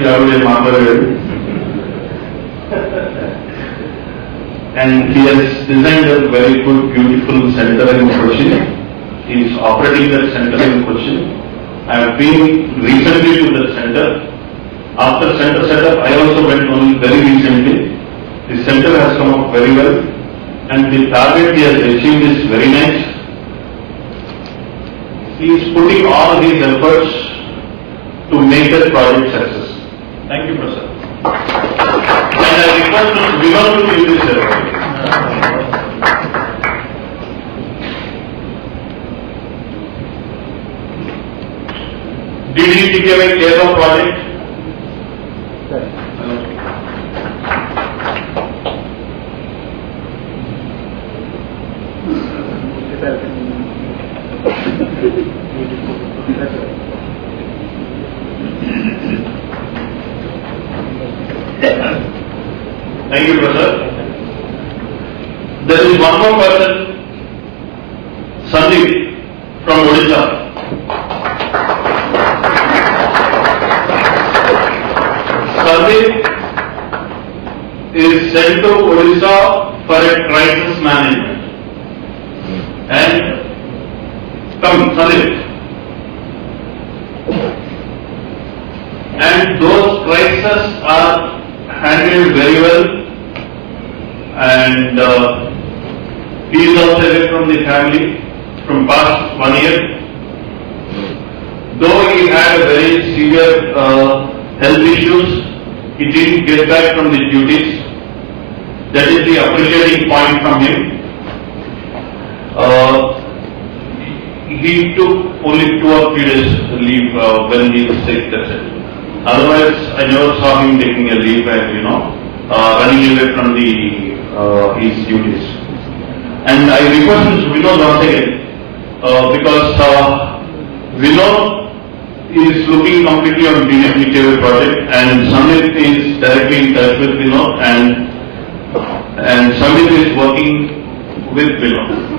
and he has designed a very good, beautiful center in Cochin. He is operating that center in Cochin. I have been recently to that center. After center setup, I also went only very recently. The center has come up very well, and the target he has achieved is very nice. He is putting all his efforts to make that project success. Thank you, Prasad. And I request Mr. Vimal to give this ceremony. Did he take away care of project? Thank you, Prasad. There is one more person, Sandeep from Odisha. Sandeep is sent to Odisha for a crisis management. And come, Sandeep. And those crises are handled very well, and he is also away from the family from past 1 year. Though he had a very severe health issues, he didn't get back from the duties. That is the appreciating point from him. He took only 2 or 3 days leave when he was sick, that's it. Otherwise, I never saw him taking a leave and, running away from his duties. And I request Mr. Vinod once again, because Vinod is looking completely on DNPKV project, and Samit is directly in touch with Vinod, and Samit is working with Vinod.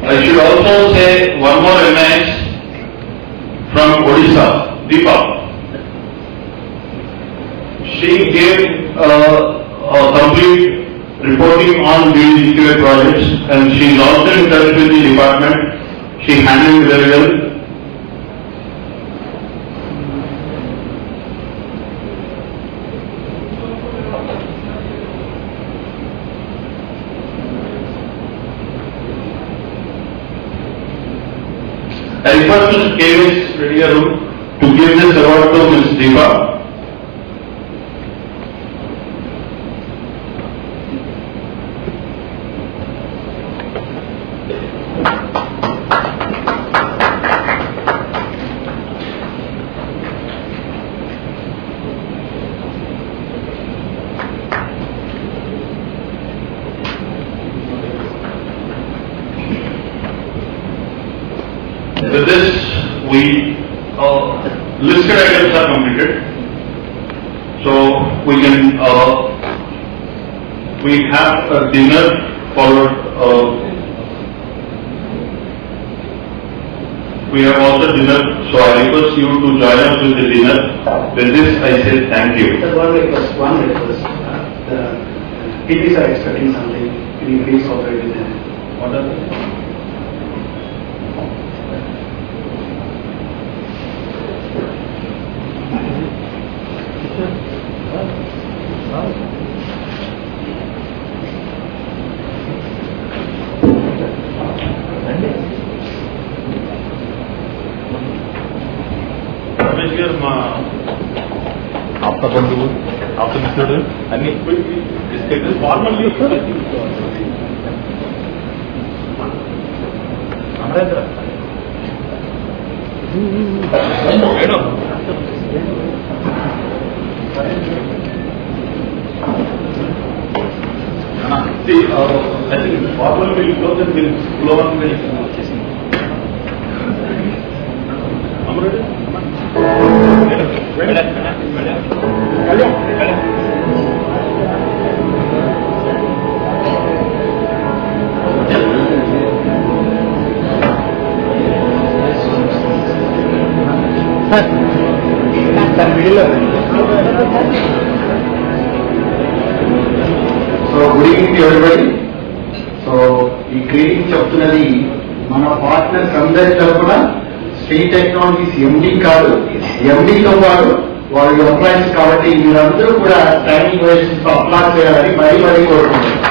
I should also say one more MIS from Odisha, Deepa. She gave a complete reporting on DDQA projects, and she is also in touch with the department. She handled very well. I request Mr. K.V.S. Reddy to give this award to Ms. Deepa. With this, we listed items are completed. So we can we have a dinner followed. We have also dinner. So I request you to join us with the dinner. With this, I say thank you. One request. The PTs are expecting something. Can you please cooperate with them? What are they? आपका बंधु आपका मित्र अन्य discuss formal use See, I think formal will close and will flow on very soon. దాని మిడిల్లో so good evening to everybody. So ఈ greeting చెప్తున్నది మన partners అందరి తరఫున శ్రీ టెక్నాలజీస్ ఎండి కాదు, ఎండితో పాటు వాళ్ళ ఎంప్లాయీస్. కాబట్టి మీరందరూ కూడా స్టాండింగ్ ఓవేషన్స్ తో అప్లాస్ చేయాలని మరీ మరీ కోరుకుంటున్నాను.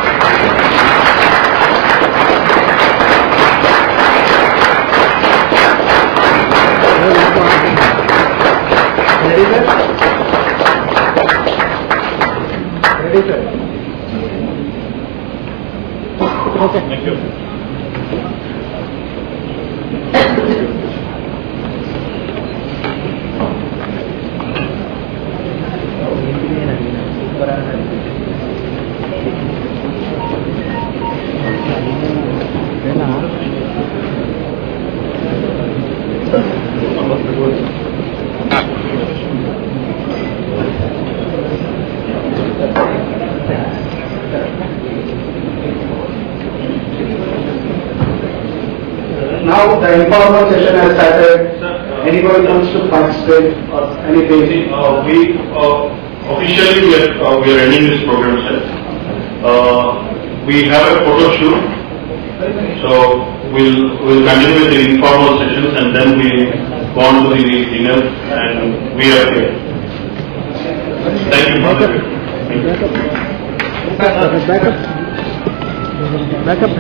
Thank you. Now the informal session has started. Anybody wants to participate or anything? Officially we are ending this program, sir. We have a photo shoot, so we'll continue with the informal sessions and then we go on to the dinner and we are here. Thank you. Backup.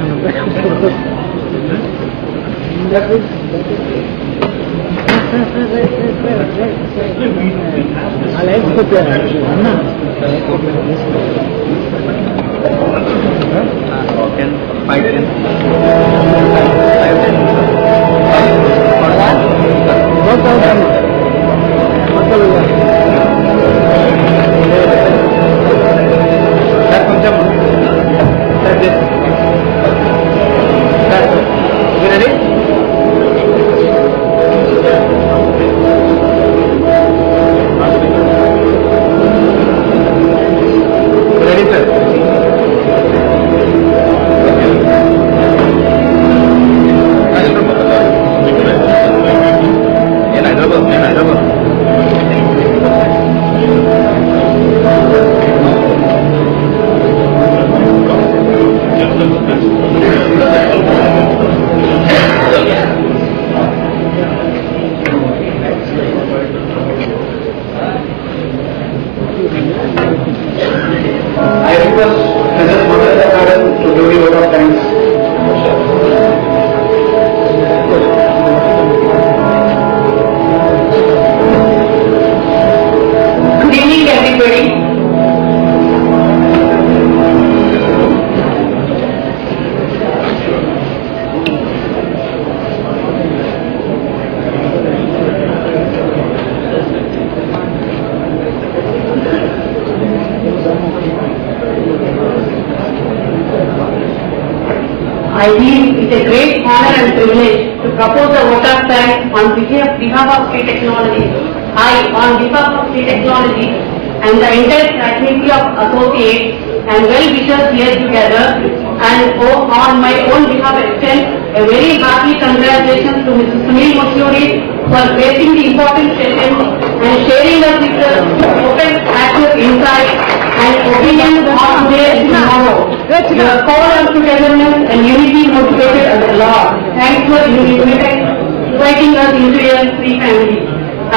I feel it's a great honor and privilege to propose a vote of thanks on behalf of Free Technology. I, on behalf of Free Technology and the entire fraternity of associates and well-wishers here together, and on my own behalf extend a very hearty congratulations to Mr. Sunil Mosuri for gracing the important session and sharing us with the open, active insight and opinions on today and tomorrow. Your call on togetherness and unity motivated us a lot. Thanks for inviting us into your free family.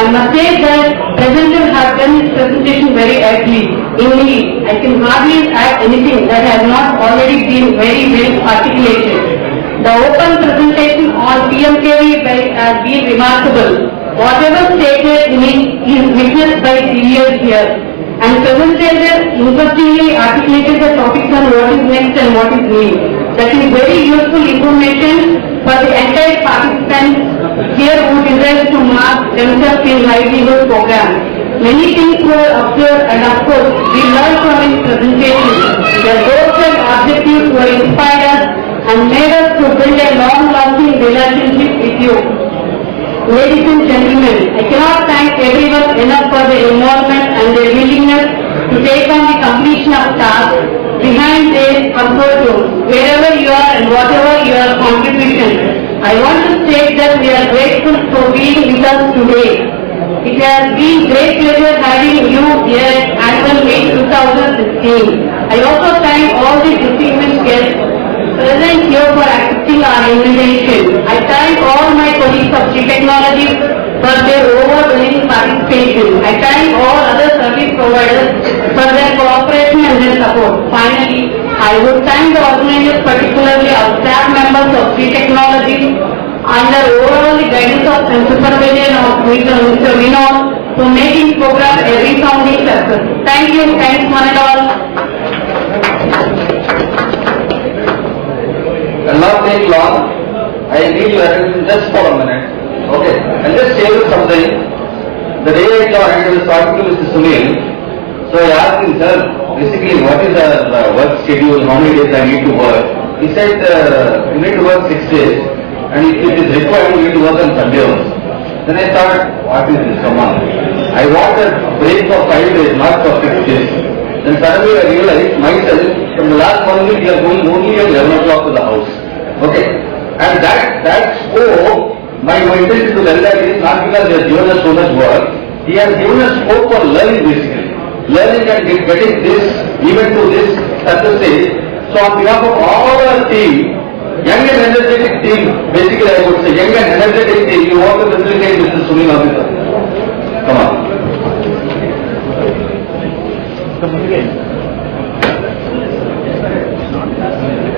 I must say that presenter has done his presentation very aptly. Indeed, I can hardly add anything that has not already been very well articulated. The open presentation on PMKV has been remarkable. Whatever stated in it is witnessed by CEOs here. And presenter interestingly articulated the topics on what is next and what is new. That is very useful information for the entire participants here who desire to mark themselves in livelihood program. Many things were observed and of course we learned from his presentation. The goals and objectives were inspired us and made us to build a long-lasting relationship with you. Ladies and gentlemen, I cannot thank everyone enough for their involvement and their willingness to take on the completion of tasks behind their comfort zone, wherever you are and whatever your contribution. I want to state that we are grateful for being with us today. It has been great pleasure having you here at Annual Meet 2016. I also thank all the distinguished guests present here for accepting our invitation. I thank all my colleagues of Shri Technologies for their overwhelming participation. I thank all other service providers for their cooperation and their support. Finally, I would thank the organizers, particularly our staff members of Shri Technologies, under overall the guidance of and supervision of Mr. Vinod, for making program a resounding success. Thank you, thanks one and all. I'll not take long. I need your attention just for a minute. Okay, I'll just share you something. The day I joined, I was talking to Mr. Sunil. So I asked him, sir, basically what is the work schedule, how many days I need to work? He said, you need to work 6 days, and if it is required, you need to work on Sunday also. Then I thought, what is this, come on. I wanted a break for 5 days, not for 6 days. Then suddenly I realized myself, from the last 1 week, we are going only at 11 o'clock to the house. Okay, and that scope, my intention to tell that is not because he has given us so much work, he has given us scope for learning basically. Learning and getting this, even to this success stage. So on behalf of all our team, young and energetic team, basically I would say, young and energetic team, you want to facilitate Mr. Sunil officer. Come on.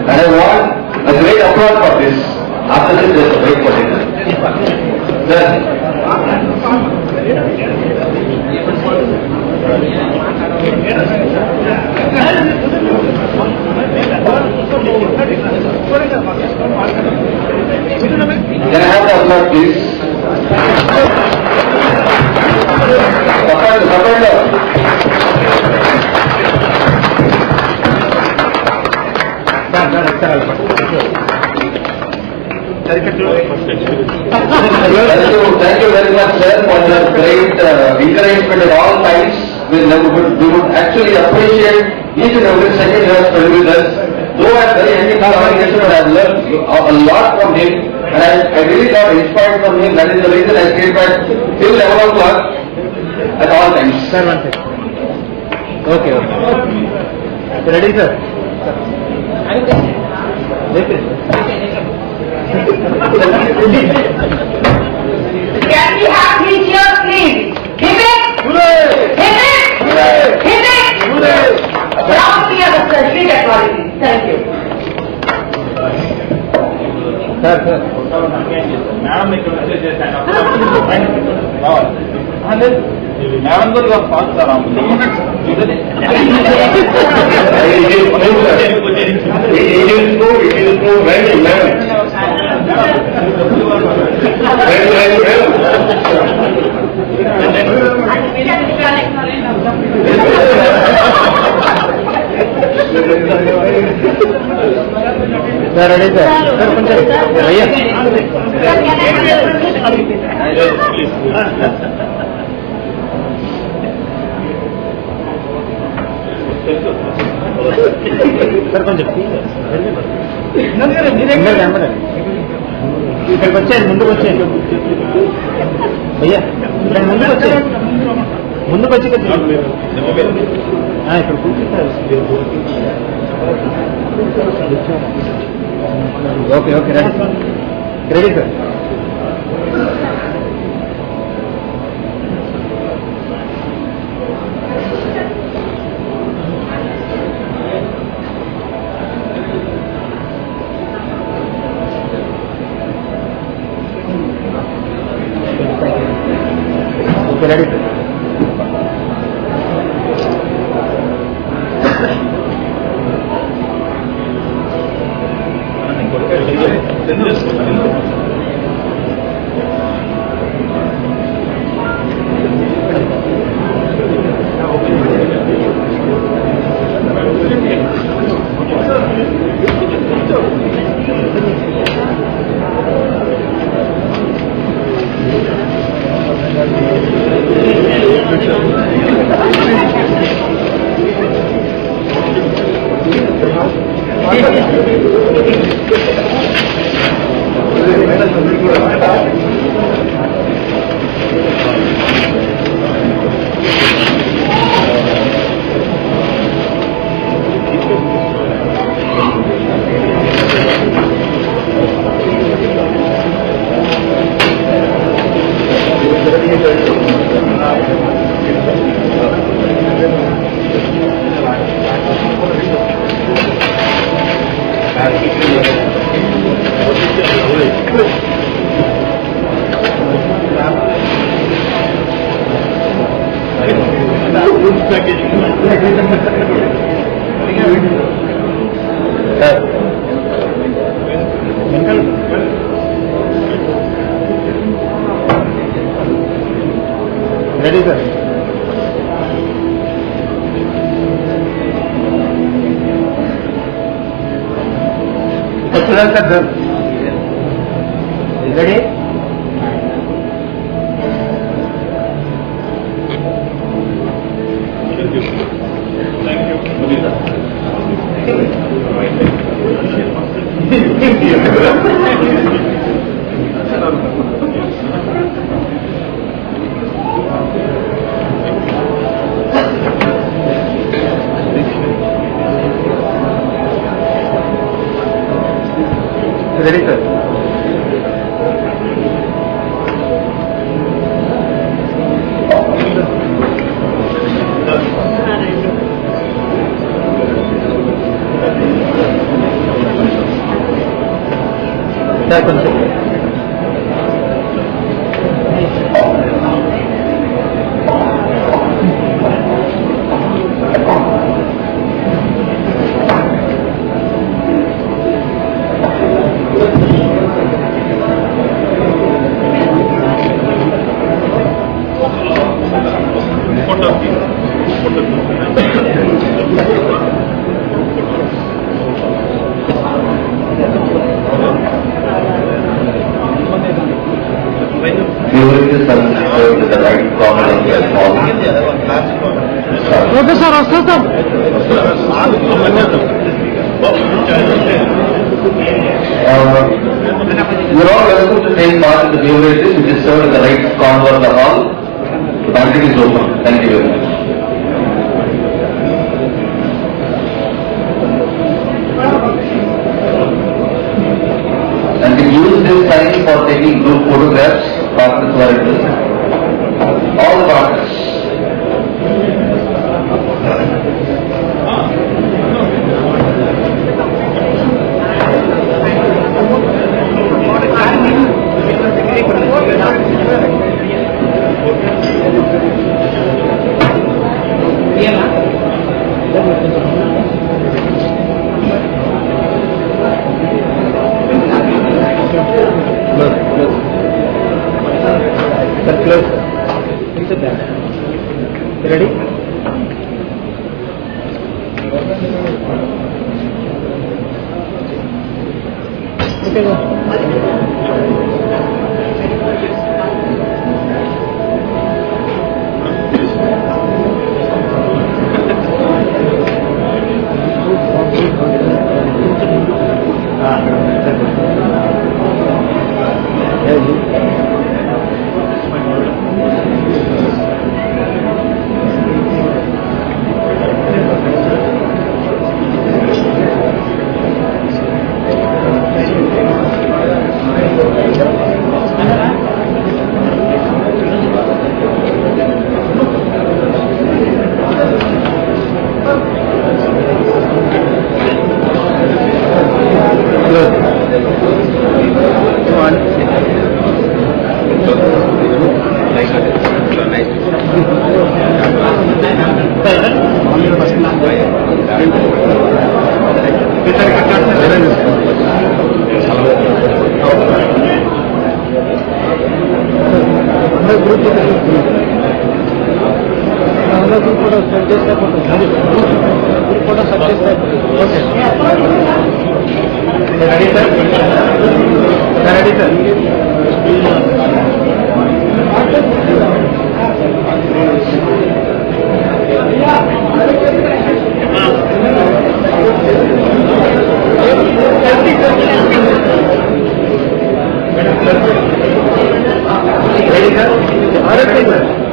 And I want a great applause for this. After this, there's a break for dinner. Sir. Can I have the applause, please? Thank you very much, sir, for your great encouragement at all times. We would actually appreciate each and every second you have spent with us. Though I am very happy to but I have learned a lot from him, and I really got inspired from him. That is the reason I stayed back till 11 o'clock at all times. Sir, one second. Okay. Ready, sir? Can we have three cheers, please? Hit it! Hit it! Hit it! Proud to be of the Shri Technologies. Thank you. Sir. Madam, you are fast around. It is true, very well. Sir, ready, sir? Sir, punch. Sir, punch. ఇక్కడికి వచ్చేయండి, ముందుకు వచ్చేయండి భయ్యా, ఇక్కడ ముందుకు వచ్చేయండి, ముందుకు వచ్చి ఇక్కడ కూర్చుంటారు. Okay okay ready ready sir. Ready? Ready, sir? Ready? Ready, sir? Viewing the sun with the right corner of your palm. Okay, sir, sir. You're all welcome to take part in the beverages which is served in the right corner of the hall. The banquet is open. Thank you very much. And we use this time for taking group photographs. Partners who are interested. All the partners. Ready? Okay, go.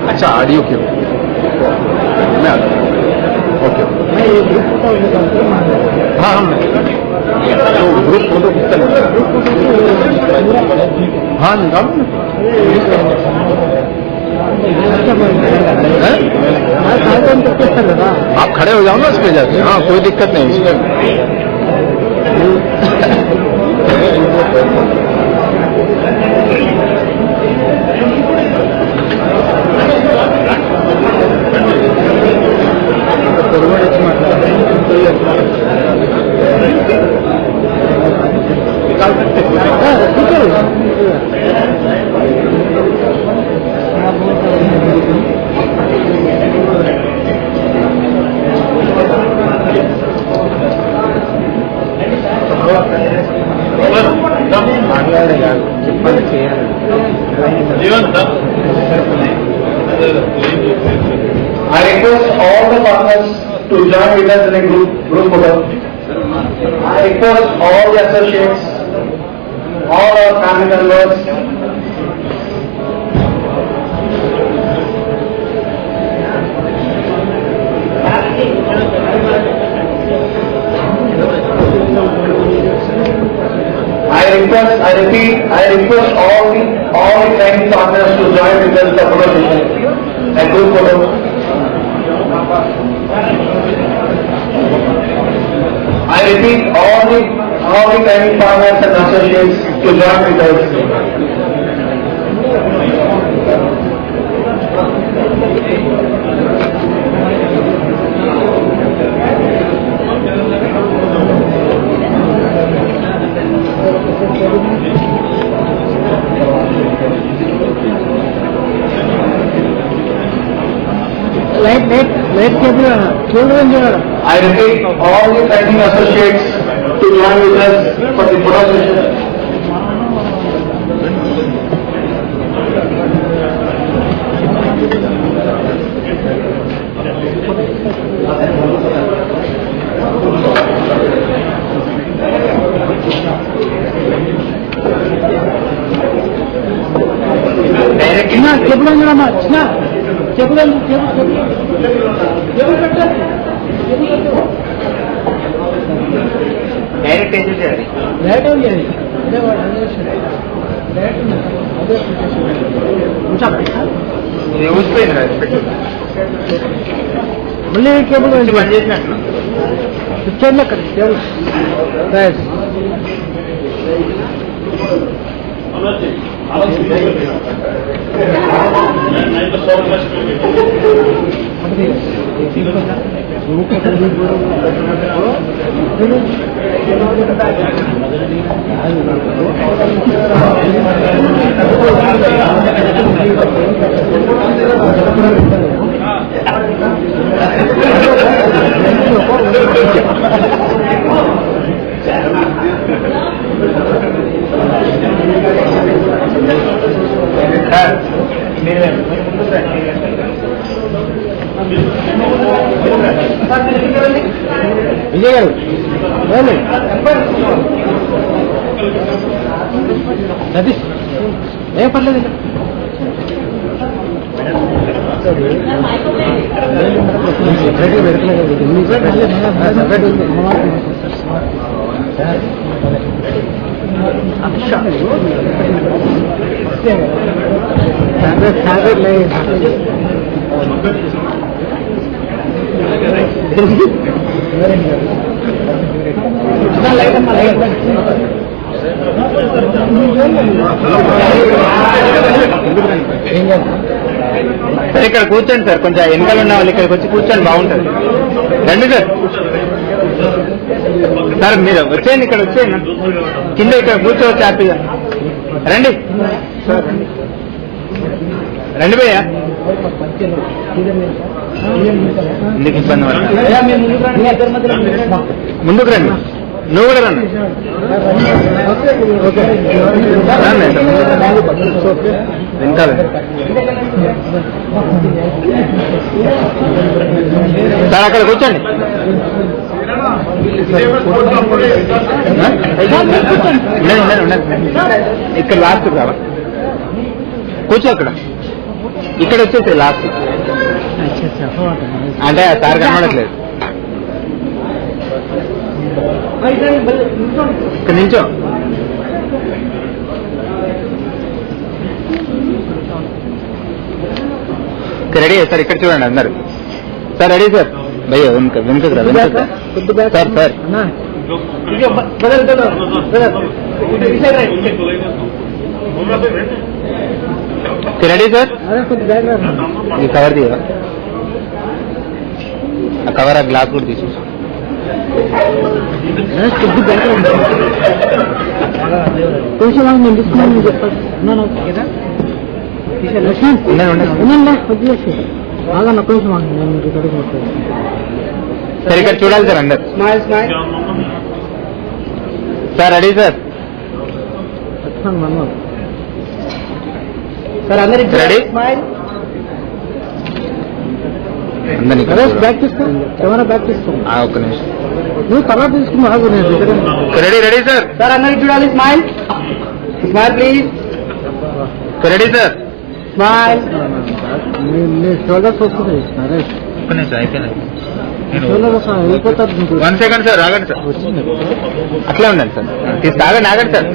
अच्छा audio क्यों मैं आता हूँ okay हाँ हम तो group photo किसका हाँ निकालो आप खड़े हो जाओ ना उस पे जाके हाँ कोई दिक्कत नहीं उसमें I request all the partners to join with us in a group photo. I request all the associates, all our family members, I request all the training partners to join with us in the photo session. A group photo. I repeat, all the training partners and associates to join with us. I repeat, all the training associates to join with us for the photo session. Direct వేసేసేయాలి. ఇది ఊసిపోయింది కదా మళ్ళీ cable పని చేసినట్టు కూర్చోండి అక్కడ విజయ్ గారు సతీష్ ఏం పర్లేదు సార్ ఇక్కడ కూర్చోండి సార్, కొంచెం వెనకాల ఉన్న వాళ్ళు ఇక్కడికి వచ్చి కూర్చొని బాగుంటుంది. రండి సార్. సార్ మీరు వచ్చేయండి, ఇక్కడ వచ్చేయండి, కింద ఇక్కడ కూర్చోవచ్చు హ్యాపీగా. రండి రండి భయ్యా, ఎందుకు ఇబ్బంది ముందుకు రండి, నువ్వు కూడా రండి. వెనకాల సార్ అక్కడ కూర్చోండి. ఇక్కడ లాస్ట్ కావా, కూర్చో అక్కడ, ఇక్కడ వచ్చేసి లాస్ట్. అంటే సార్ కనబడట్లేదు, ఇక్కడ నిల్చో. రెడీ సార్, ఇక్కడ చూడండి అందరు. సార్ రెడీ సార్, భయ్య వెనుకకు రా, వెనుకకు సార్. సార్ రెడీ సార్, ఈ కవర్ తీయ, ఆ కవర్ ఆ గ్లాస్ కూడా తీసేసి కొంచెం నేను తీసుకున్నాను చెప్పాను వదిలేసి బాగా నొక్క నిమిషం సార్. ఇక్కడ చూడాలి సార్ అందరు. సార్ రెడీ సార్, సార్ అందరికి రెడీ. అందరినీ బ్యాక్ తీసుకో, కెమెరా బ్యాక్ తీసుకో. ఒక్క నిమిషం. నువ్వు తర్వాత తీసుకున్నా రెడీ రెడీ సార్. సార్ అందరికి చూడాలి. Smile smile please. Ready sir. Smile. Shoulders వస్తుంది. ఒక్క నిమిషం అయిపోయింది. వెళ్ళిపోతారు. 1 సెకండ్ సార్, ఆగండి సార్. అట్లే ఉండండి సార్. ఆగండి ఆగండి సార్.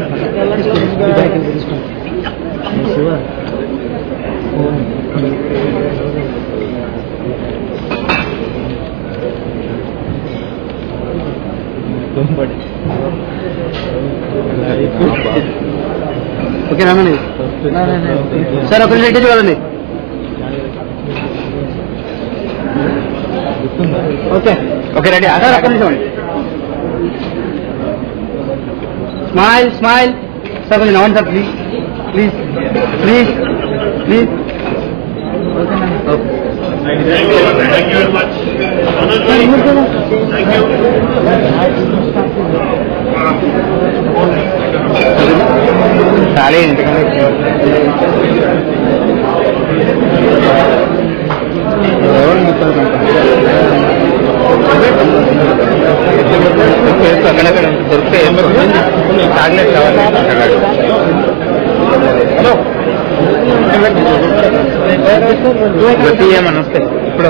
ఓకే రానండి సార్, ఒక నిమిషం చూడాలండి. Okay okay ready. సార్ ఒక్క నిమిషం అండి. స్మైల్ స్మైల్ సార్, కొంచెం నవ్వండి sir please please please please. Thank you very much. Thank you. ఖాళీ ఎందుకంటే అక్కడక్కడ దొరికితే చాక్లెట్ కావాలి. హలో ప్రతి ఏమని వస్తే ఇప్పుడు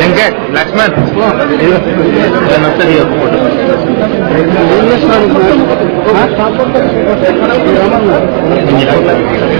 వెంకట్ లక్ష్మణ్ వస్తుంది ఒక ఫోటో.